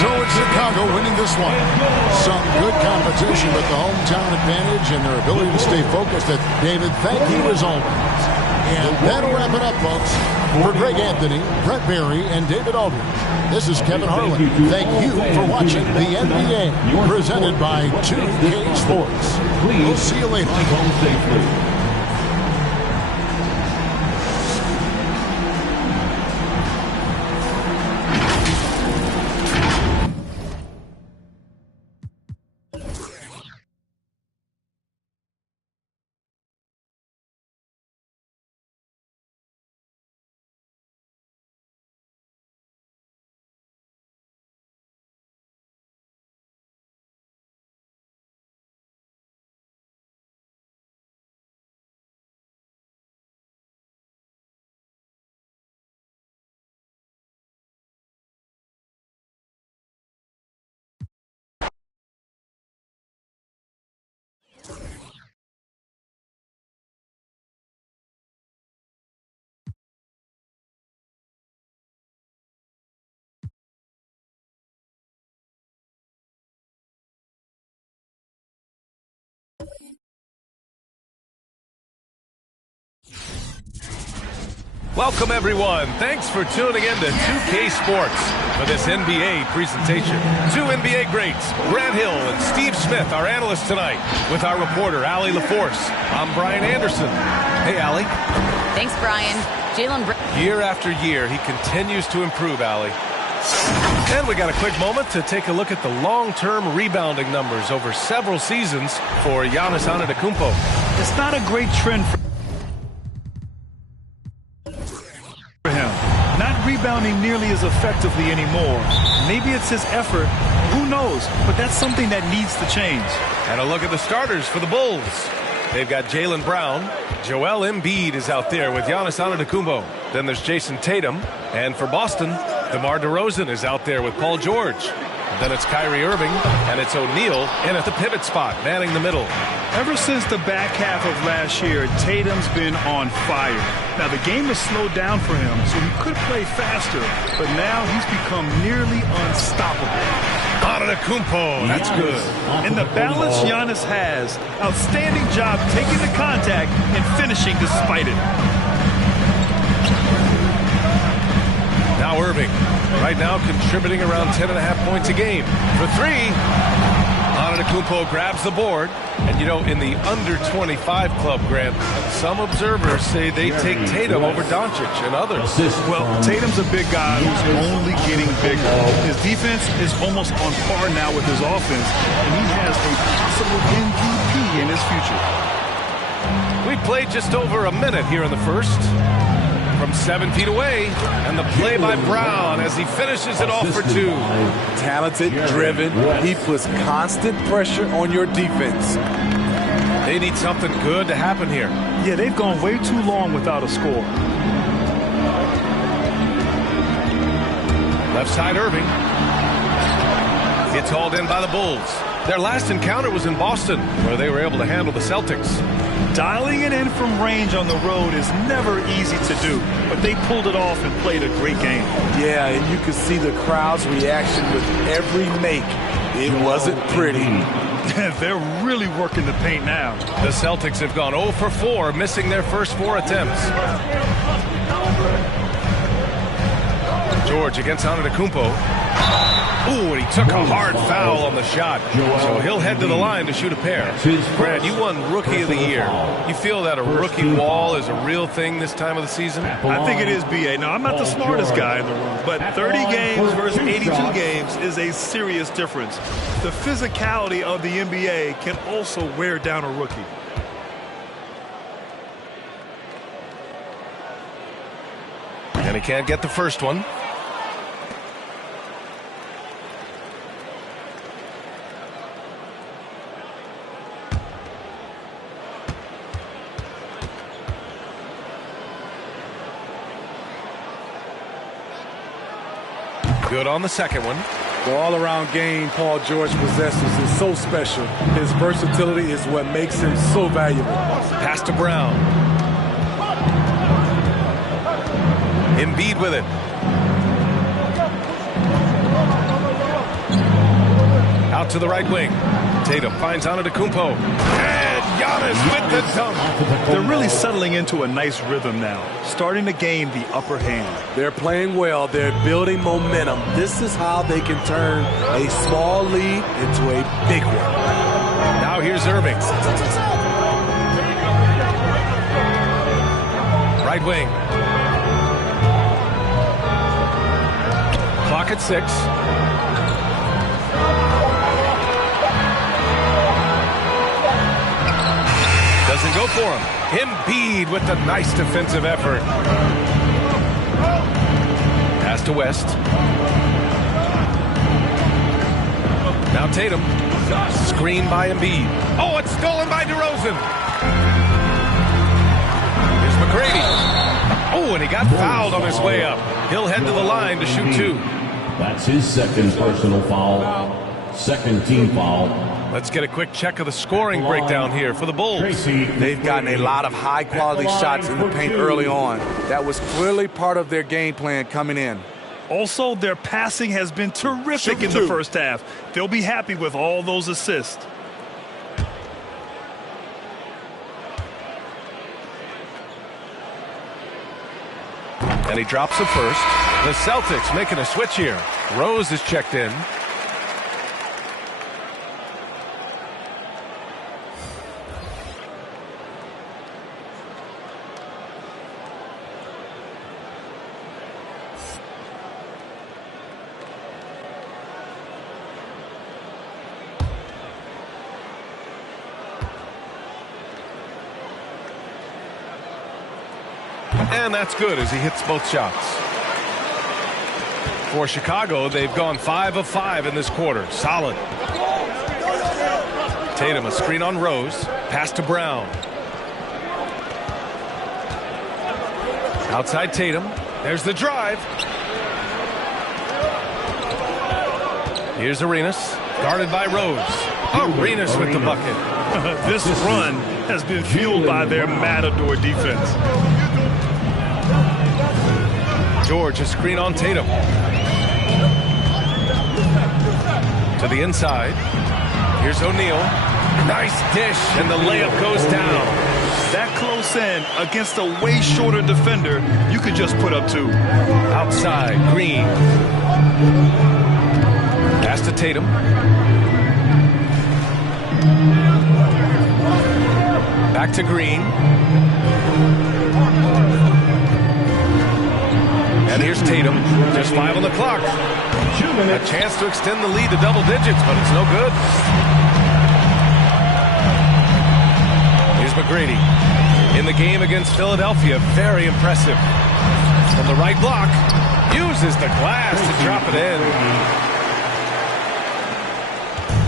So it's Chicago winning this one. Some good competition with the hometown advantage and their ability to stay focused. David, thank you as always. And that'll wrap it up, folks. For Greg Anthony, Brett Berry, and David Aldridge, this is Kevin Harlan. Thank you for watching the NBA, presented by 2K Sports. We'll see you later. Welcome, everyone. Thanks for tuning in to 2K Sports for this NBA presentation. Two NBA greats, Grant Hill and Steve Smith, our analysts tonight, with our reporter, Allie LaForce. I'm Brian Anderson. Hey, Allie. Thanks, Brian. Year after year, he continues to improve, Allie. And we got a quick moment to take a look at the long-term rebounding numbers over several seasons for Giannis Antetokounmpo. It's not a great trend for him. Not rebounding nearly as effectively anymore. Maybe it's his effort. Who knows? But that's something that needs to change. And a look at the starters for the Bulls. They've got Jaylen Brown. Joel Embiid is out there with Giannis Antetokounmpo. Then there's Jason Tatum. And for Boston, DeMar DeRozan is out there with Paul George. And then it's Kyrie Irving, and it's O'Neal in at the pivot spot, manning the middle. Ever since the back half of last year, Tatum's been on fire. Now, the game has slowed down for him, so he could play faster, but now he's become nearly unstoppable. Antetokounmpo, that's good. And the balance Giannis has, outstanding job taking the contact and finishing despite it. Now Irving, right now contributing around 10.5 points a game. For three, Antetokounmpo grabs the board. And, you know, in the under-25 club, Grant, some observers say they take Tatum over Doncic and others. Well, Tatum's a big guy who's only getting bigger. His defense is almost on par now with his offense, and he has a possible MVP in his future. We played just over a minute here in the first. From 7 feet away, and the play by Brown as he finishes it off for two. Talented, driven, he puts constant pressure on your defense. They need something good to happen here. Yeah, they've gone way too long without a score. Left side Irving. It's hauled in by the Bulls. Their last encounter was in Boston, where they were able to handle the Celtics. Dialing it in from range on the road is never easy to do, but they pulled it off and played a great game. Yeah, and you could see the crowd's reaction with every make. It wasn't pretty. They're really working the paint now. The Celtics have gone 0 for 4, missing their first 4 attempts. George against Antetokounmpo. Ooh, and he took a hard foul on the shot. So he'll head to the line to shoot a pair. Brad, you won Rookie of the Year. You feel that a rookie wall is a real thing this time of the season? I think it is, B.A. Now, I'm not the smartest guy in the room, but 30 games versus 82 games is a serious difference. The physicality of the NBA can also wear down a rookie. And he can't get the first one. Good on the second one. The all-around game Paul George possesses is so special. His versatility is what makes him so valuable. Pass to Brown. Embiid with it. Out to the right wing. Tatum finds Antetokounmpo. And Giannis with the dunk. They're really settling into a nice rhythm now, starting to gain the upper hand. They're playing well. They're building momentum. This is how they can turn a small lead into a big one. Now here's Irving. Right wing. Clock at 6. Doesn't go for him. Embiid with the nice defensive effort. Pass to West. Now Tatum. Screen by Embiid. Oh, it's stolen by DeRozan. Here's McGrady. Oh, and he got fouled on his way up. He'll head to the line to shoot 2. That's his second personal foul. Second team foul. Let's get a quick check of the scoring breakdown here for the Bulls. They've gotten a lot of high-quality shots in the paint early on. That was clearly part of their game plan coming in. Also, their passing has been terrific in the first half. They'll be happy with all those assists. And he drops it first. The Celtics making a switch here. Rose is checked in. And that's good as he hits both shots. For Chicago, they've gone 5 of 5 in this quarter. Solid. Tatum, a screen on Rose. Pass to Brown. Outside Tatum. There's the drive. Here's Arenas. Guarded by Rose. Arenas with the bucket. This run has been fueled by their matador defense. George, a screen on Tatum. To the inside. Here's O'Neal. Nice dish, and the layup goes down. That close in against a way shorter defender, you could just put up 2. Outside, Green. Pass to Tatum. Back to Green. And here's Tatum. Just 5 on the clock. A chance to extend the lead to double digits, but it's no good. Here's McGrady. In the game against Philadelphia, very impressive. From the right block, uses the glass to drop it in.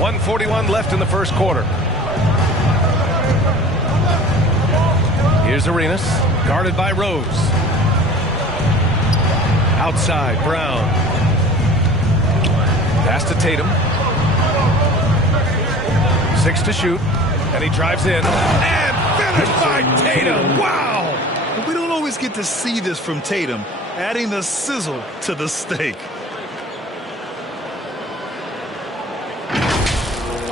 1:41 left in the first quarter. Here's Arenas, guarded by Rose. Outside, Brown. Pass to Tatum. 6 to shoot. And he drives in. And finished by Tatum. Wow! We don't always get to see this from Tatum, adding the sizzle to the steak.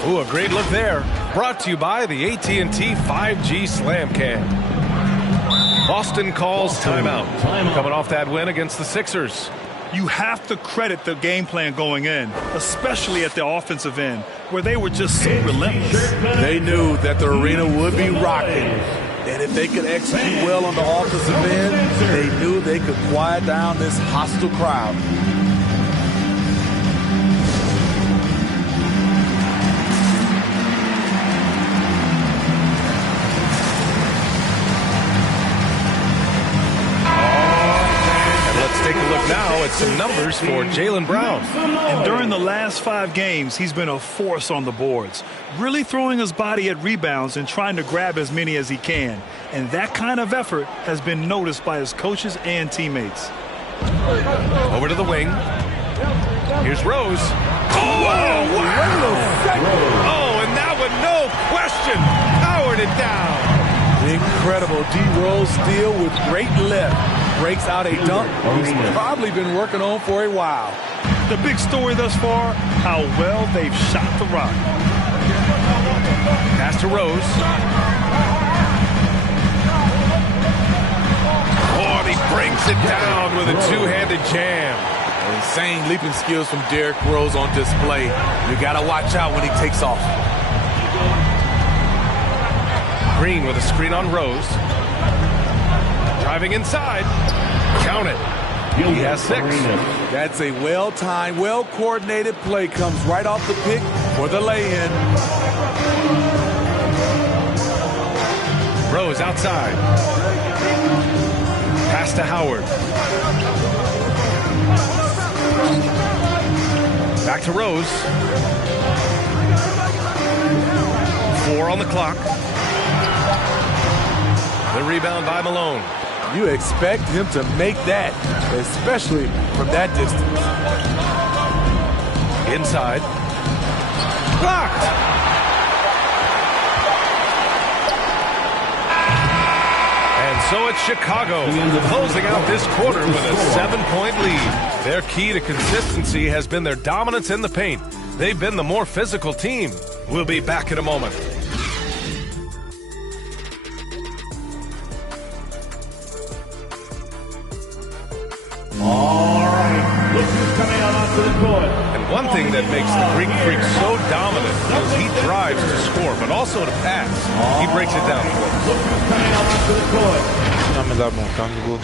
Ooh, a great look there. Brought to you by the AT&T 5G Slam Cam. Boston calls timeout. Coming off that win against the Sixers. You have to credit the game plan going in, especially at the offensive end, where they were just so relentless. They knew that the arena would be rocking. And if they could execute well on the offensive end, they knew they could quiet down this hostile crowd. Take a look now at some numbers for Jaylen Brown. And during the last 5 games, he's been a force on the boards, really throwing his body at rebounds and trying to grab as many as he can. And that kind of effort has been noticed by his coaches and teammates. Over to the wing. Here's Rose. Oh, wow! Oh, and that one, no question, powered it down. Incredible. D. Rose steal with great lift. Breaks out a dunk he's probably been working on for a while. The big story thus far, how well they've shot the rock. Pass to Rose. Oh, and he brings it down with a two-handed jam. Insane leaping skills from Derrick Rose on display. You got to watch out when he takes off. Green with a screen on Rose. Driving inside. Count it. He has 6. That's a well-timed, well-coordinated play. Comes right off the pick for the lay-in. Rose outside. Pass to Howard. Back to Rose. 4 on the clock. The rebound by Malone. You expect him to make that, especially from that distance. Inside. Blocked! And so it's Chicago closing out this quarter with a 7-point lead. Their key to consistency has been their dominance in the paint. They've been the more physical team. We'll be back in a moment. All right, look who's coming out onto the court. And one thing that makes the Greek Freak so dominant is he drives to score, but also to pass. He breaks it down for us. Look who's coming out onto the court. I'm a lot more comfortable.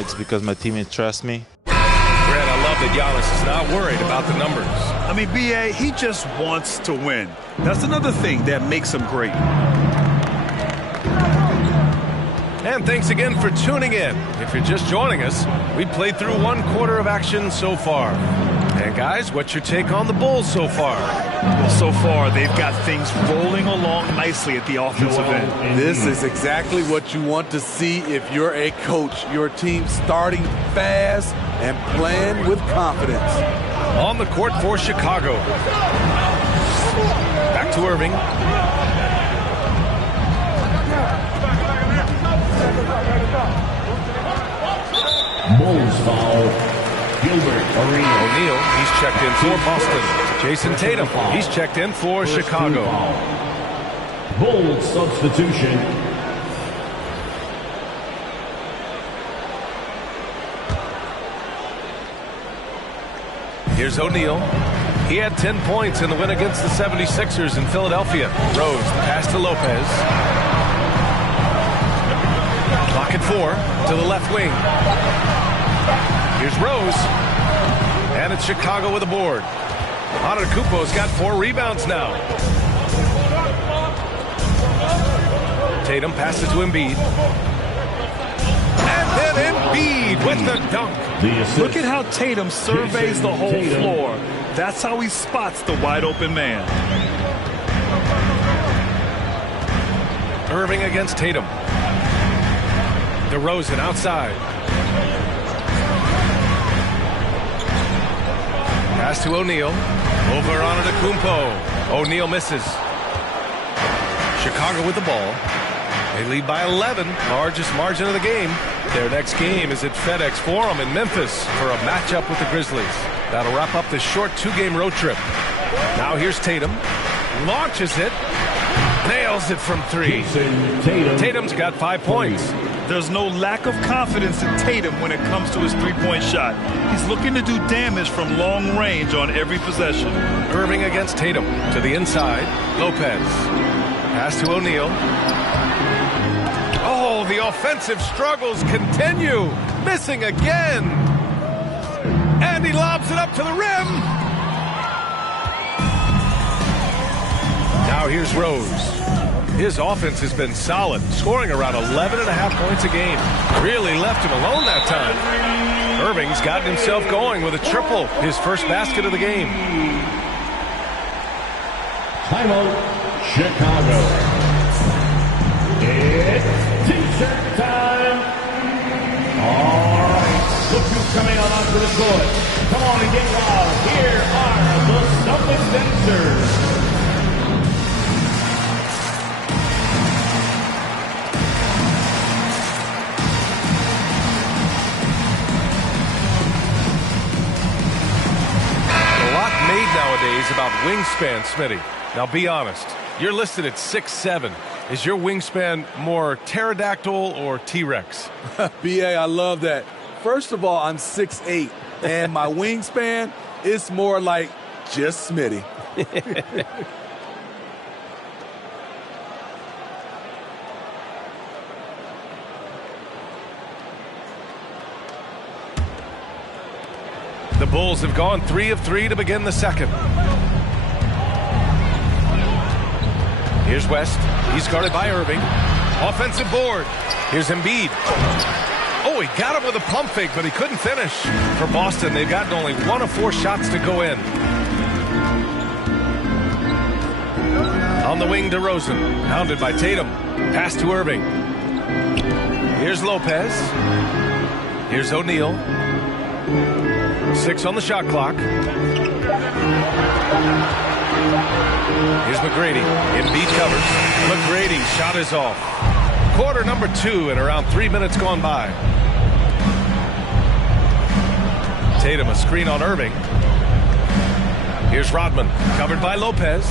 It's because my teammates trust me. Grant, I love that Giannis is not worried about the numbers. I mean, B.A., he just wants to win. That's another thing that makes him great. And thanks again for tuning in. If you're just joining us, we played through 1 quarter of action so far. And guys, what's your take on the Bulls so far? Well, so far, they've got things rolling along nicely at the offensive end. This is exactly what you want to see if you're a coach. Your team starting fast and playing with confidence. On the court for Chicago. Back to Irving. Bulls foul. Gilbert Arenas. O'Neal, he's checked in for Boston. Jason Tatum, he's checked in for Chicago. Bulls substitution. Here's O'Neal. He had 10 points in the win against the 76ers in Philadelphia. Rose, the pass to Lopez. Clock at 4 to the left wing. Here's Rose. And it's Chicago with a board. Antetokounmpo's got 4 rebounds now. Tatum passes to Embiid. And then Embiid with the dunk. Look at how Tatum surveys the whole floor. That's how he spots the wide open man. Irving against Tatum. DeRozan outside. Pass to O'Neal. Over on Antetokounmpo. O'Neal misses. Chicago with the ball. They lead by 11, largest margin of the game. Their next game is at FedEx Forum in Memphis for a matchup with the Grizzlies. That'll wrap up this short 2-game road trip. Now here's Tatum. Launches it. Nails it from 3. Tatum's got 5 points. There's no lack of confidence in Tatum when it comes to his three-point shot. He's looking to do damage from long range on every possession. Irving against Tatum. To the inside. Lopez. Pass to O'Neal. Oh, the offensive struggles continue. Missing again. And he lobs it up to the rim. Now here's Rose. His offense has been solid, scoring around 11.5 points a game. Really left him alone that time. Irving's gotten himself going with a triple, his first basket of the game. Timeout, Chicago. It's T-shirt time. All right, look who's coming out onto the court. Come on and get wild. Here are the Celtics Sensors. Nowadays about wingspan, Smitty. Now be honest, you're listed at 6'7". Is your wingspan more pterodactyl or T-Rex? B.A., I love that. First of all, I'm 6'8", and my wingspan is more like just Smitty. The Bulls have gone 3 of 3 to begin the second. Here's West. He's guarded by Irving. Offensive board. Here's Embiid. Oh, he got him with a pump fake, but he couldn't finish. For Boston, they've gotten only 1 of 4 shots to go in. On the wing, DeRozan. Hounded by Tatum. Pass to Irving. Here's Lopez. Here's O'Neal. 6 on the shot clock. Here's McGrady. Embiid covers. McGrady shot is off. Quarter number 2 and around 3 minutes gone by. Tatum a screen on Irving. Here's Rodman. Covered by Lopez.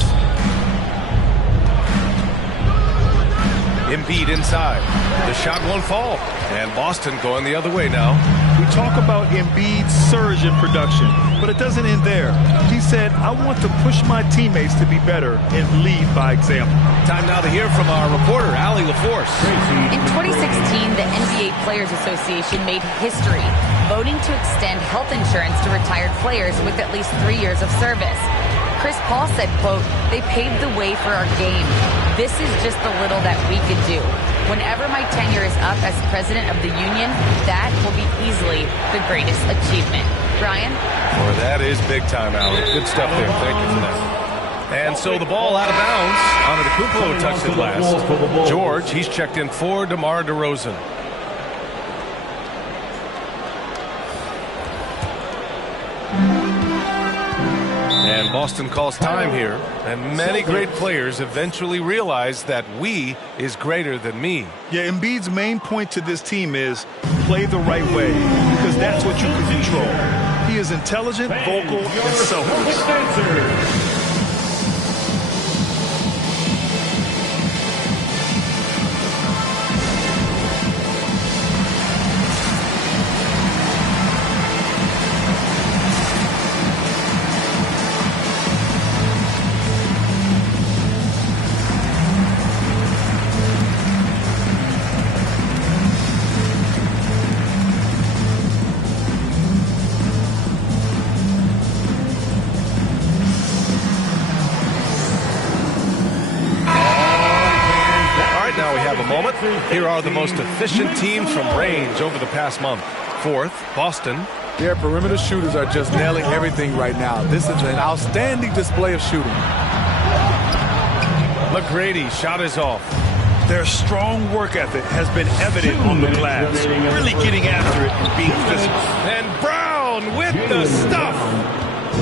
Embiid inside. The shot won't fall. And Boston going the other way now. We talk about Embiid's surge in production, but it doesn't end there. He said, I want to push my teammates to be better and lead by example. Time now to hear from our reporter, Allie LaForce. In 2016, the NBA Players Association made history, voting to extend health insurance to retired players with at least 3 years of service. Chris Paul said, quote, they paved the way for our game. This is just the little that we could do. Whenever my tenure is up as president of the union, that will be easily the greatest achievement. Brian? Well, that is big time, Allie. Good stuff there. Thank you for that. And so the ball out of bounds. Antetokounmpo touched it last. George, he's checked in for DeMar DeRozan. And Boston calls time here, and many great players eventually realize that we is greater than me. Yeah, Embiid's main point to this team is play the right way, because that's what you can control. He is intelligent, vocal, and selfless. Here are the most efficient teams from range over the past month. Fourth, Boston. Their perimeter shooters are just nailing everything right now. This is an outstanding display of shooting. McGrady, shot is off. Their strong work ethic has been evident on the glass, really getting after it and being physical. And Brown with the stuff.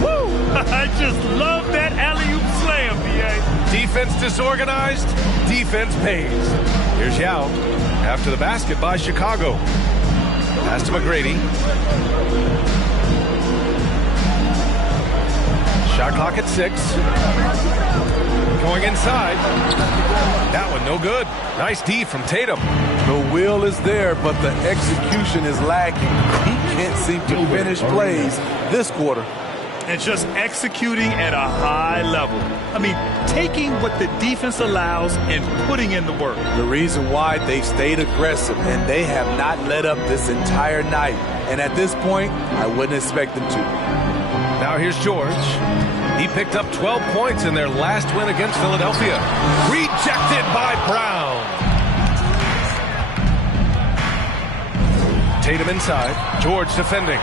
Woo! I just love that alley-oop slam, B.A. Defense disorganized, defense pays. Here's Yao after the basket by Chicago. Pass to McGrady. Shot clock at 6. Going inside. That one no good. Nice D from Tatum. The will is there, but the execution is lacking. He can't seem to finish plays this quarter. And just executing at a high level. I mean, taking what the defense allows and putting in the work. The reason why they stayed aggressive, and they have not let up this entire night. And at this point, I wouldn't expect them to. Now here's George. He picked up 12 points in their last win against Philadelphia. Rejected by Brown. Tatum inside. George defending.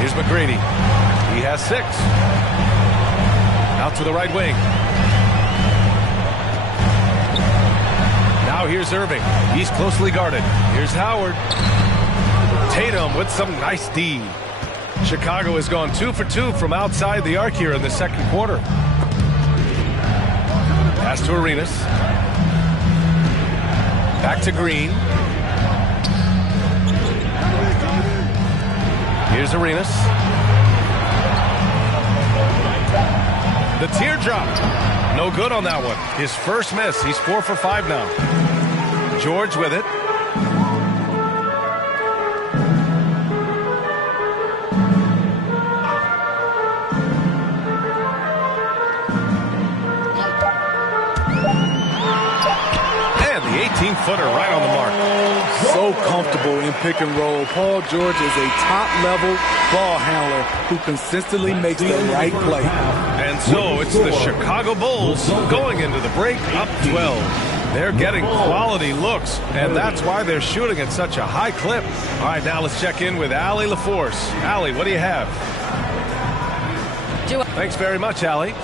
Here's McGrady. He has 6. Out to the right wing. Now here's Irving. He's closely guarded. Here's Howard. Tatum with some nice D. Chicago has gone 2 for 2 from outside the arc here in the second quarter. Pass to Arenas. Back to Green. Here's Arenas. The teardrop. No good on that one. His first miss. He's 4 for 5 now. George with it. And the 18-footer right on the mark. So comfortable in pick and roll. Paul George is a top-level ball handler who consistently makes the right play. And so it's the Chicago Bulls going into the break up 12. They're getting quality looks, and that's why they're shooting at such a high clip. All right, now let's check in with Allie LaForce. Allie, what do you have? Thanks very much, Allie.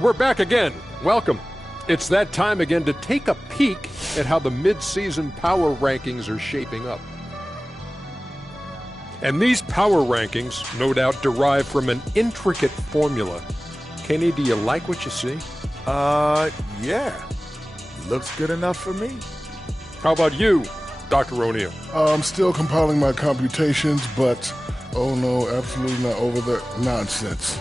We're back again. Welcome. It's that time again to take a peek at how the mid-season power rankings are shaping up. And these power rankings, no doubt, derive from an intricate formula. Kenny, do you like what you see? Yeah. Looks good enough for me. How about you, Dr. O'Neill? I'm still compiling my computations, but Oh, no, absolutely not over that nonsense.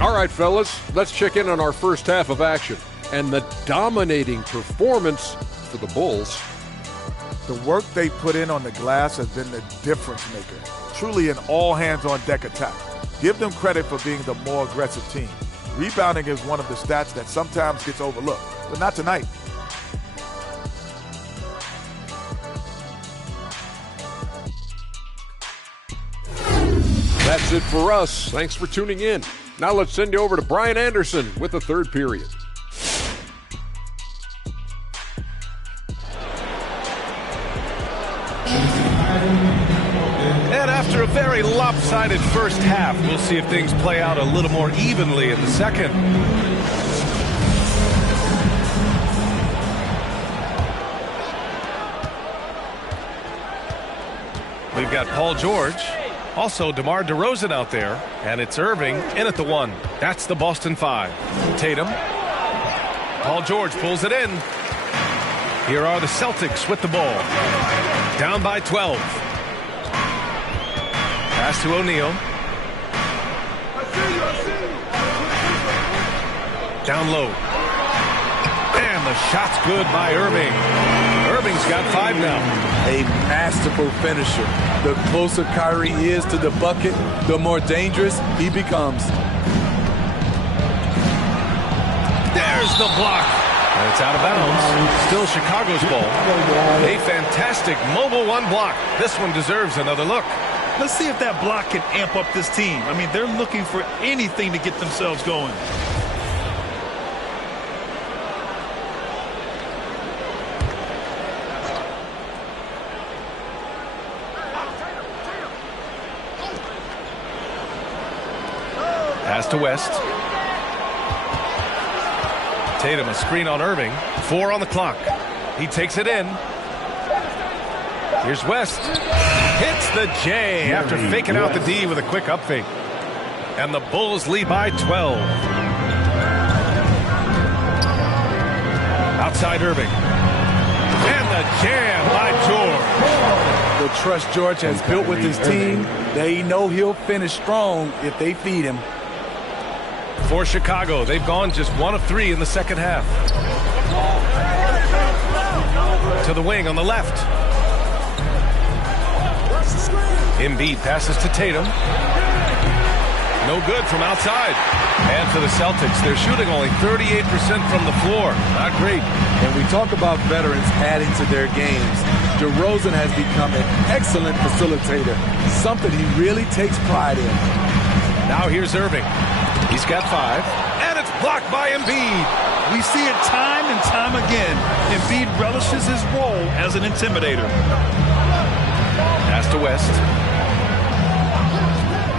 All right, fellas, let's check in on our first half of action and the dominating performance for the Bulls. The work they put in on the glass has been the difference maker. Truly an all-hands-on-deck attack. Give them credit for being the more aggressive team. Rebounding is one of the stats that sometimes gets overlooked, but not tonight. That's it for us. Thanks for tuning in. Now let's send you over to Brian Anderson with the third period. And after a very lopsided first half, we'll see if things play out a little more evenly in the second. We've got Paul George, also DeMar DeRozan out there, and it's Irving in at the 1. That's the Boston 5. Tatum. Paul George pulls it in. Here are the Celtics with the ball. Down by 12. Pass to O'Neal. Down low. And the shot's good by Irving. Irving's got 5 now. A masterful finisher. The closer Kyrie is to the bucket, the more dangerous he becomes. There's the block. And it's out of bounds. Still Chicago's ball. A fantastic mobile 1 block. This one deserves another look. Let's see if that block can amp up this team. I mean, they're looking for anything to get themselves going. Pass to West. Tatum, a screen on Irving. 4 on the clock. He takes it in. Here's West. Hits the J after faking out the D with a quick up fake. And the Bulls lead by 12. Outside Irving. And the jam by George. The trust George has built with his team, they know he'll finish strong if they feed him. For Chicago, they've gone just 1 of 3 in the second half. To the wing on the left. Embiid passes to Tatum. No good from outside. And for the Celtics, they're shooting only 38% from the floor. Not great. And we talk about veterans adding to their games. DeRozan has become an excellent facilitator, something he really takes pride in. Now here's Irving. He's got 5, and it's blocked by Embiid. We see it time and time again. Embiid relishes his role as an intimidator. Pass to West.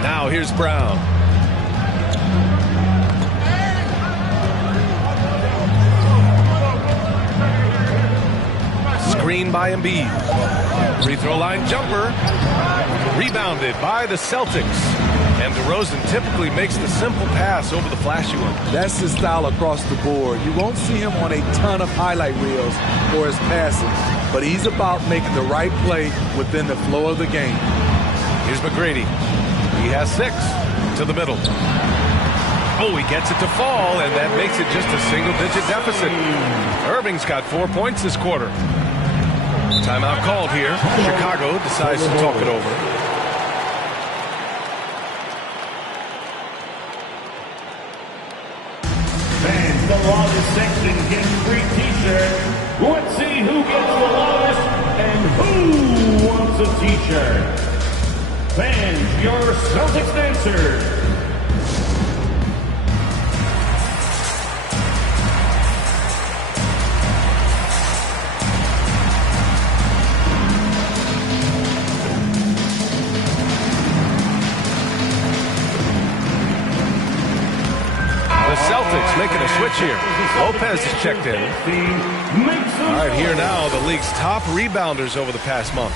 Now here's Brown. Screen by Embiid. Free throw line jumper. Rebounded by the Celtics. And DeRozan typically makes the simple pass over the flashy one. That's his style across the board. You won't see him on a ton of highlight reels for his passing, but he's about making the right play within the flow of the game. Here's McGrady. He has 6 to the middle. Oh, he gets it to fall, and that makes it just a single-digit deficit. Irving's got 4 points this quarter. Timeout called here. Chicago decides to talk it over. Fans, the lawless section gets free t-shirt. Let's see who gets the lawless and who wants a t-shirt. Fans, your Celtics dancers. Celtics making a switch here. Lopez is checked in. All right, here now, the league's top rebounders over the past month.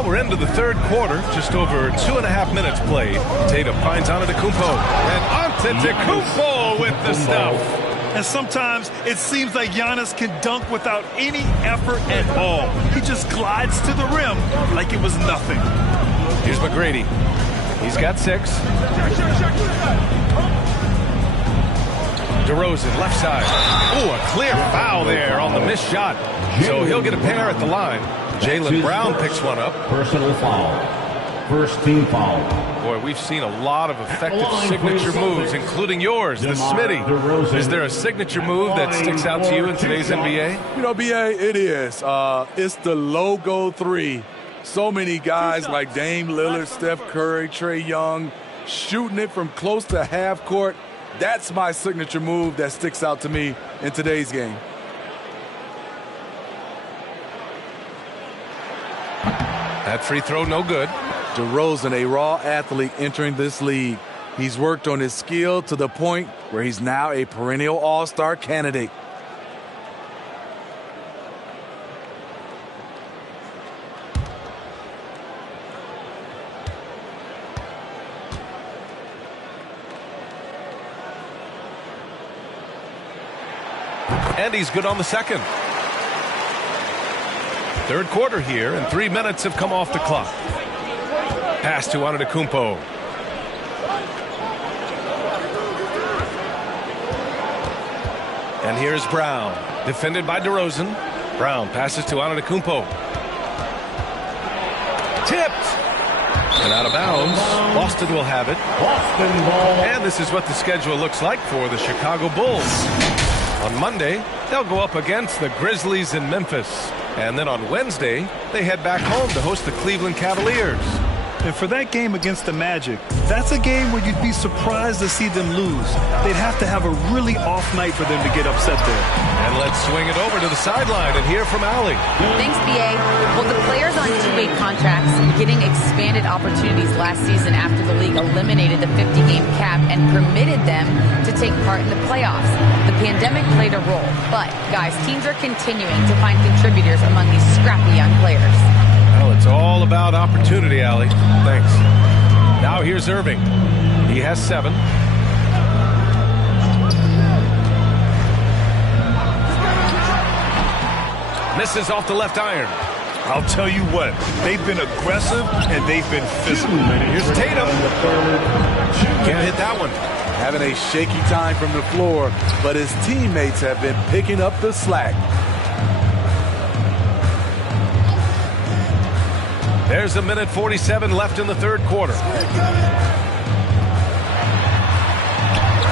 Well, we're into the third quarter, just over 2.5 minutes played. Tatum finds Antetokounmpo, and Antetokounmpo with the stuff. And sometimes it seems like Giannis can dunk without any effort at all. He just glides to the rim like it was nothing. Here's McGrady. He's got 6. DeRozan, left side. Ooh, a clear foul there on the missed shot. So he'll get a pair at the line. Jaylen Brown picks one up. Personal foul. First team foul. Boy, we've seen a lot of effective signature moves, including yours, the Smitty. Is there a signature move that sticks out to you in today's NBA? You know, BA, it is. It's the logo 3. So many guys like Dame Lillard, Steph Curry, Trae Young, shooting it from close to half court. That's my signature move that sticks out to me in today's game. That free throw, no good. DeRozan, a raw athlete entering this league. He's worked on his skill to the point where he's now a perennial all-star candidate. And he's good on the second. Third quarter here, and 3 minutes have come off the clock. Pass to Antetokounmpo. And here's Brown, defended by DeRozan. Brown passes to Antetokounmpo. Tipped. And out of bounds. Boston will have it. And this is what the schedule looks like for the Chicago Bulls. On Monday, they'll go up against the Grizzlies in Memphis. And then on Wednesday, they head back home to host the Cleveland Cavaliers. And for that game against the Magic, that's a game where you'd be surprised to see them lose. They'd have to have a really off night for them to get upset there. And let's swing it over to the sideline and hear from Allie. Thanks, BA. Well, the players on two-way contracts getting expanded opportunities last season after the league eliminated the 50-game cap and permitted them to take part in the playoffs. The pandemic played a role, but, guys, teams are continuing to find contributors among these scrappy young players. Well, it's all about opportunity, Allie. Thanks. Now here's Irving. He has 7. Misses off the left iron. I'll tell you what, they've been aggressive and they've been physical. Here's Tatum. Can't hit that one. Having a shaky time from the floor, but his teammates have been picking up the slack. There's a minute 47 left in the third quarter.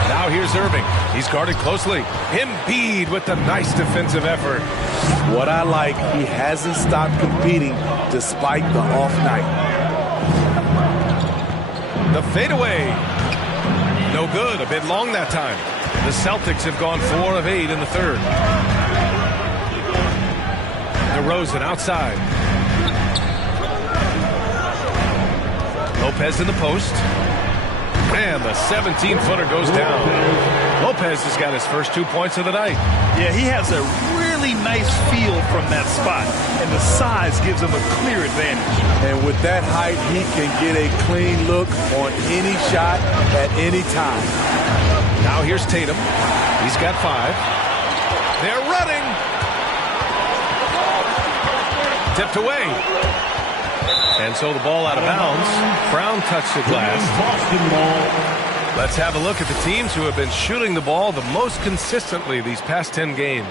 Now here's Irving. He's guarded closely. Embiid with the nice defensive effort. What I like, he hasn't stopped competing despite the off night. The fadeaway. No good. A bit long that time. The Celtics have gone 4 of 8 in the third. DeRozan outside. Lopez in the post. And the 17-footer goes down. Lopez has got his first 2 points of the night. Yeah, he has a really nice feel from that spot, and the size gives him a clear advantage. And with that height, he can get a clean look on any shot at any time. Now here's Tatum. He's got 5. They're running. Tipped away. And so the ball out of bounds. Brown touched it last. Let's have a look at the teams who have been shooting the ball the most consistently these past 10 games.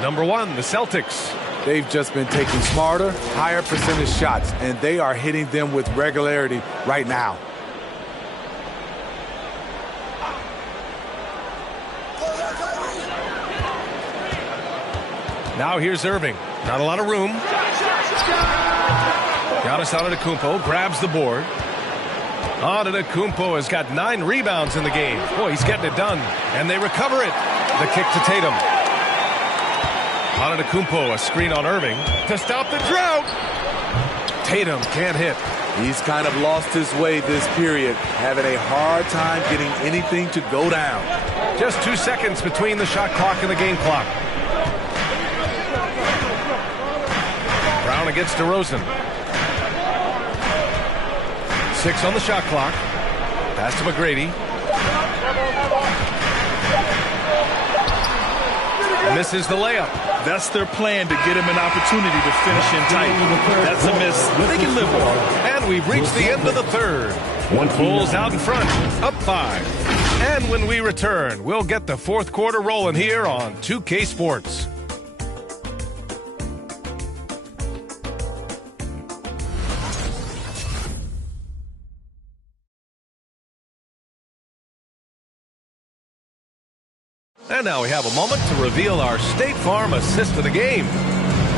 Number 1, the Celtics. They've just been taking smarter, higher percentage shots, and they are hitting them with regularity right now. Now here's Irving. Not a lot of room. Giannis Antetokounmpo grabs the board. Antetokounmpo has got 9 rebounds in the game. Boy, he's getting it done. And they recover it. The kick to Tatum. Antetokounmpo, a screen on Irving to stop the drought. Tatum can't hit. He's kind of lost his way this period, having a hard time getting anything to go down. Just 2 seconds between the shot clock and the game clock. Brown against DeRozan. 6 on the shot clock. Pass to McGrady. Misses the layup. That's their plan, to get him an opportunity to finish in tight. That's a miss they can live with. And we've reached the end of the third. Bulls out in front, up 5. And when we return, we'll get the fourth quarter rolling here on 2K Sports. And now we have a moment to reveal our State Farm assist of the game.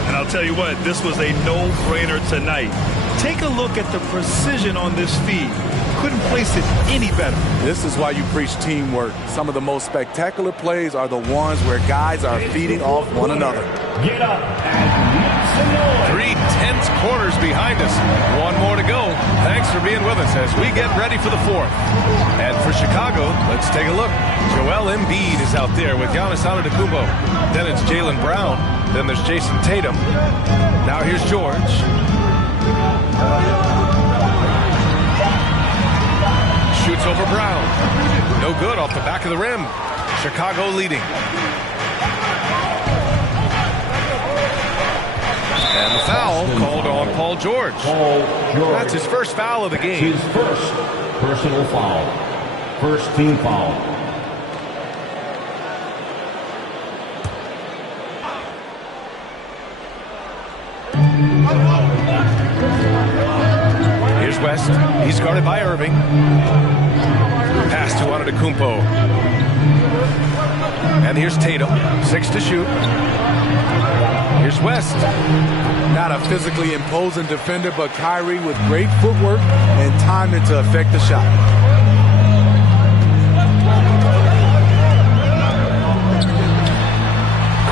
And I'll tell you what, this was a no-brainer tonight. Take a look at the precision on this feed. Couldn't place it any better. This is why you preach teamwork. Some of the most spectacular plays are the ones where guys are feeding off one another. Get up and make some noise. 3 tense quarters behind us. One more to go. Thanks for being with us as we get ready for the fourth. And for Chicago, let's take a look. Joel Embiid is out there with Giannis Antetokounmpo. Then it's Jaylen Brown. Then there's Jason Tatum. Now here's George. Shoots over Brown. No good off the back of the rim. Chicago leading. And the foul called on Paul George. That's his first foul of the game. His first personal foul. First team foul. Here's West. He's guarded by Irving. Pass to Antetokounmpo. And here's Tatum. 6 to shoot. Here's West. Not a physically imposing defender, but Kyrie with great footwork and timing to affect the shot.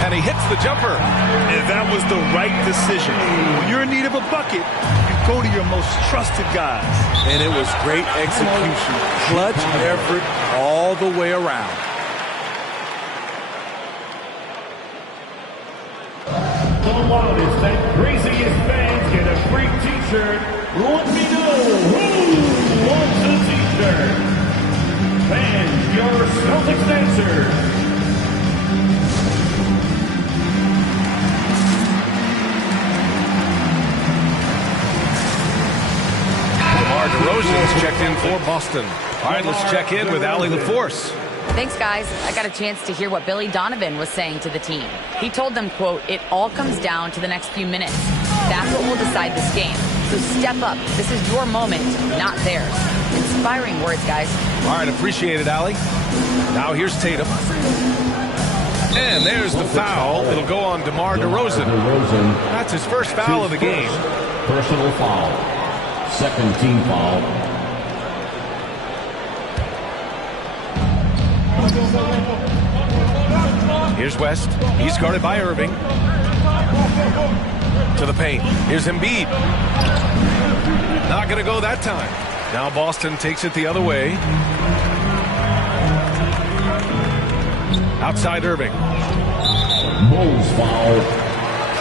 And he hits the jumper. And that was the right decision. When you're in need of a bucket, you go to your most trusted guys. And it was great execution. Clutch effort all the way around. The loudest and craziest fans get a free t-shirt. Let me know who wants a t-shirt. Fans, your Celtics dancers. DeMar DeRozan's checked in for Boston. All right, let's check in with Allie LaForce. Thanks, guys. I got a chance to hear what Billy Donovan was saying to the team. He told them, quote, "It all comes down to the next few minutes. That's what will decide this game. So step up. This is your moment, not theirs." Inspiring words, guys. All right, appreciate it, Allie. Now here's Tatum. And there's the foul. It'll go on DeMar DeRozan. That's his first foul of the game. Personal foul. Second team foul. Here's West. He's guarded by Irving. To the paint. Here's Embiid. Not going to go that time. Now Boston takes it the other way. Outside Irving. Bulls foul.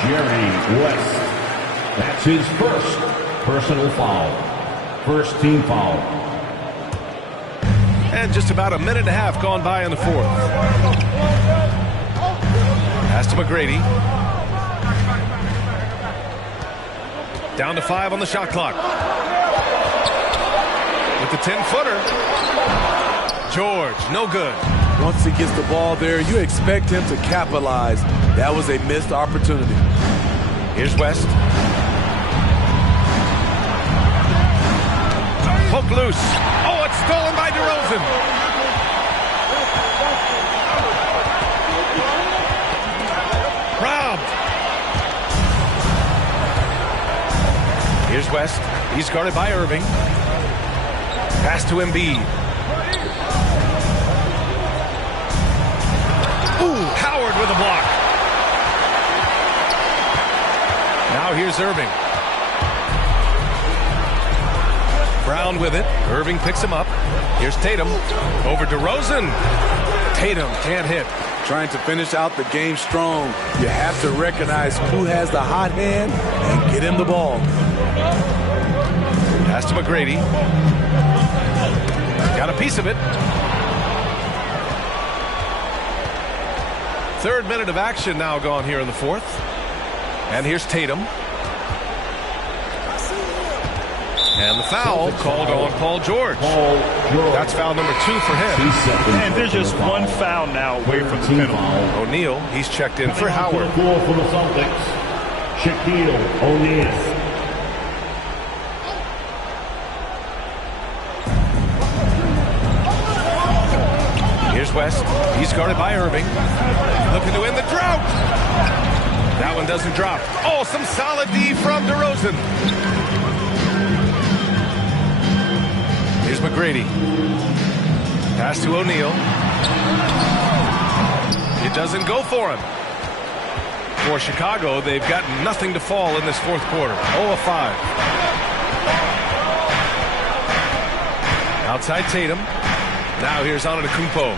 Jerry West. That's his first personal foul. First team foul. And just about a minute and a half gone by in the fourth. Pass to McGrady. Down to 5 on the shot clock. With the 10-footer. George, no good. Once he gets the ball there, you expect him to capitalize. That was a missed opportunity. Here's West. Hook loose. Oh, it's stolen by DeRozan. Robbed. Here's West. He's guarded by Irving. Pass to Embiid. Ooh, Howard with a block. Now here's Irving. Brown with it. Irving picks him up. Here's Tatum. Over DeRozan. Tatum can't hit. Trying to finish out the game strong. You have to recognize who has the hot hand and get him the ball. Pass to McGrady. Got a piece of it. Third minute of action now gone here in the fourth. And here's Tatum. And the foul called on Paul George. That's foul number 2 for him. And there's just one foul now away from the penalty. O'Neal, he's checked in for Howard. For the Celtics, Shaquille O'Neal. Here's West. He's guarded by Irving. Looking to end the drought. That one doesn't drop. Oh, some solid D from DeRozan. Here's McGrady. Pass to O'Neal. It doesn't go for him. For Chicago, they've got nothing to fall in this fourth quarter. 0 of 5. Outside Tatum. Now here's Antetokounmpo.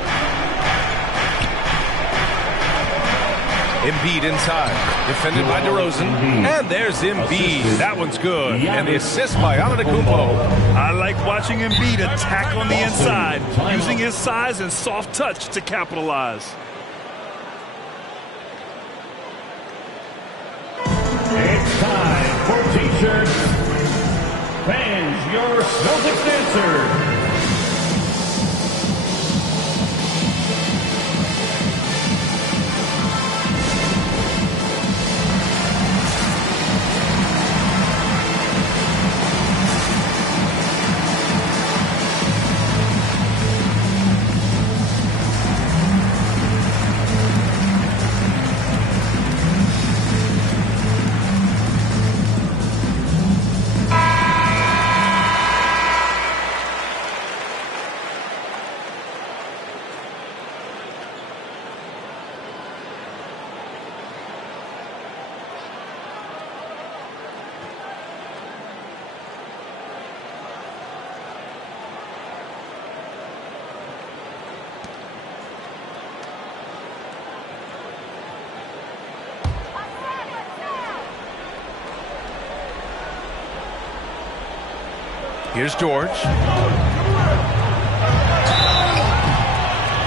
Embiid inside. Defended by DeRozan. And there's Embiid. That one's good. And the assist by Antetokounmpo. I like watching Embiid attack on the inside, using his size and soft touch to capitalize. It's time for T-shirts. Fans, your Celtics answer. Here's George.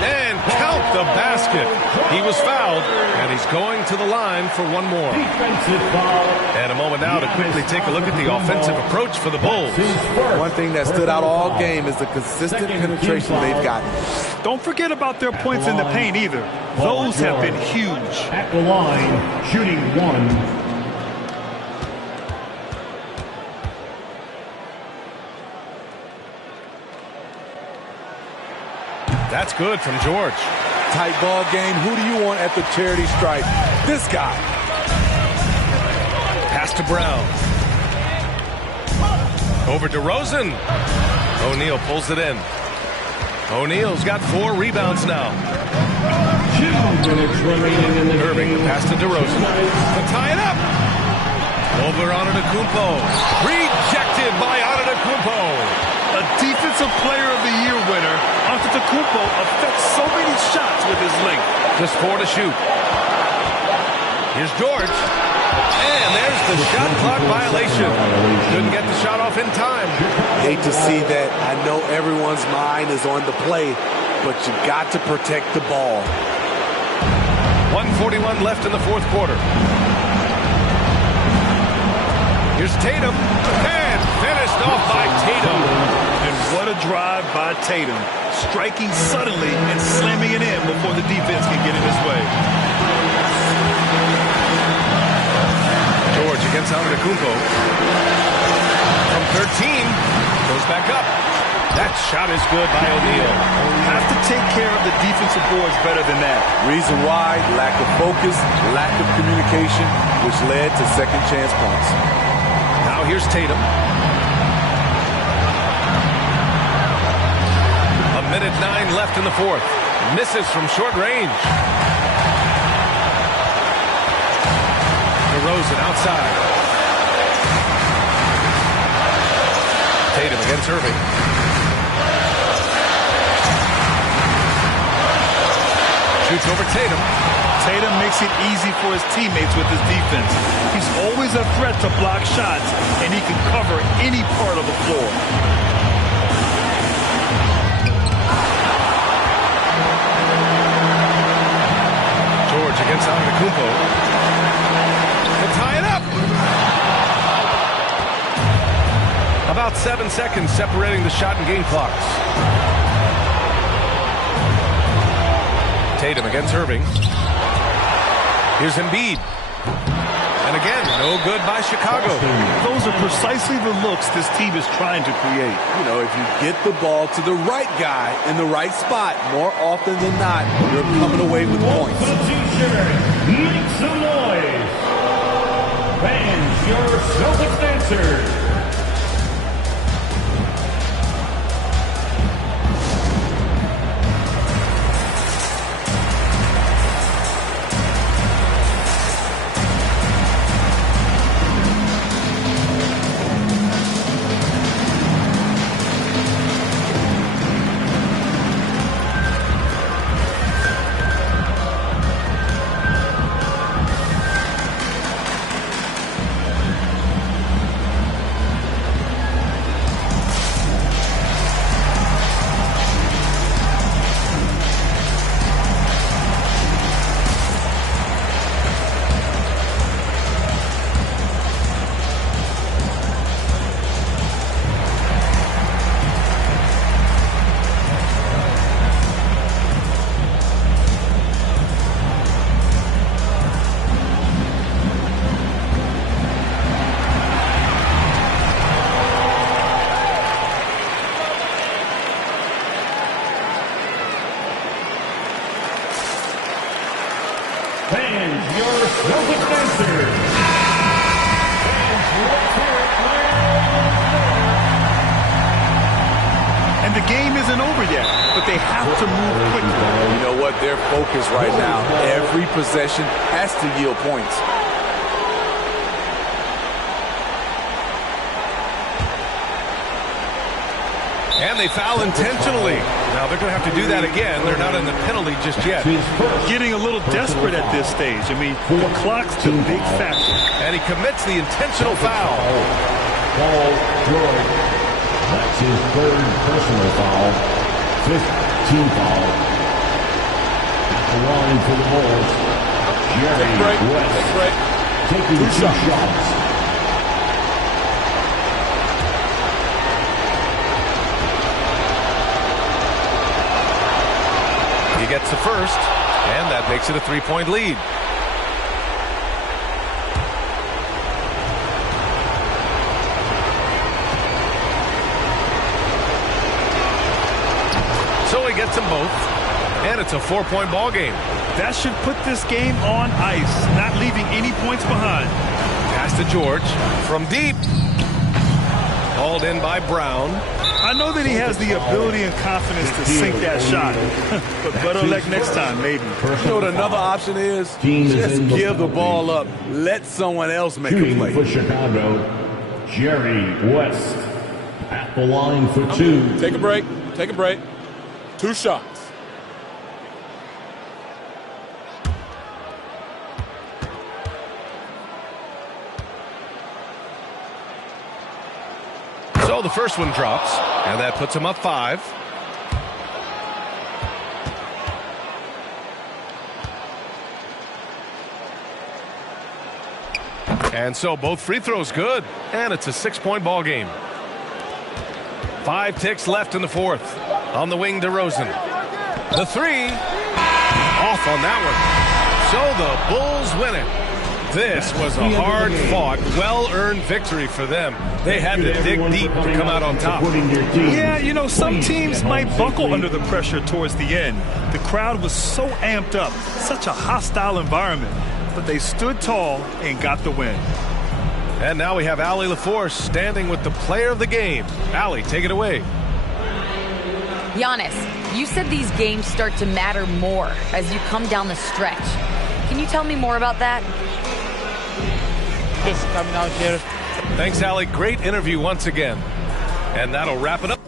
And count the basket. He was fouled, and he's going to the line for one more. And a moment now to quickly take a look at the offensive approach for the Bulls. One thing that stood out all game is the consistent penetration they've gotten. Don't forget about their points in the paint either. Those have been huge. At the line, shooting 1. That's good from George. Tight ball game. Who do you want at the charity stripe? This guy. Pass to Brown. Over DeRozan. O'Neal pulls it in. O'Neal's got 4 rebounds now. 2 minutes remaining in the Irving, the pass to DeRozan. To tie it up. Over Antetokounmpo. Rejected by Antetokounmpo. A Defensive Player of the Year winner, Antetokounmpo affects so many shots with his length. Just 4 to shoot. Here's George. And there's the shot clock violation. Couldn't get the shot off in time. Hate to see that. I know everyone's mind is on the play, but you got to protect the ball. 1:41 left in the fourth quarter. Here's Tatum. And finished off by Tatum. And what a drive by Tatum. Striking suddenly and slamming it in before the defense can get in his way. George against Antetokounmpo. From 13. Goes back up. That shot is good by O'Neal. Have to take care of the defensive boards better than that. Reason why, lack of focus, lack of communication, which led to second chance points. Now here's Tatum. A minute 9 left in the fourth. Misses from short range. DeRozan outside. Tatum against Irving. Shoots over Tatum. Tatum makes it easy for his teammates with his defense. He's always a threat to block shots, and he can cover any part of the floor. About 7 seconds separating the shot and game clocks. Tatum against Irving. Here's Embiid. And again, no good by Chicago. Those are precisely the looks this team is trying to create. You know, if you get the ball to the right guy in the right spot, more often than not, you're coming away with points. For the T-shirt, make some noise. Fans, your Celtics dancers. Fans, your Celtics dancers. Fans, let's hear it And the game isn't over yet, but they have to move quickly. You know what? Their focus right now, every possession has to yield points. And they foul intentionally. Now they're going to have to do that again. They're not in the penalty just yet. Getting a little desperate at this stage. I mean, the clock's the big factor. And he commits the intentional foul. Paul George. That's his third personal foul. 5th team foul. At the line for the Bulls, Jerry West. Taking 2 shots. He gets the first, and that makes it a 3-point lead. So he gets them both, and it's a 4-point ball game. That should put this game on ice, not leaving any points behind. Pass to George from deep. Hauled in by Brown. I know that he has the ability and confidence to sink that shot, but better luck next time, maybe. You know what another option is? Just give the ball up. Let someone else make a play. For Chicago, Jerry West at the line for 2. Take a break. Take a break. 2 shots. So the first one drops, and that puts him up 5. And so both free throws good, and it's a 6-point ball game. 5 ticks left in the 4th. On the wing, DeRozan. The 3, off on that one. So the Bulls win it. This was a hard-fought, well-earned victory for them. They had to dig deep to come out on top. Yeah, you know, some teams might buckle under the pressure towards the end. The crowd was so amped up, such a hostile environment. But they stood tall and got the win. And now we have Allie LaForce standing with the player of the game. Allie, take it away. Giannis, you said these games start to matter more as you come down the stretch. Can you tell me more about that? Just coming out here. Thanks, Allie. Great interview once again. And that'll wrap it up.